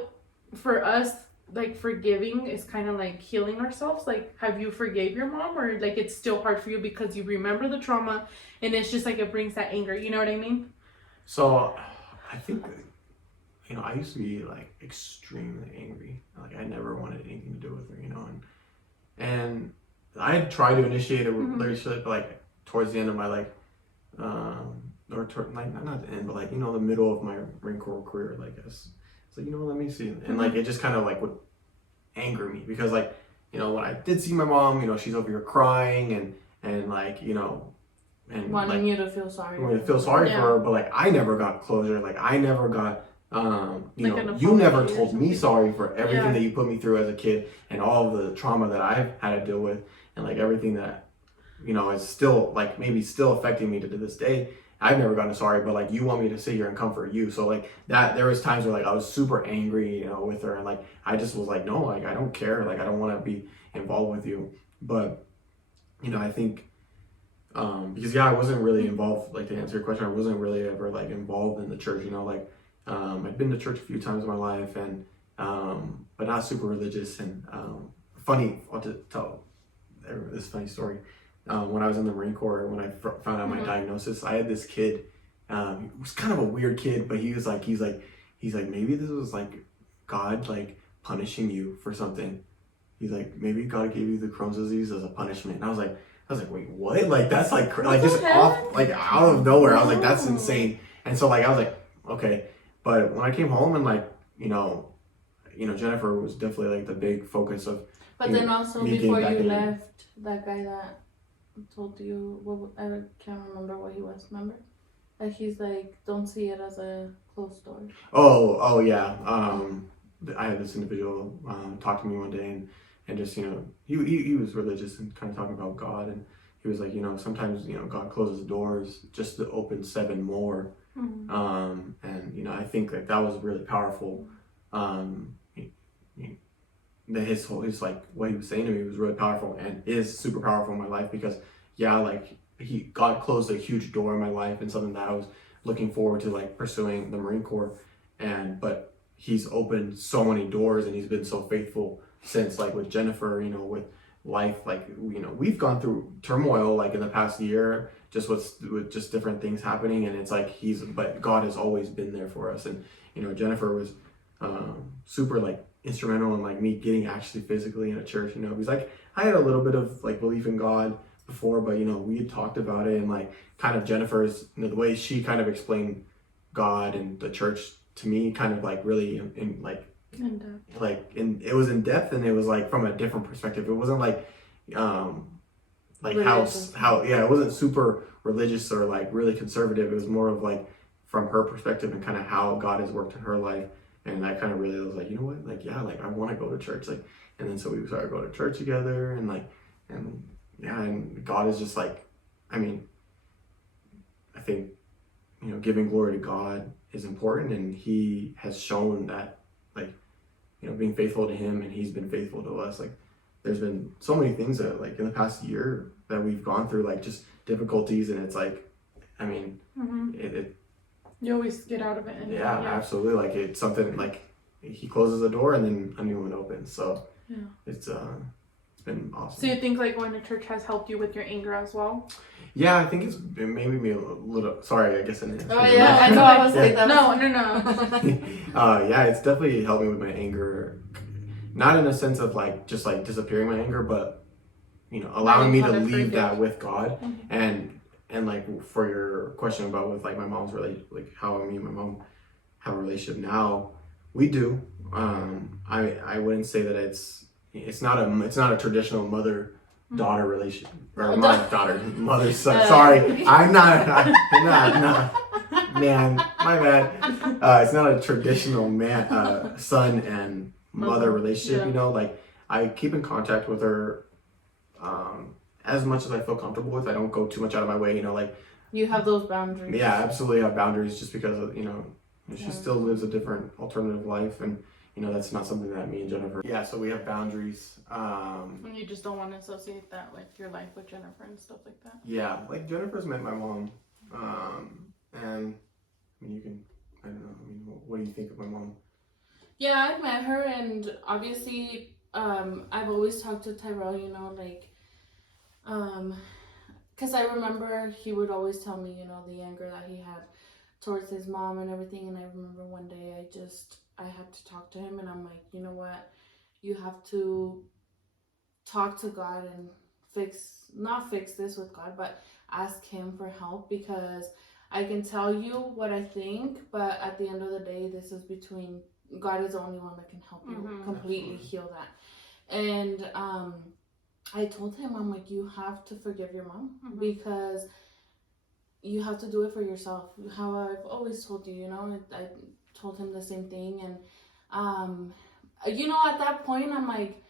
for us, like, forgiving is kind of like healing ourselves. Like, have you forgave your mom, or like it's still hard for you because you remember the trauma and it's just like it brings that anger, you know what I mean? So I think, you know, I used to be like extremely angry. Like I never wanted anything to do with her, you know, and I had tried to initiate a relationship like towards the end of my like or toward, like not the end, but like, you know, the middle of my Marine Corps career, like it's like, you know, let me see. And like it just kind of like would anger me, because like, you know, when I did see my mom, you know, she's over here crying and like, you know, and wanting like, you to feel sorry. wanting to feel sorry for her, but like I never got closure. Like I never got you like know, you never told me sorry for everything that you put me through as a kid, and all of the trauma that I've had to deal with, and like everything that, you know, is still like maybe still affecting me to this day. I've never gotten sorry, but like you want me to sit here and comfort you. So like that, there was times where like I was super angry, you know, with her, and like I just was like, no, like I don't care, like I don't want to be involved with you. But you know, I think because I wasn't really involved, like to answer your question, I wasn't really ever like involved in the church, you know, like I'd been to church a few times in my life, and but not super religious. And funny, I'll just tell this funny story. When I was in the Marine Corps, when I found out my diagnosis, I had this kid. He was kind of a weird kid, but he's like, maybe this was like God like punishing you for something. He's like, maybe God gave you the Crohn's disease as a punishment. And I was like, wait, what? Like that's like just off, like out of nowhere. I was like, that's insane. And so like I was like, okay. But when I came home, and like, you know, Jennifer was definitely like the big focus of. But then also before you left, that guy that told you, I can't remember what he was. Remember? Like he's like, don't see it as a closed door. Oh yeah. I had this individual talk to me one day, and just, you know, he was religious and kind of talking about God, and he was like, you know, sometimes, you know, God closes doors just to open 7 more. And you know, I think like that was really powerful. His like what he was saying to me was really powerful, and is super powerful in my life, because like God closed a huge door in my life, and something that I was looking forward to, like pursuing the Marine Corps, but he's opened so many doors, and he's been so faithful since, like with Jennifer, you know, with life, like, you know, we've gone through turmoil like in the past year, just with just different things happening, and it's like but God has always been there for us. And you know, Jennifer was super like instrumental in like me getting actually physically in a church, you know, because like I had a little bit of like belief in God before, but you know, we had talked about it, and like kind of Jennifer's, you know, the way she kind of explained God and the church to me, kind of like really in it was in depth, and it was like from a different perspective. It wasn't like how it wasn't super religious or like really conservative. It was more of like from her perspective, and kind of how God has worked in her life. And I kind of really was like, you know what, like, yeah, like I want to go to church, like, and then so we started going to church together, and like, and God is just like, I mean, I think giving glory to God is important, and He has shown that, like, being faithful to Him, and He's been faithful to us. Like, there's been so many things that, like, in the past year that we've gone through, like, just difficulties, and it's like, I mean, you always get out of it. And yeah, absolutely. Like, it's something like He closes a door and then a new one opens. So it's been awesome. So you think like going to church has helped you with your anger as well? Yeah, I think it's made me a little. Sorry, I guess I didn't. Oh yeah, I know. I was like that. No. Yeah, it's definitely helped me with my anger. Not in a sense of like just like disappearing my anger, but allowing me to leave that with God. And like for your question about with like my mom's like how me and my mom have a relationship now, we do. I wouldn't say that it's not a traditional mother-daughter relationship or mother-son. Sorry, I'm not. Man, my bad. It's not a traditional son and mother relationship. Like I keep in contact with her as much as I feel comfortable with. I don't go too much out of my way. Like you have those boundaries. Yeah, absolutely have boundaries, just because of she still lives a different alternative life, and that's not something that me and Jennifer. Yeah, so we have boundaries. And you just don't want to associate that with your life with Jennifer and stuff like that. Yeah, like Jennifer's met my mom, and you can. I don't know. What do you think of my mom? Yeah, I've met her, and obviously, I've always talked to Tyrel. Because I remember he would always tell me, the anger that he had towards his mom and everything. And I remember one day I had to talk to him, and I'm like, you know what? You have to talk to God and not fix this with God, but ask Him for help, because I can tell you what I think, but at the end of the day, this is between God. Is the only one that can help you completely heal that. And I told him, I'm like, you have to forgive your mom, because you have to do it for yourself. How I've always told you, I told him the same thing. And, at that point, I'm like,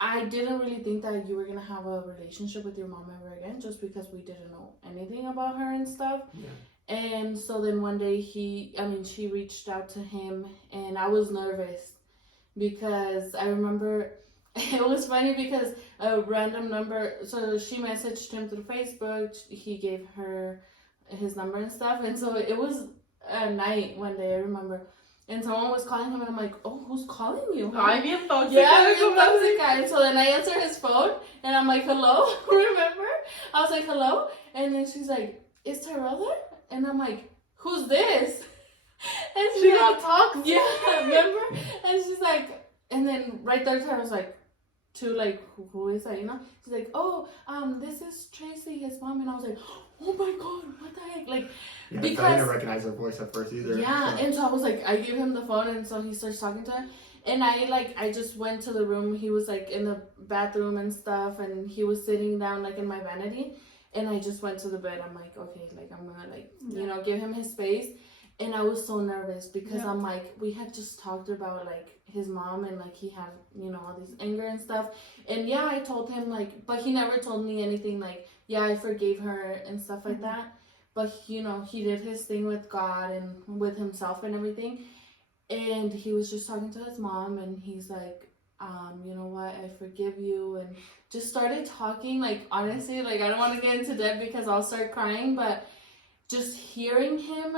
I didn't really think that you were going to have a relationship with your mom ever again, just because we didn't know anything about her and stuff. Yeah. And so then one day she reached out to him, and I was nervous because I remember it was funny because a random number, so she messaged him through Facebook, he gave her his number and stuff, and so it was at night one day, I remember, and someone was calling him, and I'm like, oh, who's calling you? Ay, bien tóxica. Yeah, bien tóxica. And so then I answer his phone, and I'm like, hello, remember? I was like, hello, and then she's like, is Tyrel there? And I'm like, who's this? And she got toxic. Yeah, remember? And she's like, and then right there, Tyrel's like, who is that, She's like, oh, this is Tracy, his mom. And I was like, oh my God, what the heck? Like, yeah, because I didn't recognize her voice at first either. Yeah, so. And so I was like, I gave him the phone, and so he starts talking to her. And I just went to the room. He was like in the bathroom and stuff, and he was sitting down like in my vanity. And I just went to the bed. I'm like, okay, like I'm gonna give him his space. And I was so nervous because I'm like, we had just talked about like his mom, and like he had, all these anger and stuff. And yeah, I told him like, but he never told me anything like, yeah, I forgave her and stuff like that. But he did his thing with God and with himself and everything. And he was just talking to his mom, and he's like, you know what, I forgive you, and just started talking. Like, honestly, like I don't want to get into depth because I'll start crying, but just hearing him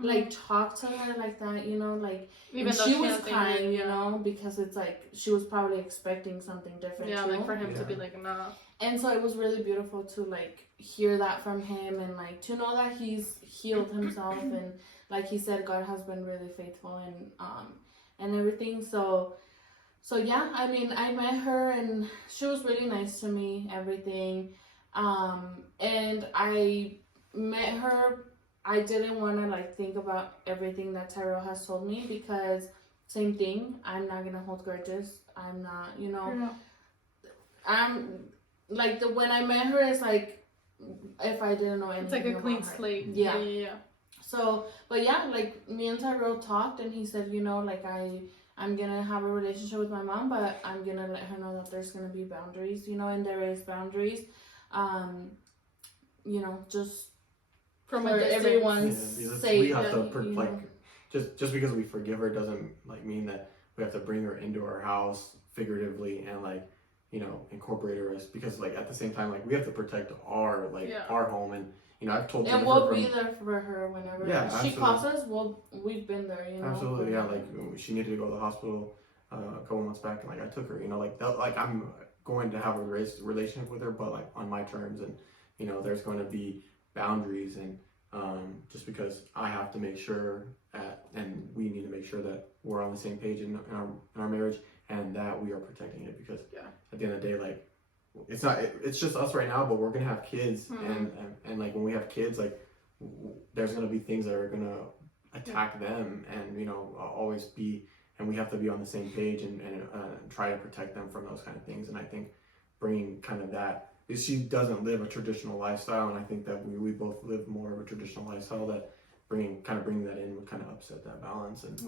like talk to her like that, like even though she was crying, because it's like she was probably expecting something different. Yeah, like for him to be like, nah. And so it was really beautiful to like hear that from him, and like to know that he's healed himself, and like he said, God has been really faithful and everything. So yeah, I mean, I met her, and she was really nice to me, everything. And I met her. I didn't want to like think about everything that Tyrel has told me, because same thing, I'm not gonna hold grudges. I'm not, I'm like when I met her, it's like if I didn't know anything. It's like a clean slate. Yeah. So, but yeah, like me and Tyrel talked, and he said, like I'm gonna have a relationship with my mom, but I'm gonna let her know that there's gonna be boundaries, and there is boundaries. Just from for a distance. everyone's because sake. we have to you know. like just because we forgive her doesn't like mean that we have to bring her into our house figuratively and like incorporate her as, because like at the same time like we have to protect our our home. And I've told And Jennifer we'll be there for her whenever she calls us. We've been there, Absolutely, yeah. Like she needed to go to the hospital a couple months back, and like I took her, like that, like I'm going to have a relationship with her, but like on my terms, and there's going to be boundaries, and just because I have to make sure and we need to make sure that we're on the same page in our marriage, and that we are protecting it, because at the end of the day, like it's just us right now, but we're gonna have kids, and like when we have kids, like there's gonna be things that are gonna attack them, and always be, and we have to be on the same page and try to protect them from those kind of things. And I think bringing kind of that, she doesn't live a traditional lifestyle, and I think that we both live more of a traditional lifestyle, that bringing that in would kind of upset that balance. And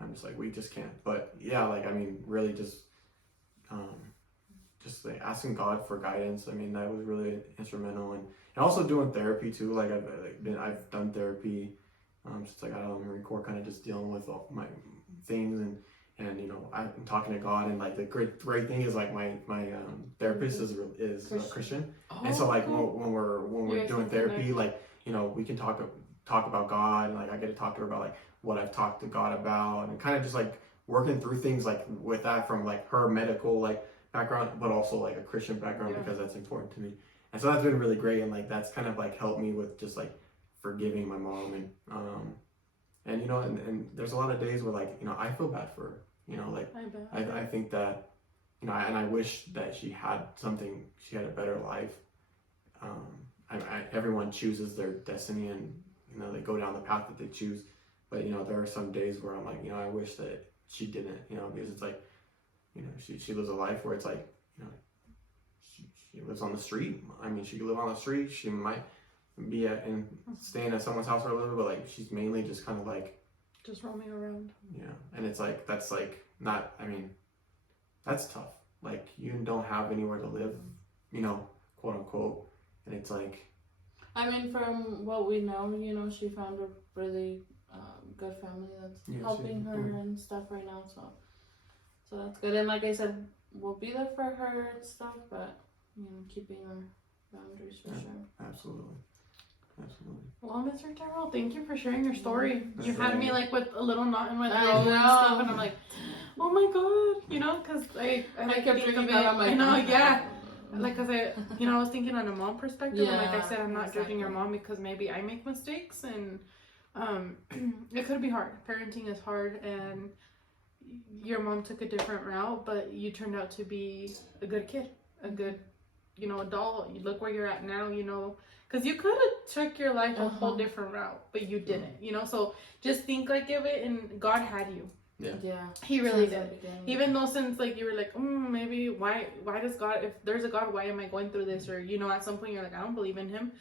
I'm just like, we just can't. But yeah, like I mean, really just like asking God for guidance. I mean, that was really instrumental, and also doing therapy too. Like I've done therapy since I got out of the Marine Corps, kind of just dealing with all my things, and I'm talking to God. And like the great thing is like my therapist is Christian. And so like when we're doing therapy, like we can talk about God, and like I get to talk to her about like what I've talked to God about, and kind of just like working through things like with that from like her medical like background, but also like a Christian background, because that's important to me. And so that's been really great, and like that's kind of like helped me with just like forgiving my mom. And and there's a lot of days where like I feel bad for her, like I think that and I wish that she had a better life. Everyone chooses their destiny, and they go down the path that they choose, but there are some days where I'm like I wish that she didn't, because it's like she lives a life where it's like she lives on the street. I mean, she could live on the street, she might be and staying at someone's house for a little bit, but like she's mainly just kind of like just roaming around. And it's like that's like not, I mean, that's tough. Like you don't have anywhere to live, quote unquote, and it's like, I mean, from what we know, she found a really good family that's helping her and stuff right now, so that's good. And like I said, we'll be there for her and stuff, but keeping our boundaries for sure. Absolutely. Well, Mr. Tyrel, thank you for sharing your story. You had me like with a little knot in my I throat know. and stuff, and I'm like, oh my god, because I kept think thinking of it. about it, I'm like, like, cause I was thinking on a mom perspective, and like I said, I'm not judging your mom, because maybe I make mistakes, and it could be hard. Parenting is hard, and your mom took a different route, but you turned out to be a good kid, a good, adult. You look where you're at now, because you could have took your life a whole different route, but you didn't, so just think like of it, and God had you. Yeah. He really did. Even though since like you were like, maybe why does God, if there's a God, why am I going through this? Or, at some point you're like, I don't believe in him.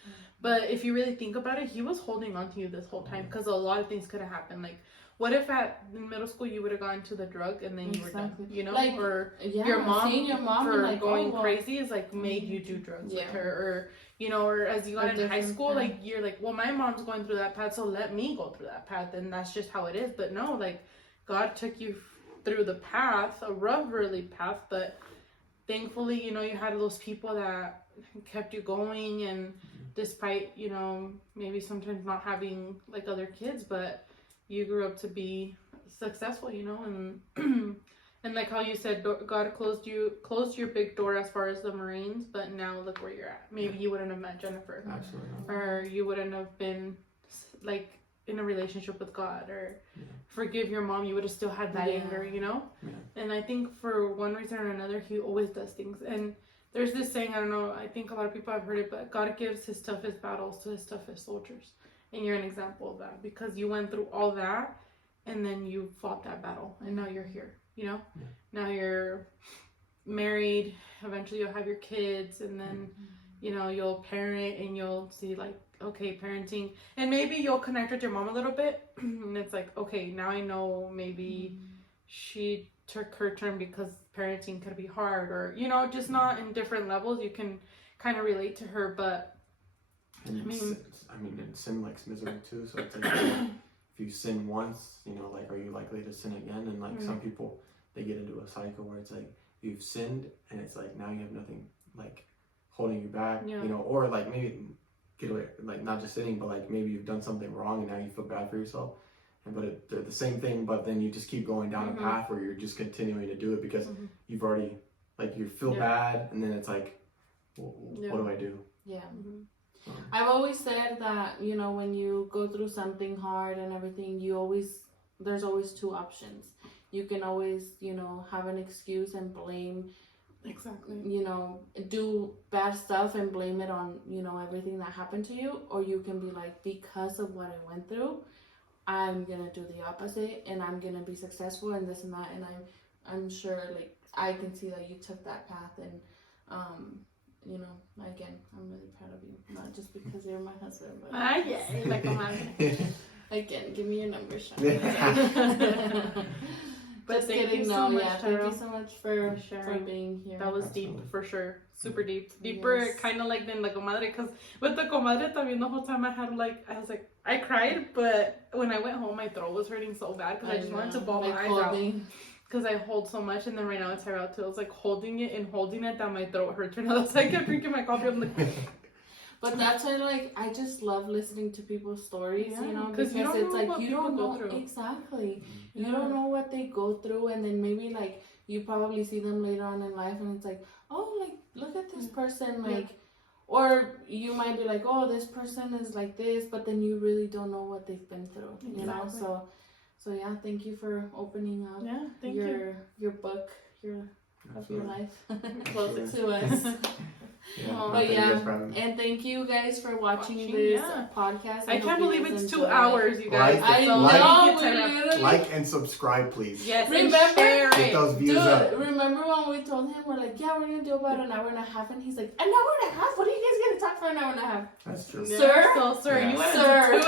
But if you really think about it, he was holding on to you this whole time, because a lot of things could have happened. Like, what if in middle school you would have gone to the drug and then you were done, Like, or your mom for like, going crazy is like made you do drugs with her, or or as you got in high school, like you're like, well, my mom's going through that path, so let me go through that path, and that's just how it is. But no, like God took you through the path, a rough, really path, but thankfully, you had those people that kept you going, and despite, maybe sometimes not having like other kids, but you grew up to be successful, and and like how you said, God closed your big door as far as the Marines, but now look where you're at. Maybe you wouldn't have met Jennifer. Absolutely. Or you wouldn't have been like in a relationship with God, or forgive your mom, you would have still had that anger, And I think for one reason or another, he always does things. And there's this saying, I don't know, I think a lot of people have heard it, but God gives his toughest battles to his toughest soldiers. And you're an example of that, because you went through all that, and then you fought that battle, and now you're here, Now you're married, eventually you'll have your kids, and then, you'll parent, and you'll see like, okay, parenting, and maybe you'll connect with your mom a little bit, and it's like, okay, now I know maybe she took her turn because parenting could be hard, or just not in different levels. You can kind of relate to her, but And sin likes misery too. So it's like, if you sin once, like, are you likely to sin again? And like some people, they get into a cycle where it's like you've sinned, and it's like now you have nothing like holding you back, or like maybe get away, like not just sinning, but like maybe you've done something wrong and now you feel bad for yourself. They're the same thing, but then you just keep going down a path where you're just continuing to do it because you've already, like, you feel bad, and then it's like, what do I do? Yeah. I've always said that, when you go through something hard and everything, there's always two options. You can always, have an excuse and blame, do bad stuff and blame it on, everything that happened to you. Or you can be like, because of what I went through, I'm going to do the opposite, and I'm going to be successful and this and that. And I'm sure, like, I can see that you took that path, and, again, I'm really proud of you. Not just because you're my husband, but again, give me your number, Sean. But thank you so much, thank you so much for being here. That was deep, for sure. Super deep. Deeper, kind of like than the comadre. Because with the comadre, también the whole time I cried, but when I went home, my throat was hurting so bad because I just wanted to bawl my eyes out. Because I hold so much, and then right now it's Tyrel too. It's like holding it that my throat hurts right now. So I kept drinking my coffee. I'm like... But that's why, like, I just love listening to people's stories, because you don't it's know like what you people don't go know through. Exactly. You don't know what they go through, and then maybe like you probably see them later on in life, and it's like, oh, like, look at this person, like, or you might be like, oh, this person is like this, but then you really don't know what they've been through, you know. So yeah, thank you for opening up your book, of your life to us. And thank you guys for watching this podcast. I can't believe it's 2 hours, you guys. Like and subscribe, please. Yes, remember, get those views up. Remember when we told him, we're like, yeah, we're gonna do about an hour and a half, and he's like, an hour and a half? What are you guys gonna talk for an hour and a half? That's true. Sir? You went 2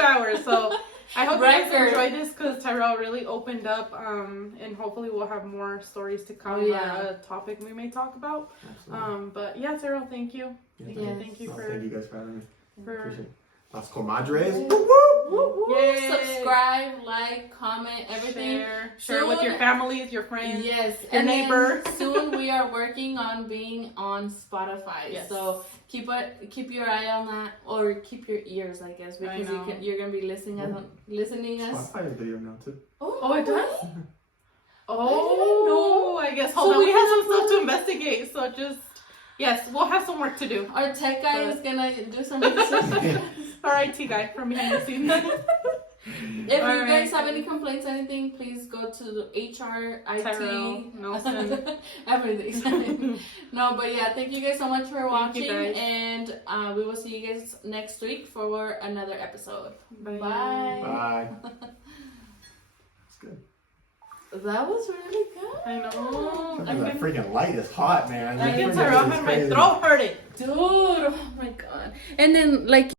hours, so I hope you guys enjoyed this, because Tyrel really opened up, and hopefully we'll have more stories to come. A topic we may talk about. Absolutely. But yeah, Tyrel, thank you. Thank you guys for having me. Appreciate it. Las comadres. Subscribe, like, comment, everything. Share with your families, your friends, your neighbors. Soon we are working on being on Spotify. Yes. So keep your eye on that, or keep your ears, I guess, because you're gonna be listening us. Spotify is video now too. Oh, it does. Oh, I guess. Hold on, we have some stuff to investigate. So just. Yes, we'll have some work to do. Our tech guy is gonna do some research. Our IT guy from behind the scenes. If you guys have any complaints, anything, please go to the HR, IT, Tyrel, Nelson, everything. No, but yeah, thank you guys so much for watching, and we will see you guys next week for another episode. Bye. Bye. It's good. That was really good. I know. That freaking light is hot, man. I can Tyrel had my throat hurting. Dude, oh my god. And then, like,